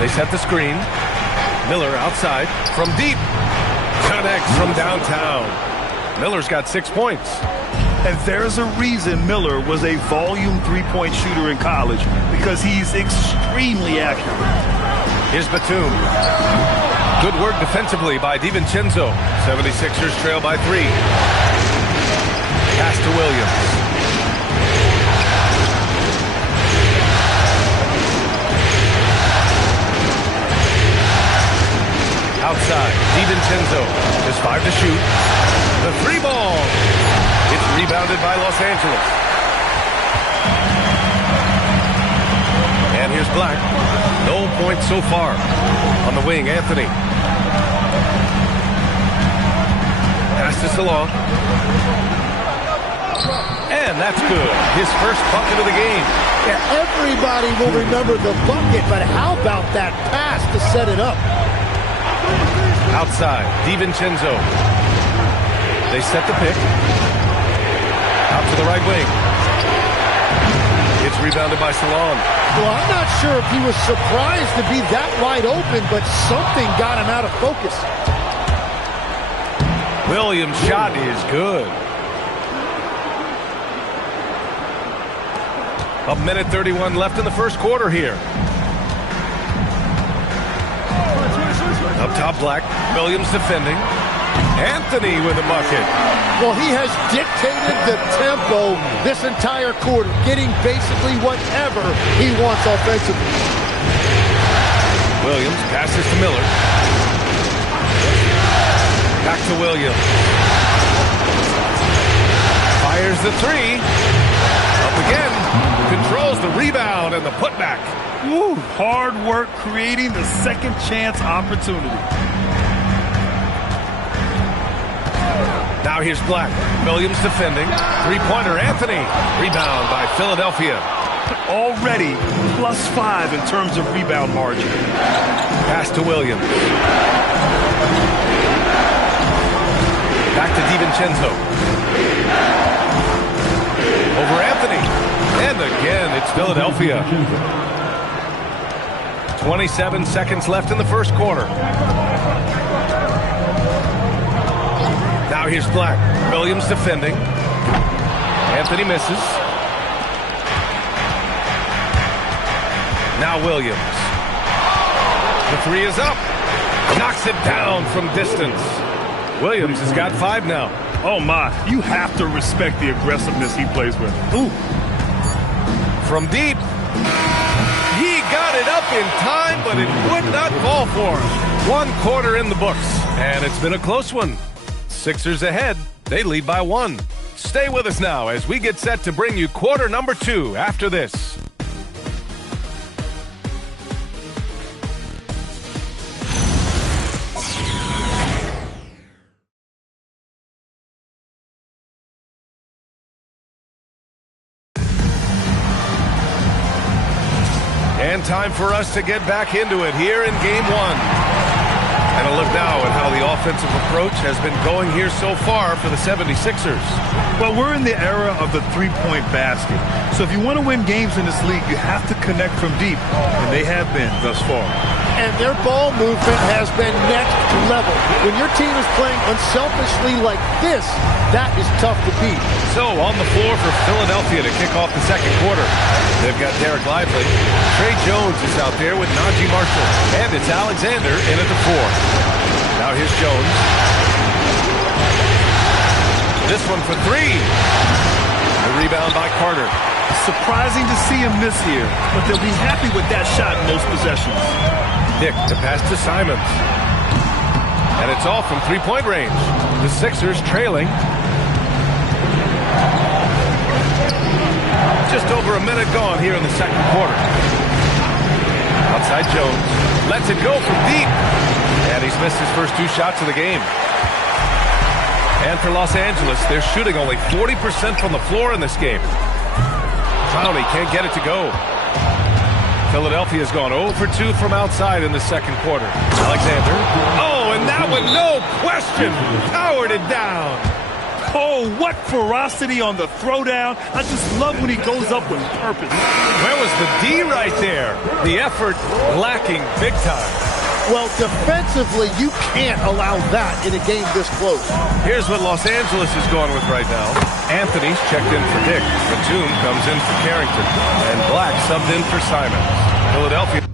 They set the screen. Miller outside from deep. Connects from downtown. Miller's got 6 points. And there's a reason Miller was a volume 3-point shooter in college, because he's extremely accurate. Here's Batum. Good work defensively by DiVincenzo. 76ers trail by 3. Pass to Williams. Outside, DiVincenzo. There's 5 to shoot. The 3 ball. It's rebounded by Los Angeles. And here's Black. No points so far. On the wing, Anthony. Pass to Salon. And that's good. His first bucket of the game. Yeah, everybody will remember the bucket, but how about that pass to set it up? Outside, DiVincenzo. They set the pick. Out to the right wing. It's rebounded by Salon. Well, I'm not sure if he was surprised to be that wide open, but something got him out of focus. Williams' shot is good. A minute 31 left in the first quarter here. Up top, Black. Williams defending. Anthony with a bucket. Well, he has dictated the tempo this entire quarter, getting basically whatever he wants offensively. Williams passes to Miller. Back to Williams. Fires the 3. Up again. Controls the rebound and the putback. Woo, hard work creating the second chance opportunity. Now here's Black. Williams defending. 3-pointer, Anthony. Rebound by Philadelphia. Already +5 in terms of rebound margin. Pass to Williams. Back to DiVincenzo. Over Anthony. And again, it's Philadelphia. 27 seconds left in the first quarter. Now here's Black. Williams defending. Anthony misses. Now Williams. The 3 is up. Knocks it down from distance. Williams has got 5 now. Oh, my. You have to respect the aggressiveness he plays with. Ooh. From deep. He got it up in time, but it would not fall for him. 1 quarter in the books, and it's been a close one. Sixers ahead. They lead by 1. Stay with us now as we get set to bring you quarter number 2 after this. And time for us to get back into it here in Game 1. And a look now at how the offensive approach has been going here so far for the 76ers. Well, we're in the era of the three-point basket. So if you want to win games in this league, you have to connect from deep. And they have been thus far. And their ball movement has been next level. When your team is playing unselfishly like this, that is tough to beat. So on the floor for Philadelphia to kick off the second quarter. They've got Derek Lively. Trey Jones is out there with Najee Marshall. And it's Alexander in at the 4. Now here's Jones. This one for 3. The rebound by Carter. Surprising to see him miss here, but they'll be happy with that shot in most possessions. Dick to pass to Simons. And it's all from three-point range. The Sixers trailing. Just over a minute gone here in the second quarter. Outside Jones. Lets it go from deep. And he's missed his first 2 shots of the game. And for Los Angeles, they're shooting only 40% from the floor in this game. Clowney can't get it to go. Philadelphia's gone 0 for 2 from outside in the second quarter. Alexander. Oh, and that one, no question, powered it down. Oh, what ferocity on the throwdown. I just love when he goes up with purpose. Where was the D right there? The effort lacking big time. Well, defensively, you can't allow that in a game this close. Here's what Los Angeles is going with right now. Anthony's checked in for Dick. Batum comes in for Carrington. And Black subbed in for Simons. Philadelphia.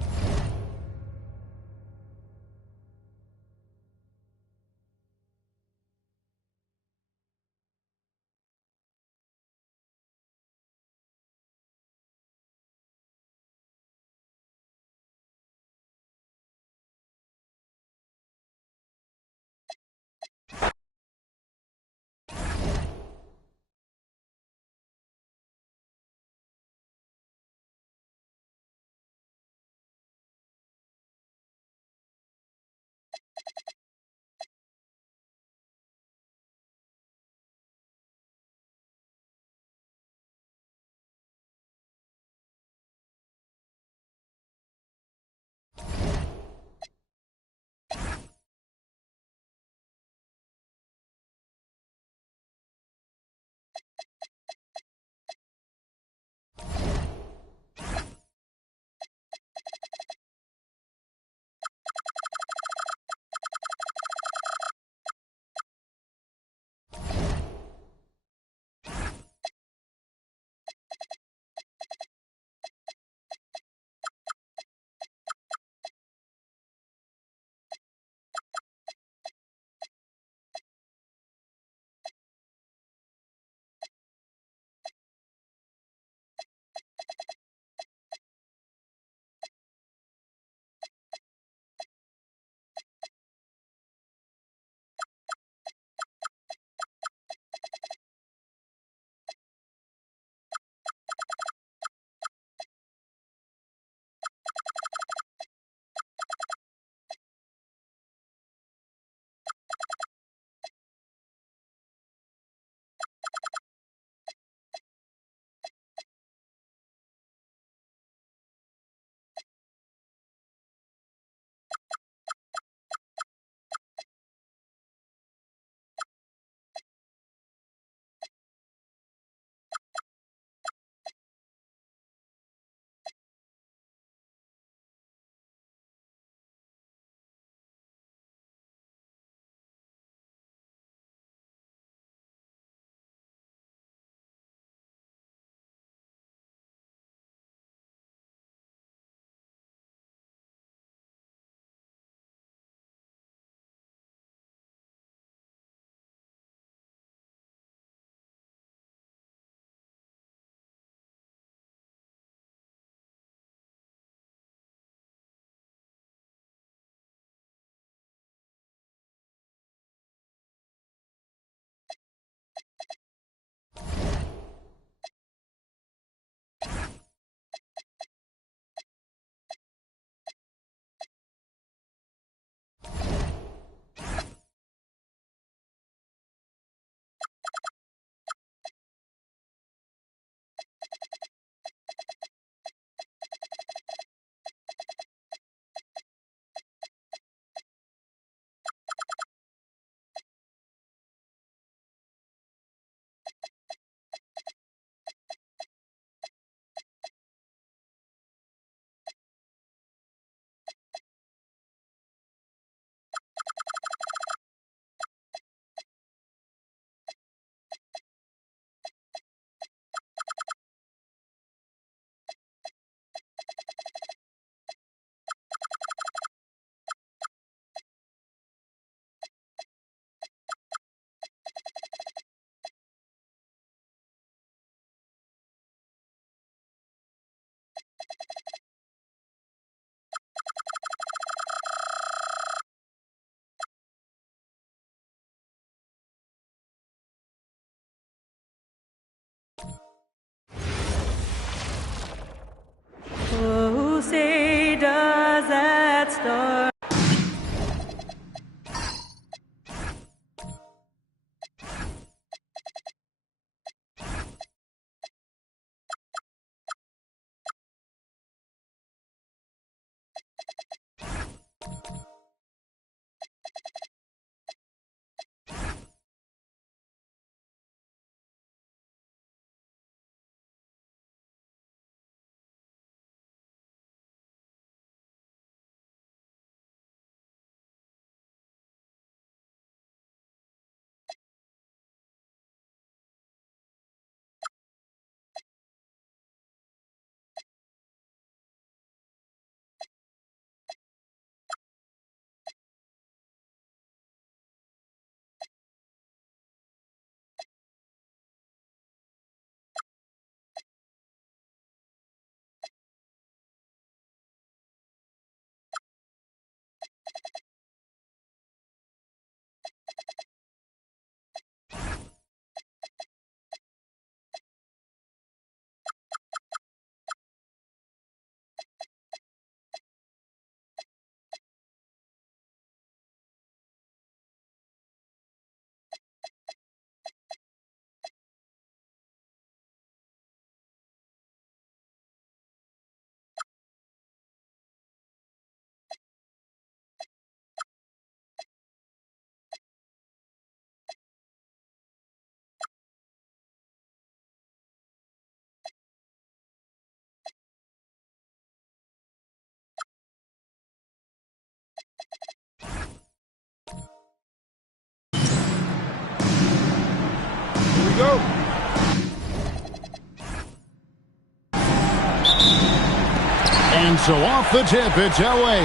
And so off the tip, it's Elway.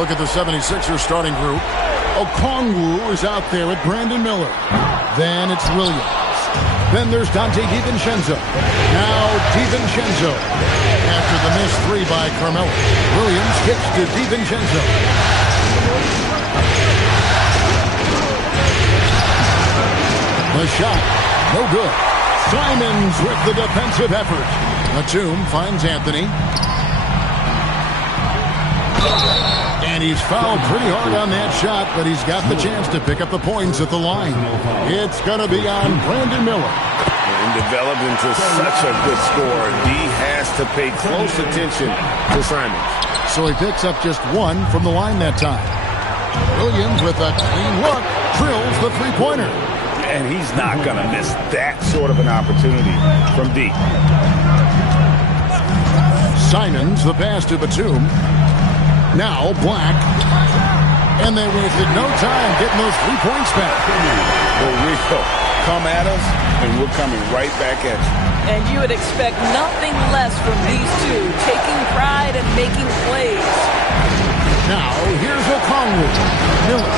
Look at the 76ers starting group. Okongwu is out there with Brandon Miller. Then it's Williams. Then there's Dante DiVincenzo. Now DiVincenzo. After the missed three by Carmelo. Williams kicks to DiVincenzo. The shot, no good. Simons with the defensive effort. Batum finds Anthony. And he's fouled pretty hard on that shot, but he's got the chance to pick up the points at the line. It's going to be on Brandon Miller. And developed into such a good scorer, D has to pay close attention to Simons. So he picks up just one from the line that time. Williams with a clean look, drills the three-pointer. And he's not going to miss that sort of an opportunity from D. Simons, the pass to Batum. Now Black. And they wasted no time getting those 3 points back. Well, Rico, come at us, and we're coming right back at you. And you would expect nothing less from these two, taking pride and making plays. Now, here's Okongwu. Miller.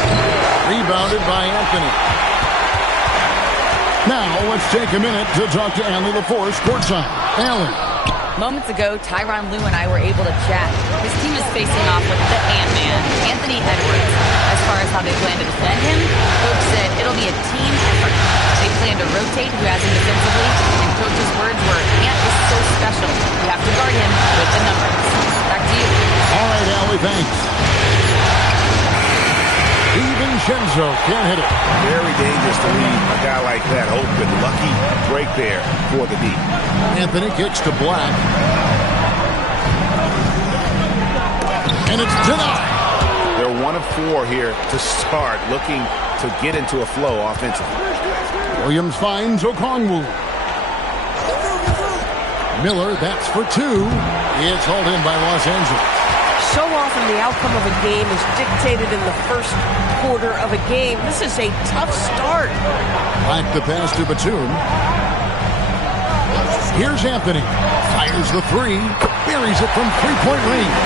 Rebounded by Anthony. Now, let's take a minute to talk to Allen LaForce courtside. Allen. Moments ago, Tyronn Lue and I were able to chat. His team is facing off with the Ant-Man, Anthony Edwards. As far as how they plan to defend him, Coach said it'll be a team effort. They plan to rotate who has him defensively, and Coach's words were, Ant is so special. You have to guard him with the numbers. Back to you. All right, Allie, thanks. DiVincenzo can't hit it. Very dangerous to leave a guy like that open. Lucky break there for the D. Anthony kicks to Black. And it's denied. They're 1 of 4 here to start, looking to get into a flow offensively. Williams finds Okongwu. Miller, that's for 2. It's hauled in by Los Angeles. So often the outcome of a game is dictated in the first quarter of a game. This is a tough start. Like the pass to Batum. Here's Anthony. Fires the 3. Buries it from 3-point range.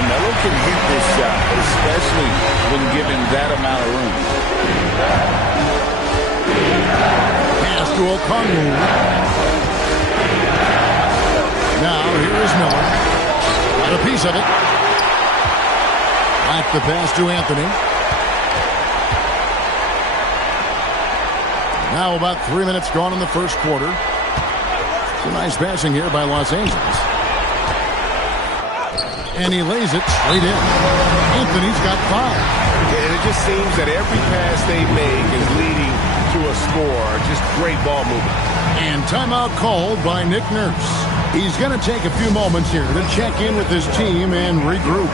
And Melo can hit this shot, especially when given that amount of room. Pass to Okongwu. Now here is Miller. Got a piece of it. Like the pass to Anthony. Now about 3 minutes gone in the first quarter. Some nice passing here by Los Angeles. And he lays it straight in. Anthony's got 5. And it just seems that every pass they make is leading to a score. Just great ball movement. And timeout called by Nick Nurse. He's going to take a few moments here to check in with his team and regroup.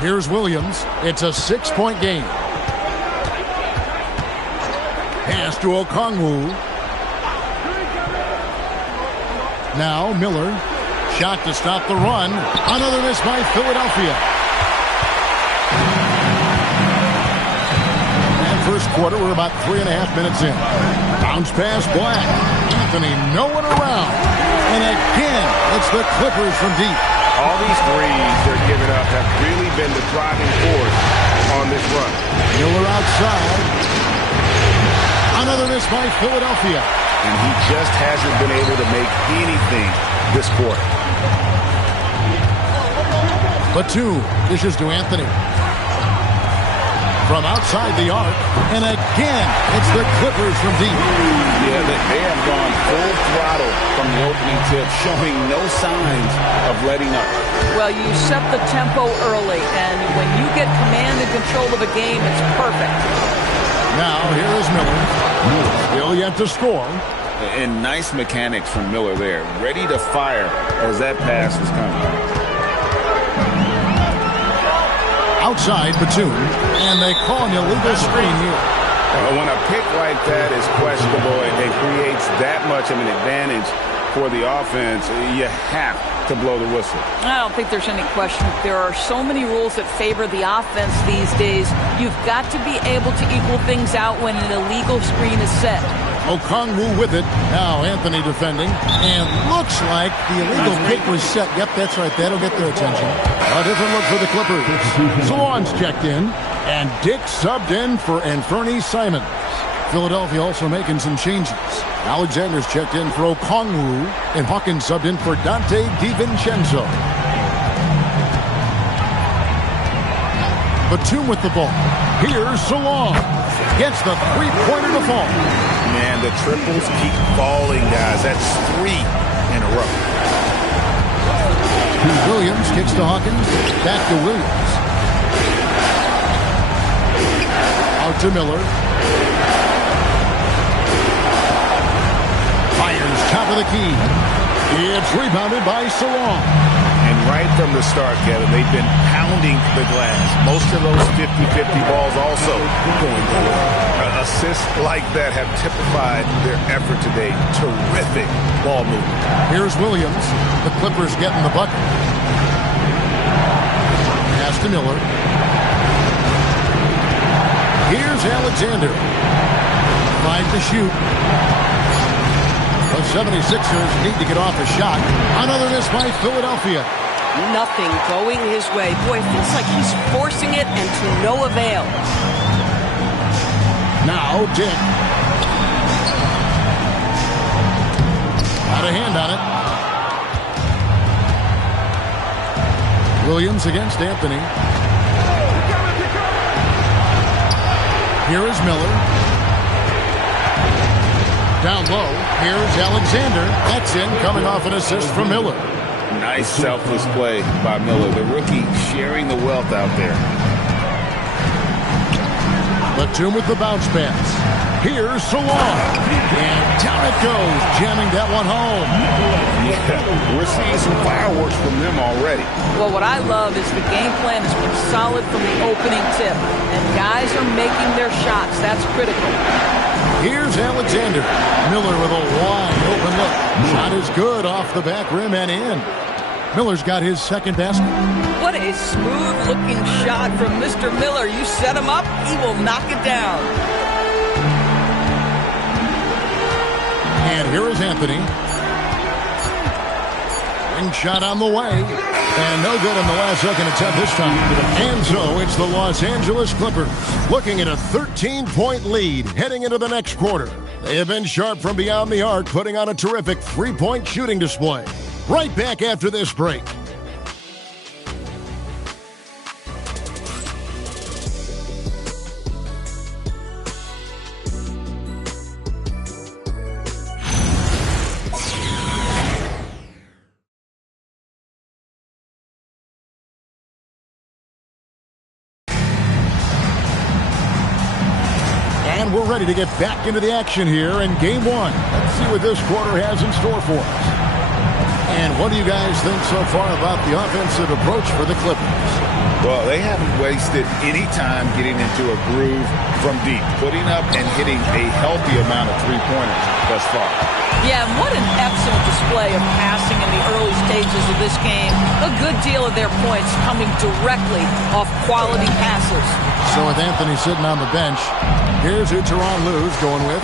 Here's Williams. It's a 6-point game. Pass to Okongwu. Now Miller. Shot to stop the run. Another miss by Philadelphia. first quarter. We're about 3.5 minutes in. Bounce pass, Black. Anthony nowhere around. And again, it's the Clippers from deep. All these threes they're giving up have really been the driving force on this run. Miller outside. Another miss by Philadelphia. And he just hasn't been able to make anything this quarter. Batum dishes to Anthony. From outside the arc, and again, it's the Clippers from deep. Yeah, they have gone full throttle from the opening tip, showing no signs of letting up. Well, you set the tempo early, and when you get command and control of a game, it's perfect. Now, here is Miller. Still yet to score. And nice mechanics from Miller there, ready to fire as that pass is coming. Outside Batum, and they call an illegal screen here. When a pick like that is questionable and it creates that much of an advantage for the offense, you have to blow the whistle. I don't think there's any question. There are so many rules that favor the offense these days. You've got to be able to equal things out when an illegal screen is set. Okongwu with it. Now Anthony defending. And looks like the illegal kick was set. Yep, that's right. That'll get their attention. A different look for the Clippers. Salon's checked in. And Dick subbed in for Anfernee Simons. Philadelphia also making some changes. Alexander's checked in for Okongwu. And Hawkins subbed in for Dante DiVincenzo. Batum with the ball. Here's Salon. Gets the three-pointer to fall. Man, the triples keep falling, guys. That's 3 in a row. Williams kicks to Hawkins. Back to Williams. Out to Miller. Fires top of the key. It's rebounded by Salon. And right from the start, Kevin, they've been pounding the glass. Most of those 50-50 balls also going nowhere. Assists like that have typified their effort today. Terrific ball movement. Here's Williams. The Clippers getting the bucket. Pass to Miller. Here's Alexander. 5 to shoot. The 76ers need to get off a shot. Another miss by Philadelphia. Nothing going his way. Boy, it feels like he's forcing it and to no avail. Now, Dick. Got a hand on it. Williams against Anthony. Here is Miller. Down low. Here's Alexander. That's in, coming off an assist from Miller. Nice selfless play by Miller. The rookie sharing the wealth out there. Batum with the bounce pass. Here's Salon. And down it goes, jamming that one home. Yeah, we're seeing some fireworks from them already. Well, what I love is the game plan has been solid from the opening tip. And guys are making their shots. That's critical. Here's Alexander. Miller with a wide open look. Shot is good off the back rim and in. Miller's got his second basket. What a smooth-looking shot from Mr. Miller. You set him up, he will knock it down. And here is Anthony. Ring shot on the way. And no good in the last second attempt this time. And so it's the Los Angeles Clippers looking at a 13-point lead heading into the next quarter. They have been sharp from beyond the arc, putting on a terrific three-point shooting display. Right back after this break. And we're ready to get back into the action here in Game 1. Let's see what this quarter has in store for us. And what do you guys think so far about the offensive approach for the Clippers? Well, they haven't wasted any time getting into a groove from deep, putting up and hitting a healthy amount of three-pointers thus far. Yeah, and what an excellent display of passing in the early stages of this game. A good deal of their points coming directly off quality passes. So with Anthony sitting on the bench, here's who Tyronn Lue's going with.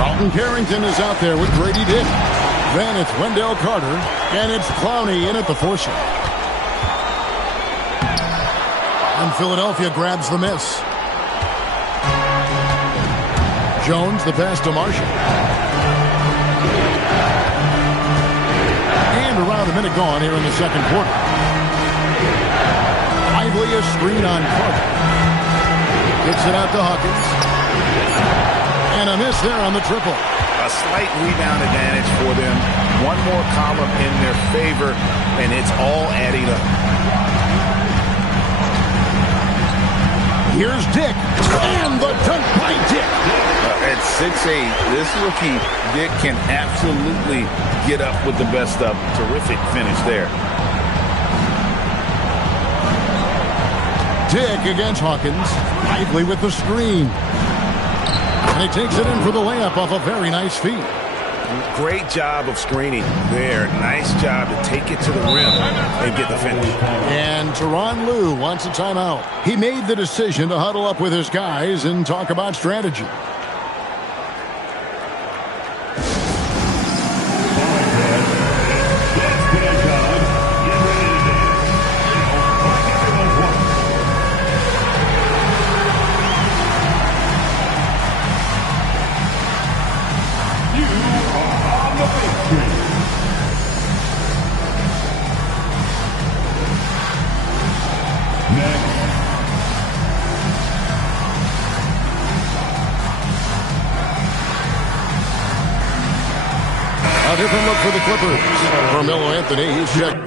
Carlton Carrington is out there with Grady Dick. Then it's Wendell Carter, and it's Clowney in at the 4 shot. And Philadelphia grabs the miss. Jones, the pass to Marshall. And around a minute gone here in the second quarter. Lively a screen on Carter. Gets it out to Hawkins. And a miss there on the triple. A slight rebound advantage for them. One more column in their favor, and it's all adding up. Here's Dick. And the dunk by Dick. At 6'8", this rookie, Dick, can absolutely get up with the best of. Terrific finish there. Dick against Hawkins. Lively with the screen. And he takes it in for the layup off a very nice feed. Great job of screening there. Nice job to take it to the rim and get the finish. And Tyronn Lue wants a timeout. He made the decision to huddle up with his guys and talk about strategy. A different look for the Clippers. Carmelo Anthony, he's checked.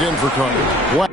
In for Carter. What?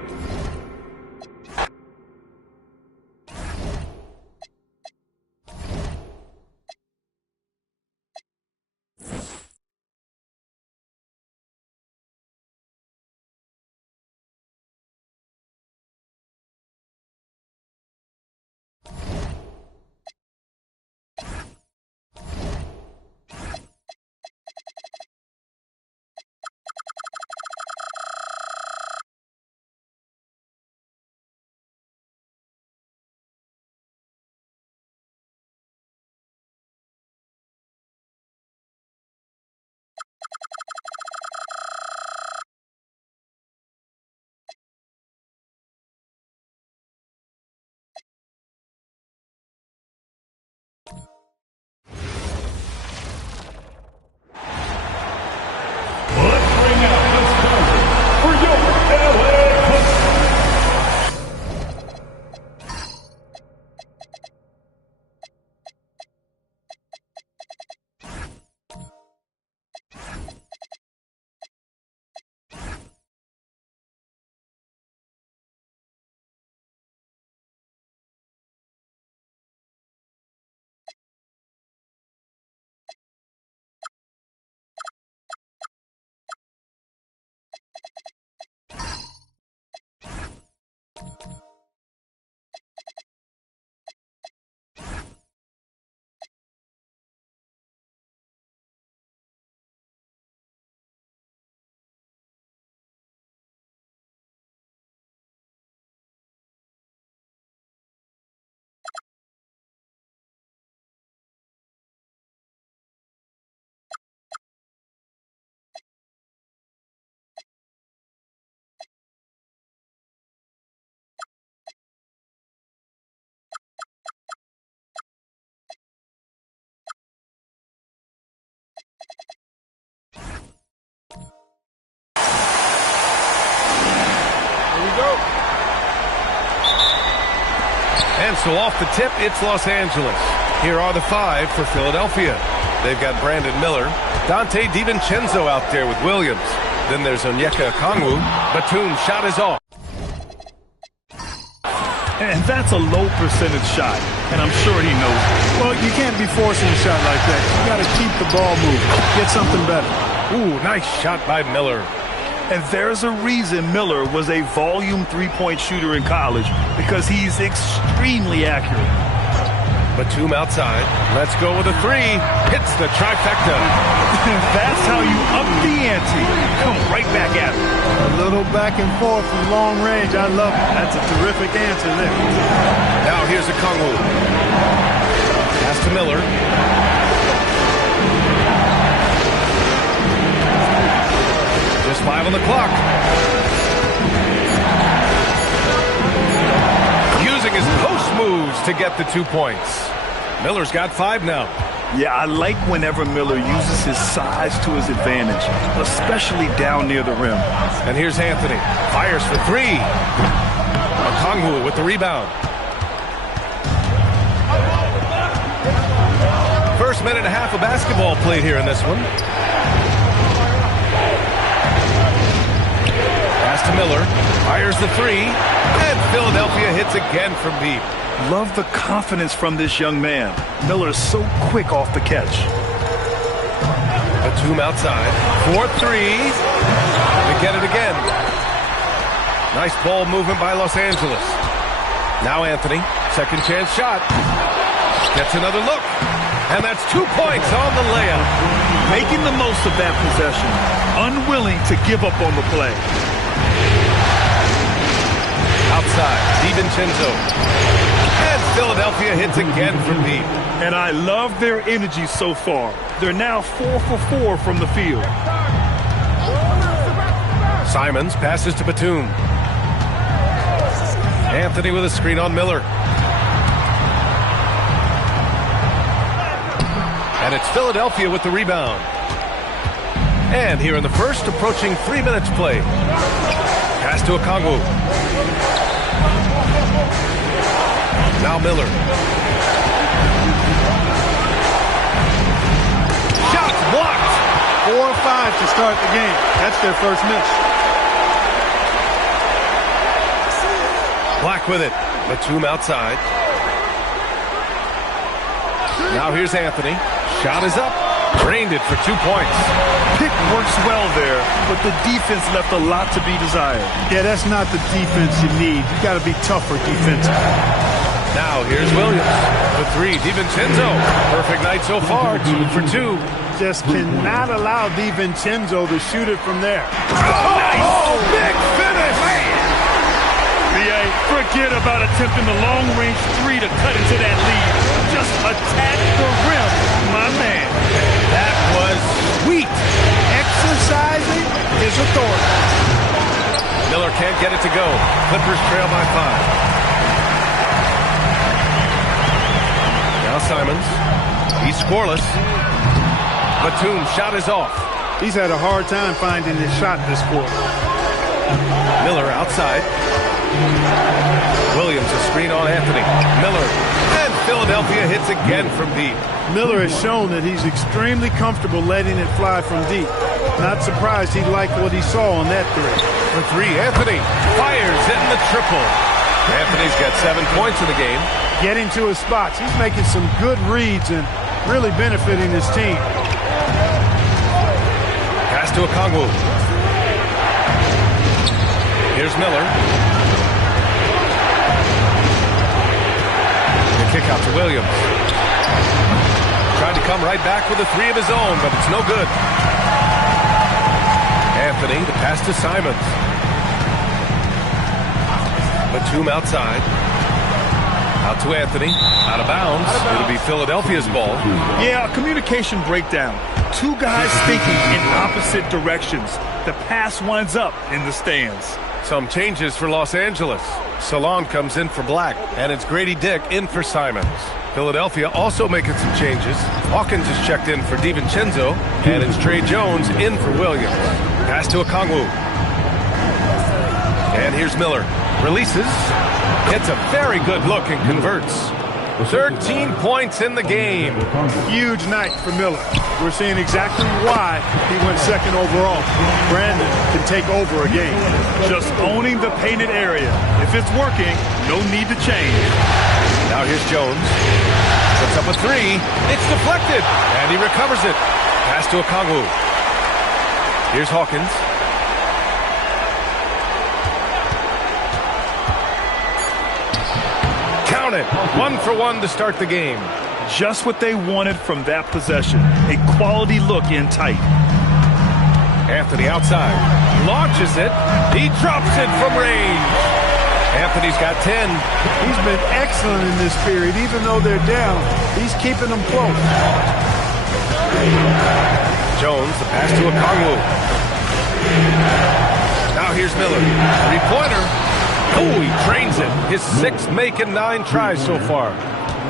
So off the tip, it's Los Angeles. Here are the 5 for Philadelphia. They've got Brandon Miller, Dante DiVincenzo out there with Williams. Then there's Onyeka Okongwu. Batum's shot is off. And that's a low percentage shot, and I'm sure he knows it. Well, you can't be forcing a shot like that. You got to keep the ball moving. Get something better. Ooh, nice shot by Miller. And there's a reason Miller was a volume three-point shooter in college, because he's extremely accurate. Batum outside. Let's go with a 3. Hits the trifecta. That's how you up the ante. Come right back at it. A little back and forth from long range. I love it. That's a terrific answer there. Now here's Okongwu. Pass to Miller. Just 5 on the clock. Using his post moves to get the 2 points. Miller's got 5 now. Yeah, I like whenever Miller uses his size to his advantage, especially down near the rim. And here's Anthony. Fires for 3. Okongwu with the rebound. First minute and a half of basketball played here in this one. Pass to Miller. Fires the 3. And Philadelphia hits again from deep. Love the confidence from this young man. Miller's so quick off the catch. Batum outside. 4-3. They get it again. Nice ball movement by Los Angeles. Now Anthony. Second chance shot. Gets another look. And that's 2 points on the layup. Making the most of that possession. Unwilling to give up on the play. Outside. DiVincenzo. And Philadelphia hits again from deep. And I love their energy so far. They're now 4 for 4 from the field. Simons passes to Batum. Anthony with a screen on Miller. And it's Philadelphia with the rebound. And here in the first, approaching 3 minutes play. Pass to Okongwu. Now Miller. Shots blocked. 4 or 5 to start the game. That's their first miss. Black with it. Batum outside. Now here's Anthony. Shot is up. Drained it for 2 points. Pick works well there, but the defense left a lot to be desired. Yeah, that's not the defense you need. You got to be tougher defensively. Now here's Williams. The 3, DiVincenzo. Perfect night so far, 2 for 2. Just cannot allow DiVincenzo to shoot it from there. Oh, big finish! B.A., forget about attempting the long-range 3 to cut into that lead. Just attack the rim, my man. That was sweet. Exercising his authority. Miller can't get it to go. Clippers trail by 5. Now Simons. He's scoreless. Batum's shot is off. He's had a hard time finding his shot this quarter. Miller outside. Williams a screen on Anthony. Miller. And Philadelphia hits again from deep. Miller has shown that he's extremely comfortable letting it fly from deep. Not surprised he liked what he saw on that 3. For 3, Anthony fires in the triple. Anthony's got 7 points in the game. Getting to his spots. He's making some good reads and really benefiting his team. Pass to Okongwu. Here's Miller. The kick out to Williams. Trying to come right back with a 3 of his own, but it's no good. Anthony, the pass to Simons. Batum outside. Out to Anthony. Out of bounds. It'll be Philadelphia's ball. Yeah, a communication breakdown. 2 guys thinking in opposite directions. The pass winds up in the stands. Some changes for Los Angeles. Salon comes in for Black, and it's Grady Dick in for Simons. Philadelphia also making some changes. Hawkins is checked in for DiVincenzo, and it's Trey Jones in for Williams. Pass to Okongwu. And here's Miller. Releases. Hits a very good look and converts. 13 points in the game. Huge night for Miller. We're seeing exactly why he went second overall. Brandon can take over a game. Just owning the painted area. If it's working, no need to change. Now here's Jones. Puts up a three. It's deflected. And he recovers it. Pass to Okongwu. Here's Hawkins. Count it. 1 for 1 to start the game. Just what they wanted from that possession. A quality look in tight. Anthony outside. Launches it. He drops it from range. Anthony's got 10. He's been excellent in this period. Even though they're down, he's keeping them close. Jones, the pass to Okongwu. Now here's Miller. Three-pointer. Oh, he drains it. His 6th make in 9 tries so far.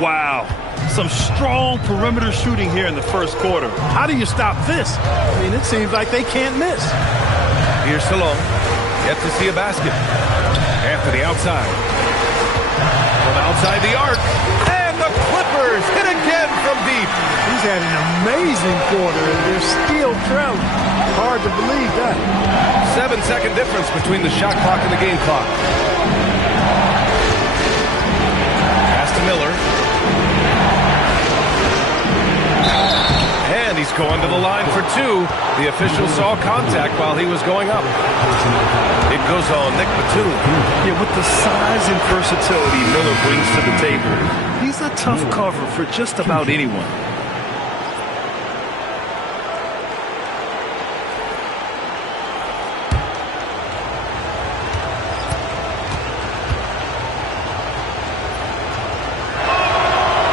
Wow. Some strong perimeter shooting here in the first quarter. How do you stop this? I mean, it seems like they can't miss. Here's Salone. Yet to see a basket. Anthony outside. From outside the arc. And the Clippers hit again from deep. He's had an amazing quarter, and they're still trailing. Hard to believe that. 7-second difference between the shot clock and the game clock. Pass to Miller. And he's going to the line for 2. The official saw contact while he was going up. It goes on Nick Batum. Yeah, with the size and versatility Miller brings to the table, he's a tough cover for just about anyone.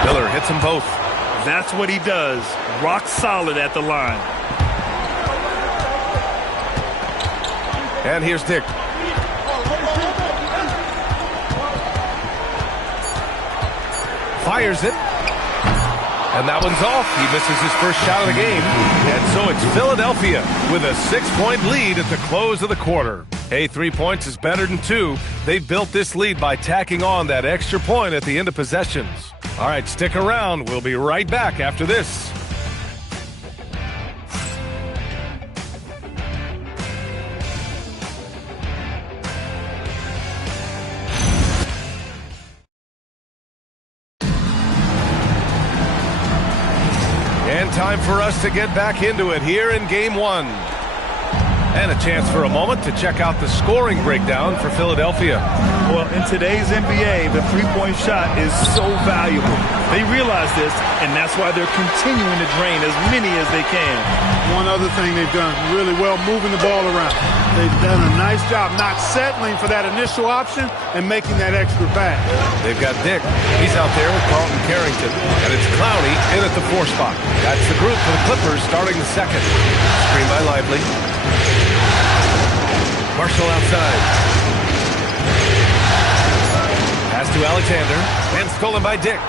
Miller hits them both. That's what he does. Rock solid at the line. And here's Dick. Fires it. And that one's off. He misses his first shot of the game. And so it's Philadelphia with a 6-point lead at the close of the quarter. Hey, 3 points is better than 2. They built this lead by tacking on that extra point at the end of possessions. All right, stick around. We'll be right back after this. And time for us to get back into it here in Game 1. And a chance for a moment to check out the scoring breakdown for Philadelphia. Well, in today's NBA, the three-point shot is so valuable. They realize this, and that's why they're continuing to drain as many as they can. One other thing they've done really well, moving the ball around. They've done a nice job not settling for that initial option and making that extra pass. They've got Dick. He's out there with Carlton Carrington. And it's Clowney in at the 4 spot. That's the group for the Clippers starting the second. Screen by Lively. Marshall outside. Pass to Alexander. And stolen by Dick.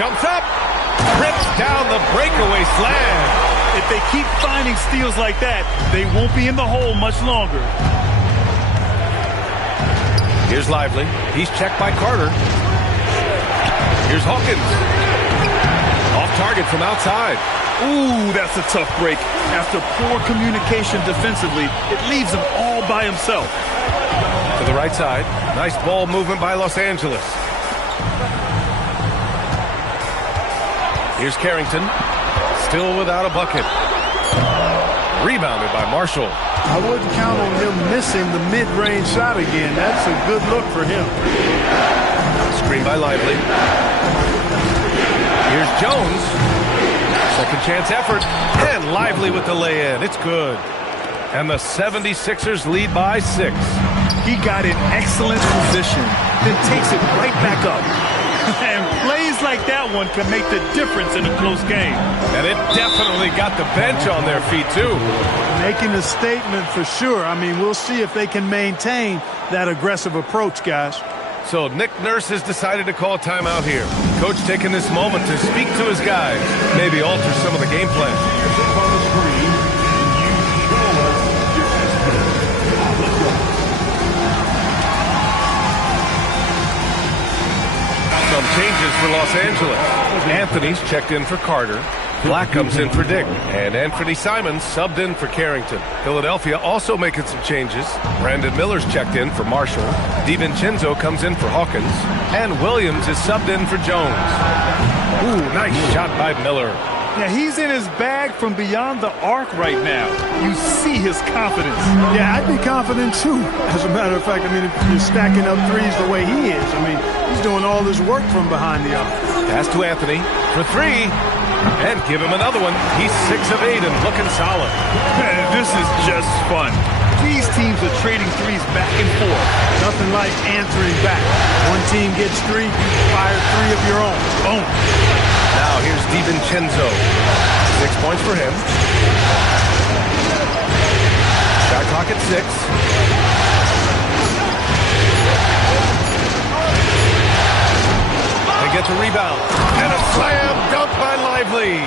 Jumps up. Rips down the breakaway slam. If they keep finding steals like that, they won't be in the hole much longer. Here's Lively. He's checked by Carter. Here's Hawkins. Off target from outside. Ooh, that's a tough break. After poor communication defensively, it leaves him all by himself. To the right side. Nice ball movement by Los Angeles. Here's Carrington. Still without a bucket. Rebounded by Marshall. I wouldn't count on him missing the mid-range shot again. That's a good look for him. Screen by Lively. Here's Jones. Second chance effort. And Lively with the lay-in. It's good. And the 76ers lead by 6. He got in excellent position, then takes it right back up. And plays like that one can make the difference in a close game. And it definitely got the bench on their feet, too. Making a statement for sure. I mean, we'll see if they can maintain that aggressive approach, guys. So Nick Nurse has decided to call a timeout here. Coach taking this moment to speak to his guys, maybe alter some of the game plan. Some changes for Los Angeles. Anthony's checked in for Carter. Black comes in for Dick. And Anthony Simons subbed in for Carrington. Philadelphia also making some changes. Brandon Miller's checked in for Marshall. DiVincenzo comes in for Hawkins. And Williams is subbed in for Jones. Ooh, nice shot by Miller. Yeah, he's in his bag from beyond the arc right now. You see his confidence. Yeah, I'd be confident too. As a matter of fact, I mean, if you're stacking up threes the way he is, I mean, he's doing all this work from behind the arc. Pass to Anthony for three. And give him another one. He's 6 of 8 and looking solid. This is just fun. These teams are trading threes back and forth. Nothing like answering back. One team gets 3, you fire 3 of your own. Boom. Now here's DiVincenzo. 6 points for him. Shot clock at 6. They get the rebound. And a slam dunk by Lively.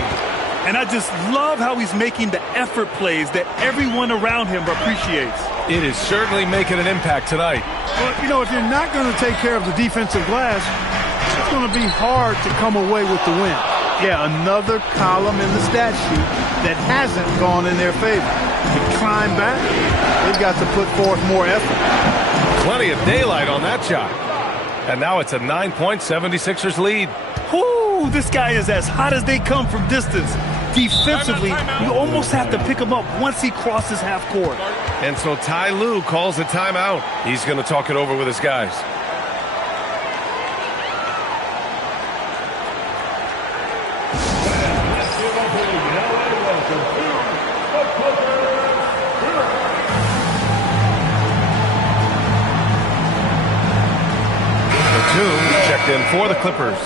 And I just love how he's making the effort plays that everyone around him appreciates. It is certainly making an impact tonight. Well, you know, if you're not going to take care of the defensive glass, it's going to be hard to come away with the win. Yeah, another column in the stat sheet that hasn't gone in their favor. To climb back, they've got to put forth more effort. Plenty of daylight on that shot. And now it's a 9-point 76ers lead. Whoo, this guy is as hot as they come from distance. Defensively, you almost have to pick him up once he crosses half court. And so Ty Lue calls a timeout. He's going to talk it over with his guys. Checked in for the Clippers.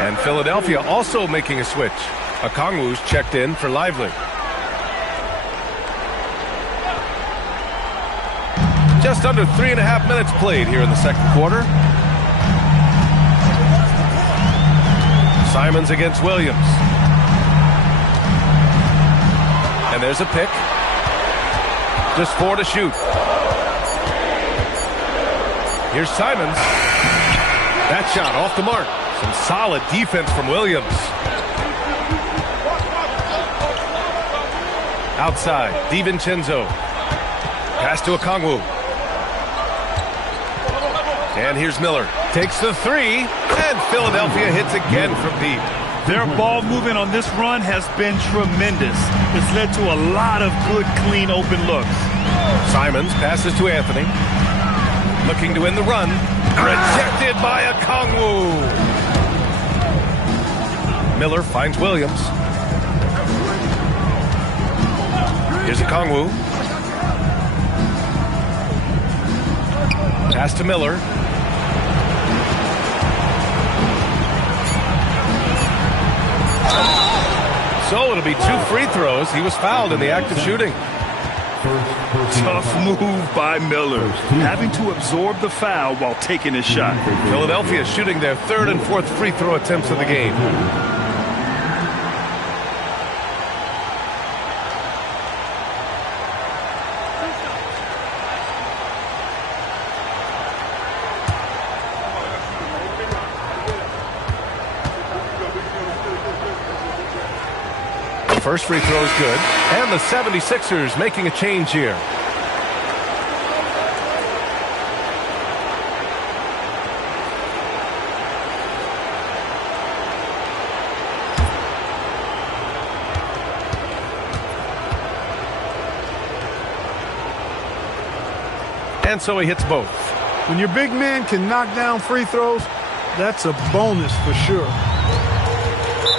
And Philadelphia also making a switch. Okongwu's checked in for Lively. Just under 3.5 minutes played here in the second quarter. Simons against Williams. And there's a pick. Just 4 to shoot. Here's Simons. That shot off the mark. Some solid defense from Williams. Outside, DiVincenzo. Pass to Okongwu. And here's Miller. Takes the 3, and Philadelphia hits again from deep. Their ball movement on this run has been tremendous. It's led to a lot of good, clean, open looks. Simons passes to Anthony. Looking to win the run. Rejected by Okongwu. Miller finds Williams. Here's Okongwu. Pass to Miller. So it'll be 2 free throws. He was fouled in the act of shooting. Tough move by Miller, having to absorb the foul while taking his shot. Philadelphia shooting their 3rd and 4th free throw attempts of the game. First free throw is good. And the 76ers making a change here. And so he hits both. When your big man can knock down free throws, that's a bonus for sure.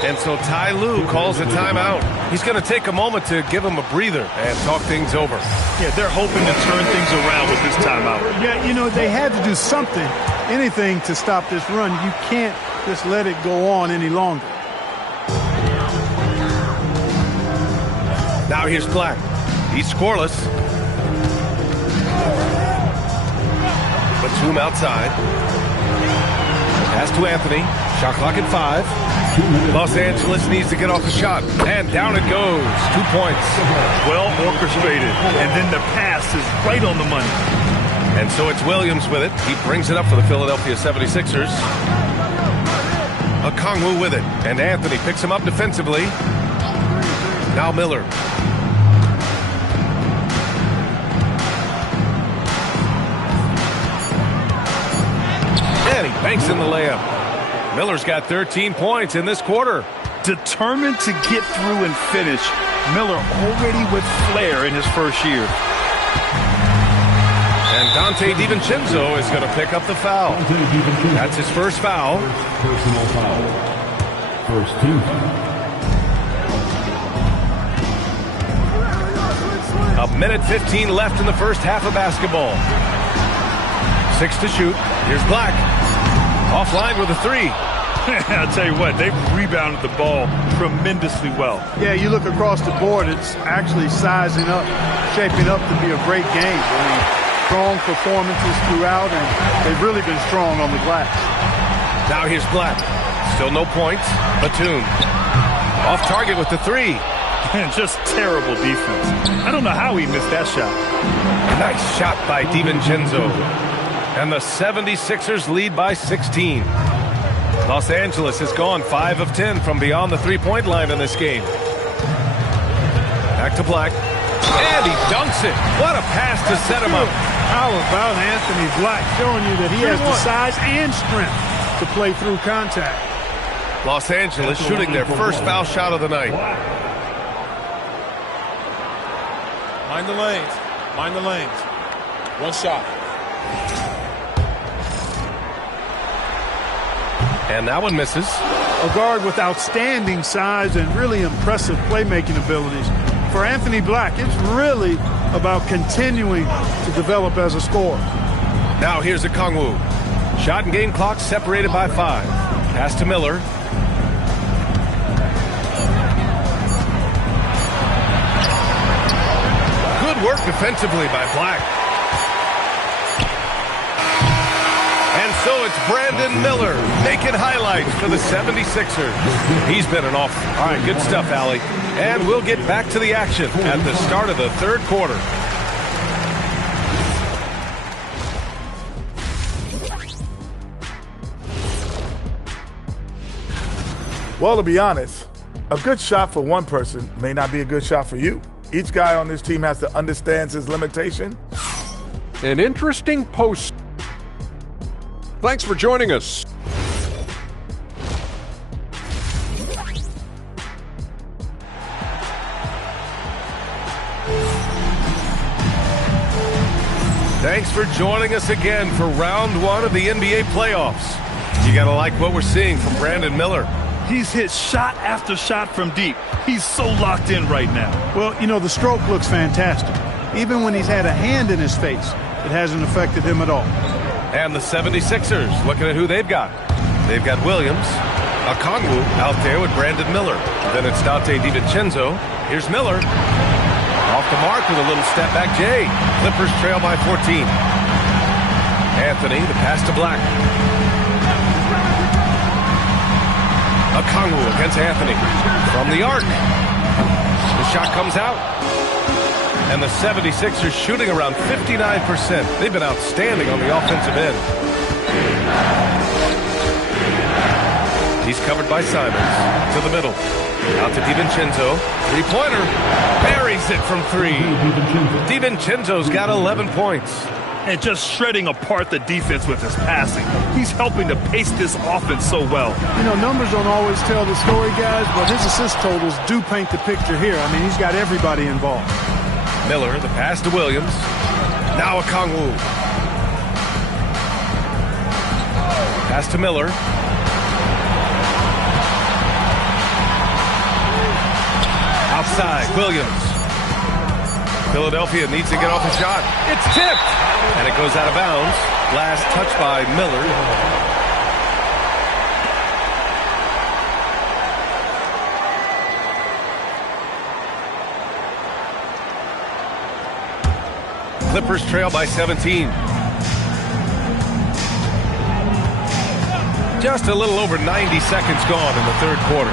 And so Ty Lue calls a timeout. He's going to take a moment to give him a breather and talk things over. Yeah, they're hoping to turn things around with this timeout. Yeah, you know, they had to do something, anything to stop this run. You can't just let it go on any longer. Now here's Black. He's scoreless. Batum outside. Pass to Anthony. Shot clock at 5. Los Angeles needs to get off the shot. And down it goes. 2 points. Well orchestrated. And then the pass is right on the money. And so it's Williams with it. He brings it up for the Philadelphia 76ers. Okongwu with it, and Anthony picks him up defensively. Now Miller. And he banks in the layup. Miller's got 13 points in this quarter. Determined to get through and finish. Miller already with flair in his first year. And Dante DiVincenzo is going to pick up the foul. That's his first foul. Personal foul. First team. A minute 15 left in the first half of basketball. 6 to shoot. Here's Black. Offline with a 3. I'll tell you what, they've rebounded the ball tremendously well. Yeah, you look across the board, it's actually sizing up, shaping up to be a great game. I mean, strong performances throughout, and they've really been strong on the glass. Now here's Black. Still no points. Batum. Off target with the 3. Just terrible defense. I don't know how he missed that shot. Nice shot by DiVincenzo. And the 76ers lead by 16. Los Angeles has gone 5 of 10 from beyond the three-point line in this game. Back to Black. And he dunks it. What a pass to set him up. How about Anthony Black showing you that he has the size and strength to play through contact. Los Angeles shooting their first foul shot of the night. Mind the lanes. Mind the lanes. One shot. And that one misses. A guard with outstanding size and really impressive playmaking abilities. For Anthony Black, it's really about continuing to develop as a scorer. Now here's Okongwu. Shot and game clock separated by 5. Pass to Miller. Good work defensively by Black. And so it's Brandon Miller making highlights for the 76ers. He's been an awful. All right, good stuff, Allie. And we'll get back to the action at the start of the third quarter. Well, to be honest, a good shot for one person may not be a good shot for you. Each guy on this team has to understand his limitation. An interesting post. Thanks for joining us. Thanks for joining us again for round 1 of the NBA playoffs. You gotta like what we're seeing from Brandon Miller. He's hit shot after shot from deep. He's so locked in right now. Well, you know, the stroke looks fantastic. Even when he's had a hand in his face, it hasn't affected him at all. And the 76ers, looking at who they've got. They've got Williams, Okongwu out there with Brandon Miller. Then it's Dante DiVincenzo. Here's Miller. Off the mark with a little step back Jay. Clippers trail by 14. Anthony, the pass to Black. Okongwu against Anthony. From the arc. The shot comes out. And the 76ers shooting around 59%. They've been outstanding on the offensive end. He's covered by Simons. To the middle. Out to DiVincenzo. Three-pointer. Buries it from 3. DiVincenzo's got 11 points. And just shredding apart the defense with his passing. He's helping to pace this offense so well. You know, numbers don't always tell the story, guys, but his assist totals do paint the picture here. I mean, he's got everybody involved. Miller, the pass to Williams. Now Okongwu. Pass to Miller. Outside, Williams. Philadelphia needs to get off a shot. It's tipped. And it goes out of bounds. Last touch by Miller. Clippers trail by 17. Just a little over 90 seconds gone in the third quarter.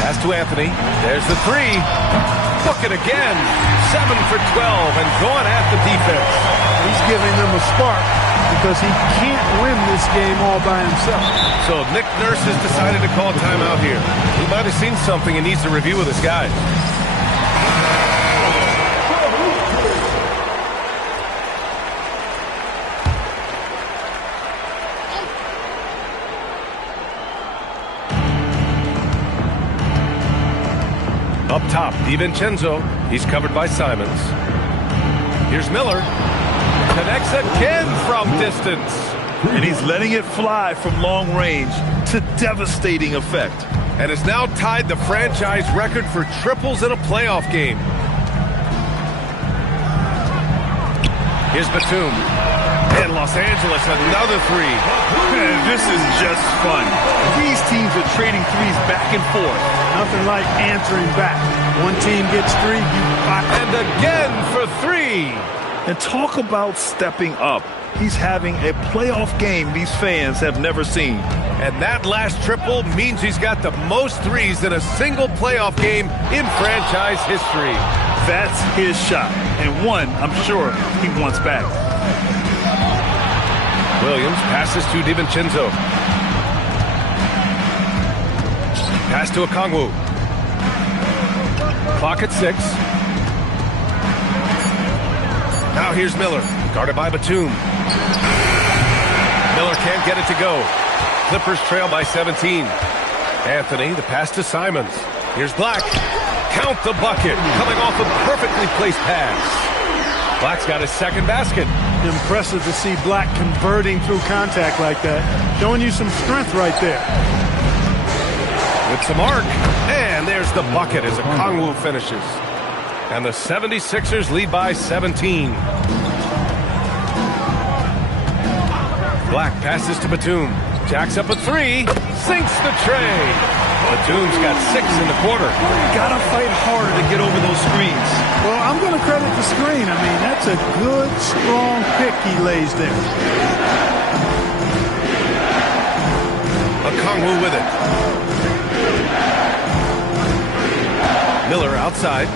Pass to Anthony. There's the 3. Book it again. 7 for 12 and going at the defense. He's giving them a spark because he can't win this game all by himself. So Nick Nurse has decided to call timeout here. He might have seen something and needs to review with his guys. Up top, DiVincenzo. He's covered by Simons. Here's Miller. Connects again from distance. And he's letting it fly from long range to devastating effect. And has now tied the franchise record for triples in a playoff game. Here's Batum. And Los Angeles, another three. Man, this is just fun. These teams are trading threes back and forth. Nothing like answering back. One team gets three, you fight. And again for three. And talk about stepping up. He's having a playoff game these fans have never seen. And that last triple means he's got the most threes in a single playoff game in franchise history. That's his shot. And one, I'm sure, he wants back. Williams passes to DiVincenzo. Pass to Okongwu. Clock at 6. Now here's Miller, guarded by Batum. Miller can't get it to go. Clippers trail by 17. Anthony, the pass to Simons. Here's Black. Count the bucket, coming off a perfectly placed pass. Black's got his second basket. Impressive to see Black converting through contact like that. Showing you some strength right there. With some arc. And there's the bucket as Okongwu finishes. And the 76ers lead by 17. Black passes to Batum. Jacks up a three. Sinks the tray. Batum's got 6 in the quarter. Gotta fight harder to get over those screens. Well, I'm going to credit the screen. I mean, that's a good, strong pick he lays there. Okongwu with it. Miller outside.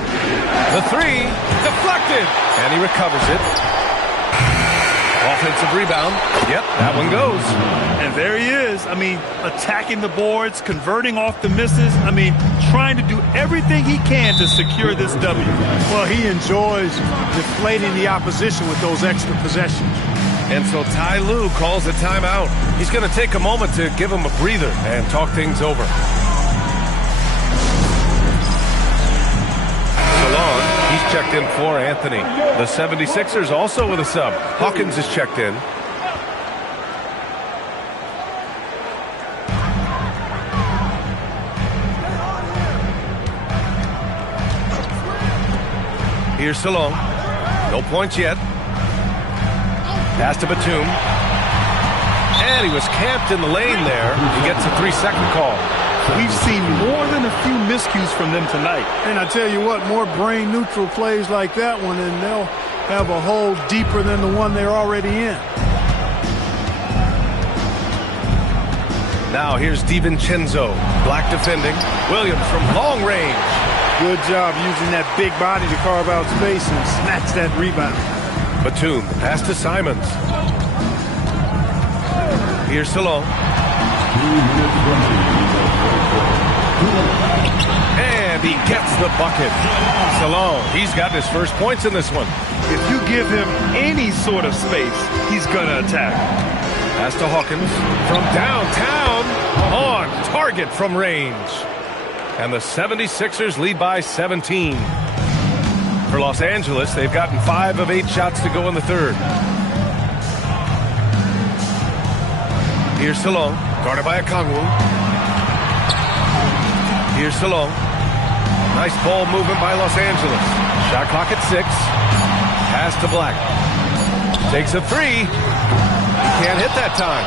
The three, deflected, and he recovers it. Offensive rebound. Yep, that one goes. And there he is. I mean, attacking the boards, converting off the misses. I mean, trying to do everything he can to secure this W. Well, he enjoys deflating the opposition with those extra possessions. And so Ty Lue calls a timeout. He's going to take a moment to give him a breather and talk things over. He's checked in for Anthony. The 76ers also with a sub. Hawkins is checked in. Here's Salone. No points yet. Pass to Batum. And he was camped in the lane there. He gets a 3-second call. We've seen more than a few miscues from them tonight. And I tell you what, more brain-neutral plays like that one, and they'll have a hole deeper than the one they're already in. Now here's DiVincenzo. Black defending. Williams from long range. Good job using that big body to carve out space and snatch that rebound. Batum, pass to Simons. Here's Salone. And he gets the bucket. Salone, he's got his first points in this one. If you give him any sort of space, he's going to attack. Pass to Hawkins from downtown, on target from range. And the 76ers lead by 17. For Los Angeles, they've gotten 5 of 8 shots to go in the third. Here's Salone, guarded by Okongwu. Here's Salone. Nice ball movement by Los Angeles. Shot clock at 6. Pass to Black. Takes a 3. He can't hit that time.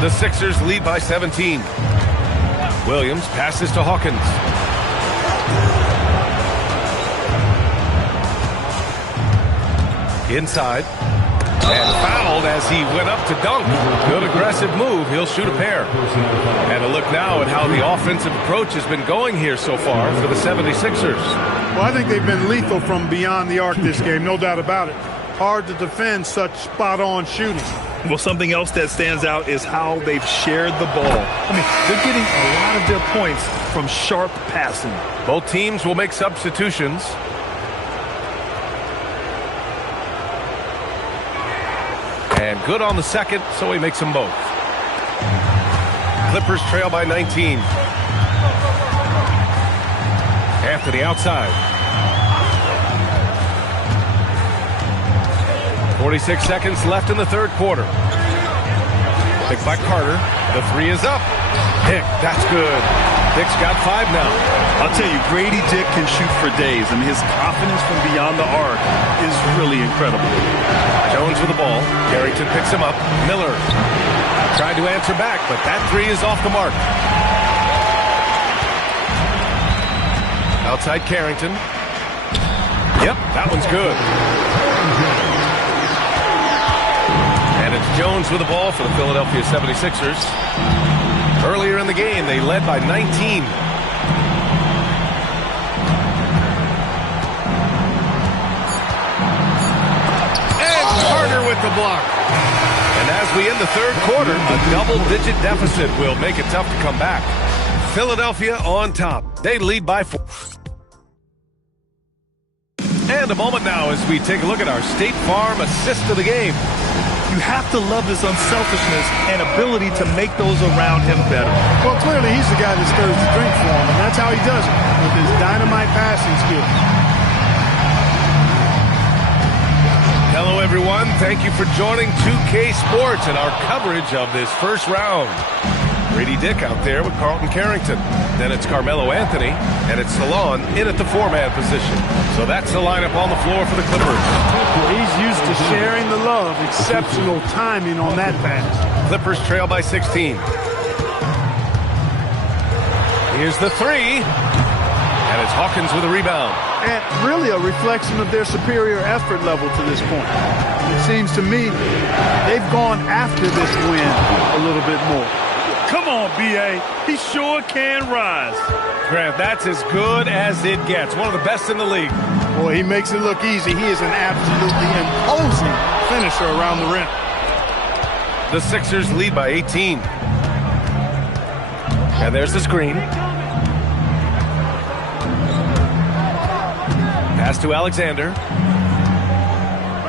The Sixers lead by 17. Williams passes to Hawkins. Inside. And fouled as he went up to dunk. Good aggressive move. He'll shoot a pair. And a look now at how the offensive approach has been going here so far for the 76ers. Well, I think they've been lethal from beyond the arc this game, no doubt about it. Hard to defend such spot-on shooting. Well, something else that stands out is how they've shared the ball. I mean, they're getting a lot of their points from sharp passing. Both teams will make substitutions. And good on the second, so he makes them both. Clippers trail by 19. Anthony outside. 46 seconds left in the third quarter. Picked by Carter. The three is up. Dick, that's good. Dick's got 5 now. I'll tell you, Grady Dick can shoot for days. I mean, his confidence from beyond the arc is really incredible. Jones with the ball. Carrington picks him up. Miller tried to answer back, but that three is off the mark. Outside Carrington. Yep, that one's good. And it's Jones with the ball for the Philadelphia 76ers. Earlier in the game, they led by 19. And Carter with the block. And as we end the third quarter, a double-digit deficit will make it tough to come back. Philadelphia on top. They lead by 4. And a moment now as we take a look at our State Farm assist of the game. You have to love his unselfishness and ability to make those around him better. Well, clearly he's the guy that stirs the drink for him, and that's how he does it, with his dynamite passing skills. Hello, everyone. Thank you for joining 2K Sports and our coverage of this first round. Grady Dick out there with Carlton Carrington. Then it's Carmelo Anthony, and it's Salon in at the 4-man position. So that's the lineup on the floor for the Clippers. He's used to sharing the love. Exceptional timing on that pass. Clippers trail by 16. Here's the three. And it's Hawkins with a rebound. And really a reflection of their superior effort level to this point. It seems to me they've gone after this win a little bit more. Come on, B.A. He sure can rise. Grant, that's as good as it gets. One of the best in the league. Boy, he makes it look easy. He is an absolutely imposing finisher around the rim. The Sixers lead by 18. And there's the screen. Pass to Alexander.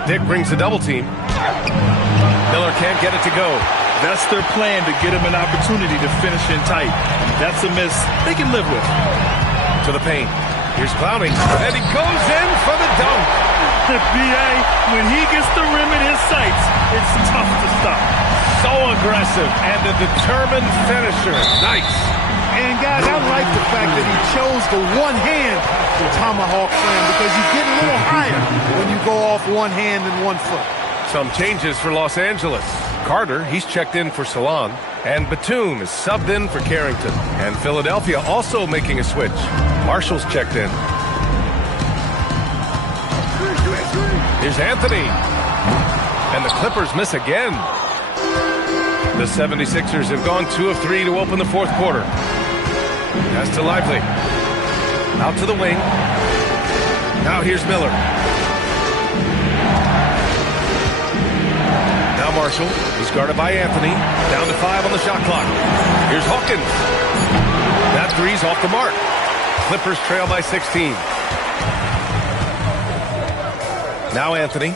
Dick brings the double team. Miller can't get it to go. That's their plan, to get him an opportunity to finish in tight. That's a miss they can live with. To the paint. Here's Clowney. And he goes in for the dunk. B.A., when he gets the rim in his sights, it's tough to stop. So aggressive and a determined finisher. Nice. And, guys, I like the fact that he chose the one-hand tomahawk slam because you get a little higher when you go off one hand and 1 foot. Some changes for Los Angeles. Carter, he's checked in for Salon. And Batum is subbed in for Carrington. And Philadelphia also making a switch. Marshall's checked in. Here's Anthony. And the Clippers miss again. The 76ers have gone 2 of 3 to open the fourth quarter. Pass to Lively. Out to the wing. Now here's Miller. Now Marshall. He's guarded by Anthony. Down to 5 on the shot clock. Here's Hawkins. That three's off the mark. Clippers trail by 16. Now Anthony.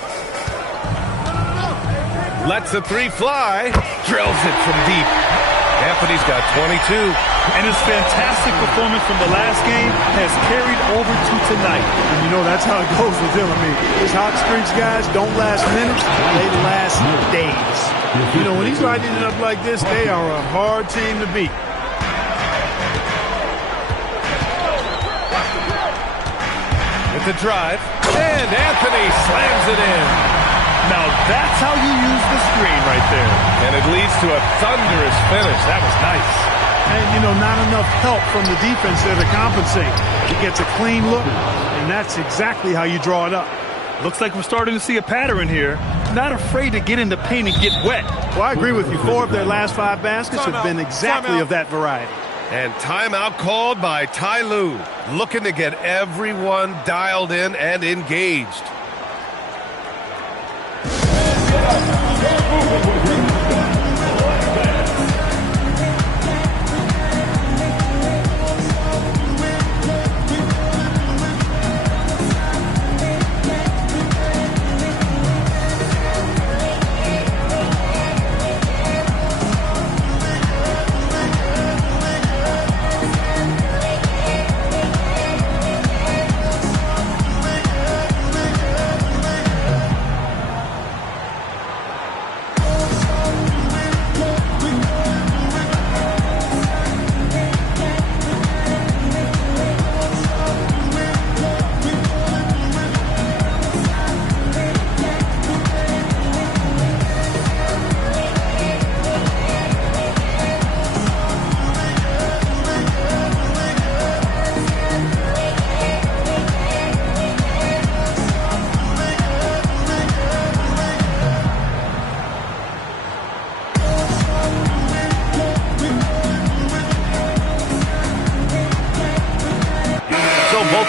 Lets the three fly. Drills it from deep. Anthony's got 22. And his fantastic performance from the last game has carried over to tonight. And you know, that's how it goes with him. I mean, his hot streaks, guys, don't last minutes. They last days. You know, when he's lighting it up like this, they are a hard team to beat. With the drive. And Anthony slams it in. Now that's how you use the screen right there. And it leads to a thunderous finish. That was nice. And, you know, not enough help from the defense there to compensate. He gets a clean look, and that's exactly how you draw it up. Looks like we're starting to see a pattern here. Not afraid to get in the paint and get wet. Well, I agree with you. 4 of their last 5 baskets have been exactly of that variety. And timeout called by Ty Lue, looking to get everyone dialed in and engaged.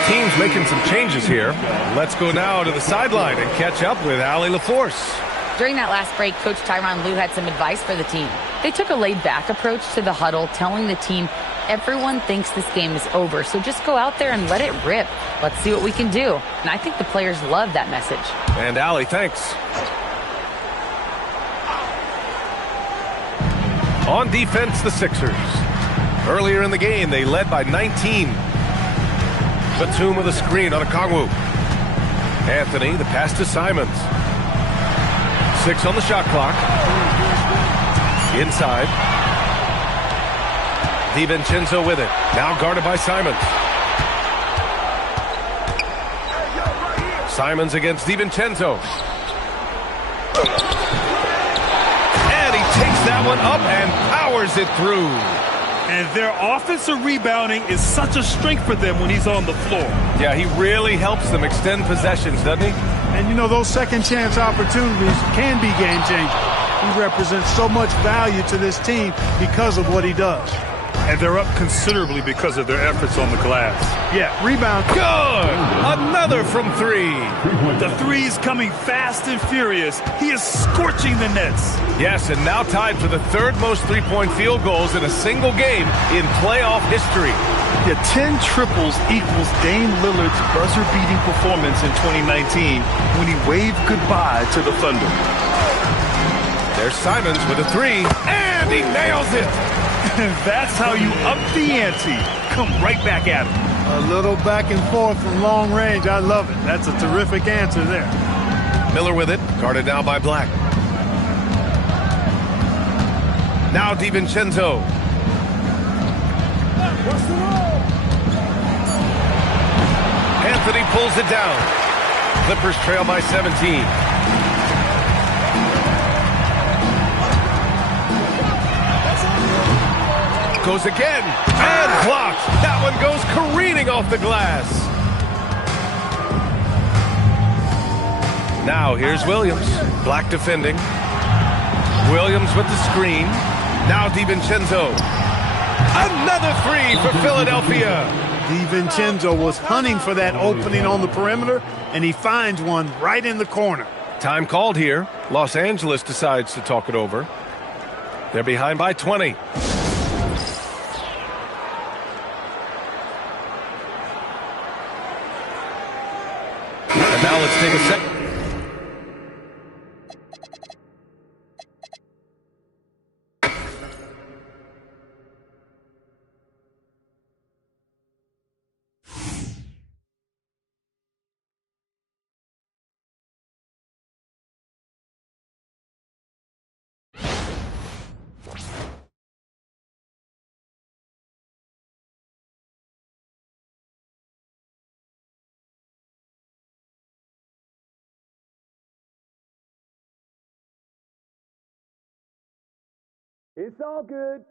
Teams making some changes here. Let's go now to the sideline and catch up with Allie LaForce. During that last break, Coach Tyronn Lue had some advice for the team. They took a laid-back approach to the huddle, telling the team, everyone thinks this game is over, so just go out there and let it rip. Let's see what we can do. And I think the players love that message. And Allie, thanks. On defense, the Sixers. Earlier in the game, they led by 19. Batum with a screen on Okongwu. Anthony, the pass to Simons. 6 on the shot clock. Inside. DiVincenzo with it. Now guarded by Simons. Simons against DiVincenzo. And he takes that one up and powers it through. And their offensive rebounding is such a strength for them when he's on the floor. Yeah, he really helps them extend possessions, doesn't he? And, you know, those second chance opportunities can be game changers. He represents so much value to this team because of what he does. And they're up considerably because of their efforts on the glass. Yeah, rebound. Good! Another from 3. The three's coming fast and furious. He is scorching the nets. Yes, and now tied for the 3rd most three-point field goals in a single game in playoff history. Yeah, 10 triples equals Dame Lillard's buzzer-beating performance in 2019 when he waved goodbye to the Thunder. There's Simons with a 3, and he nails it! And that's how you up the ante. Come right back at him. A little back and forth from long range. I love it. That's a terrific answer there. Miller with it, guarded now by Black. Now DiVincenzo. Anthony pulls it down. Clippers trail by 17. Goes again, and blocked. That one goes careening off the glass. Now here's Williams. Black defending. Williams with the screen. Now DiVincenzo. Another 3 for Philadelphia. DiVincenzo was hunting for that opening on the perimeter, and he finds one right in the corner. Time called here. Los Angeles decides to talk it over. They're behind by 20. And now let's take a second. It's all good.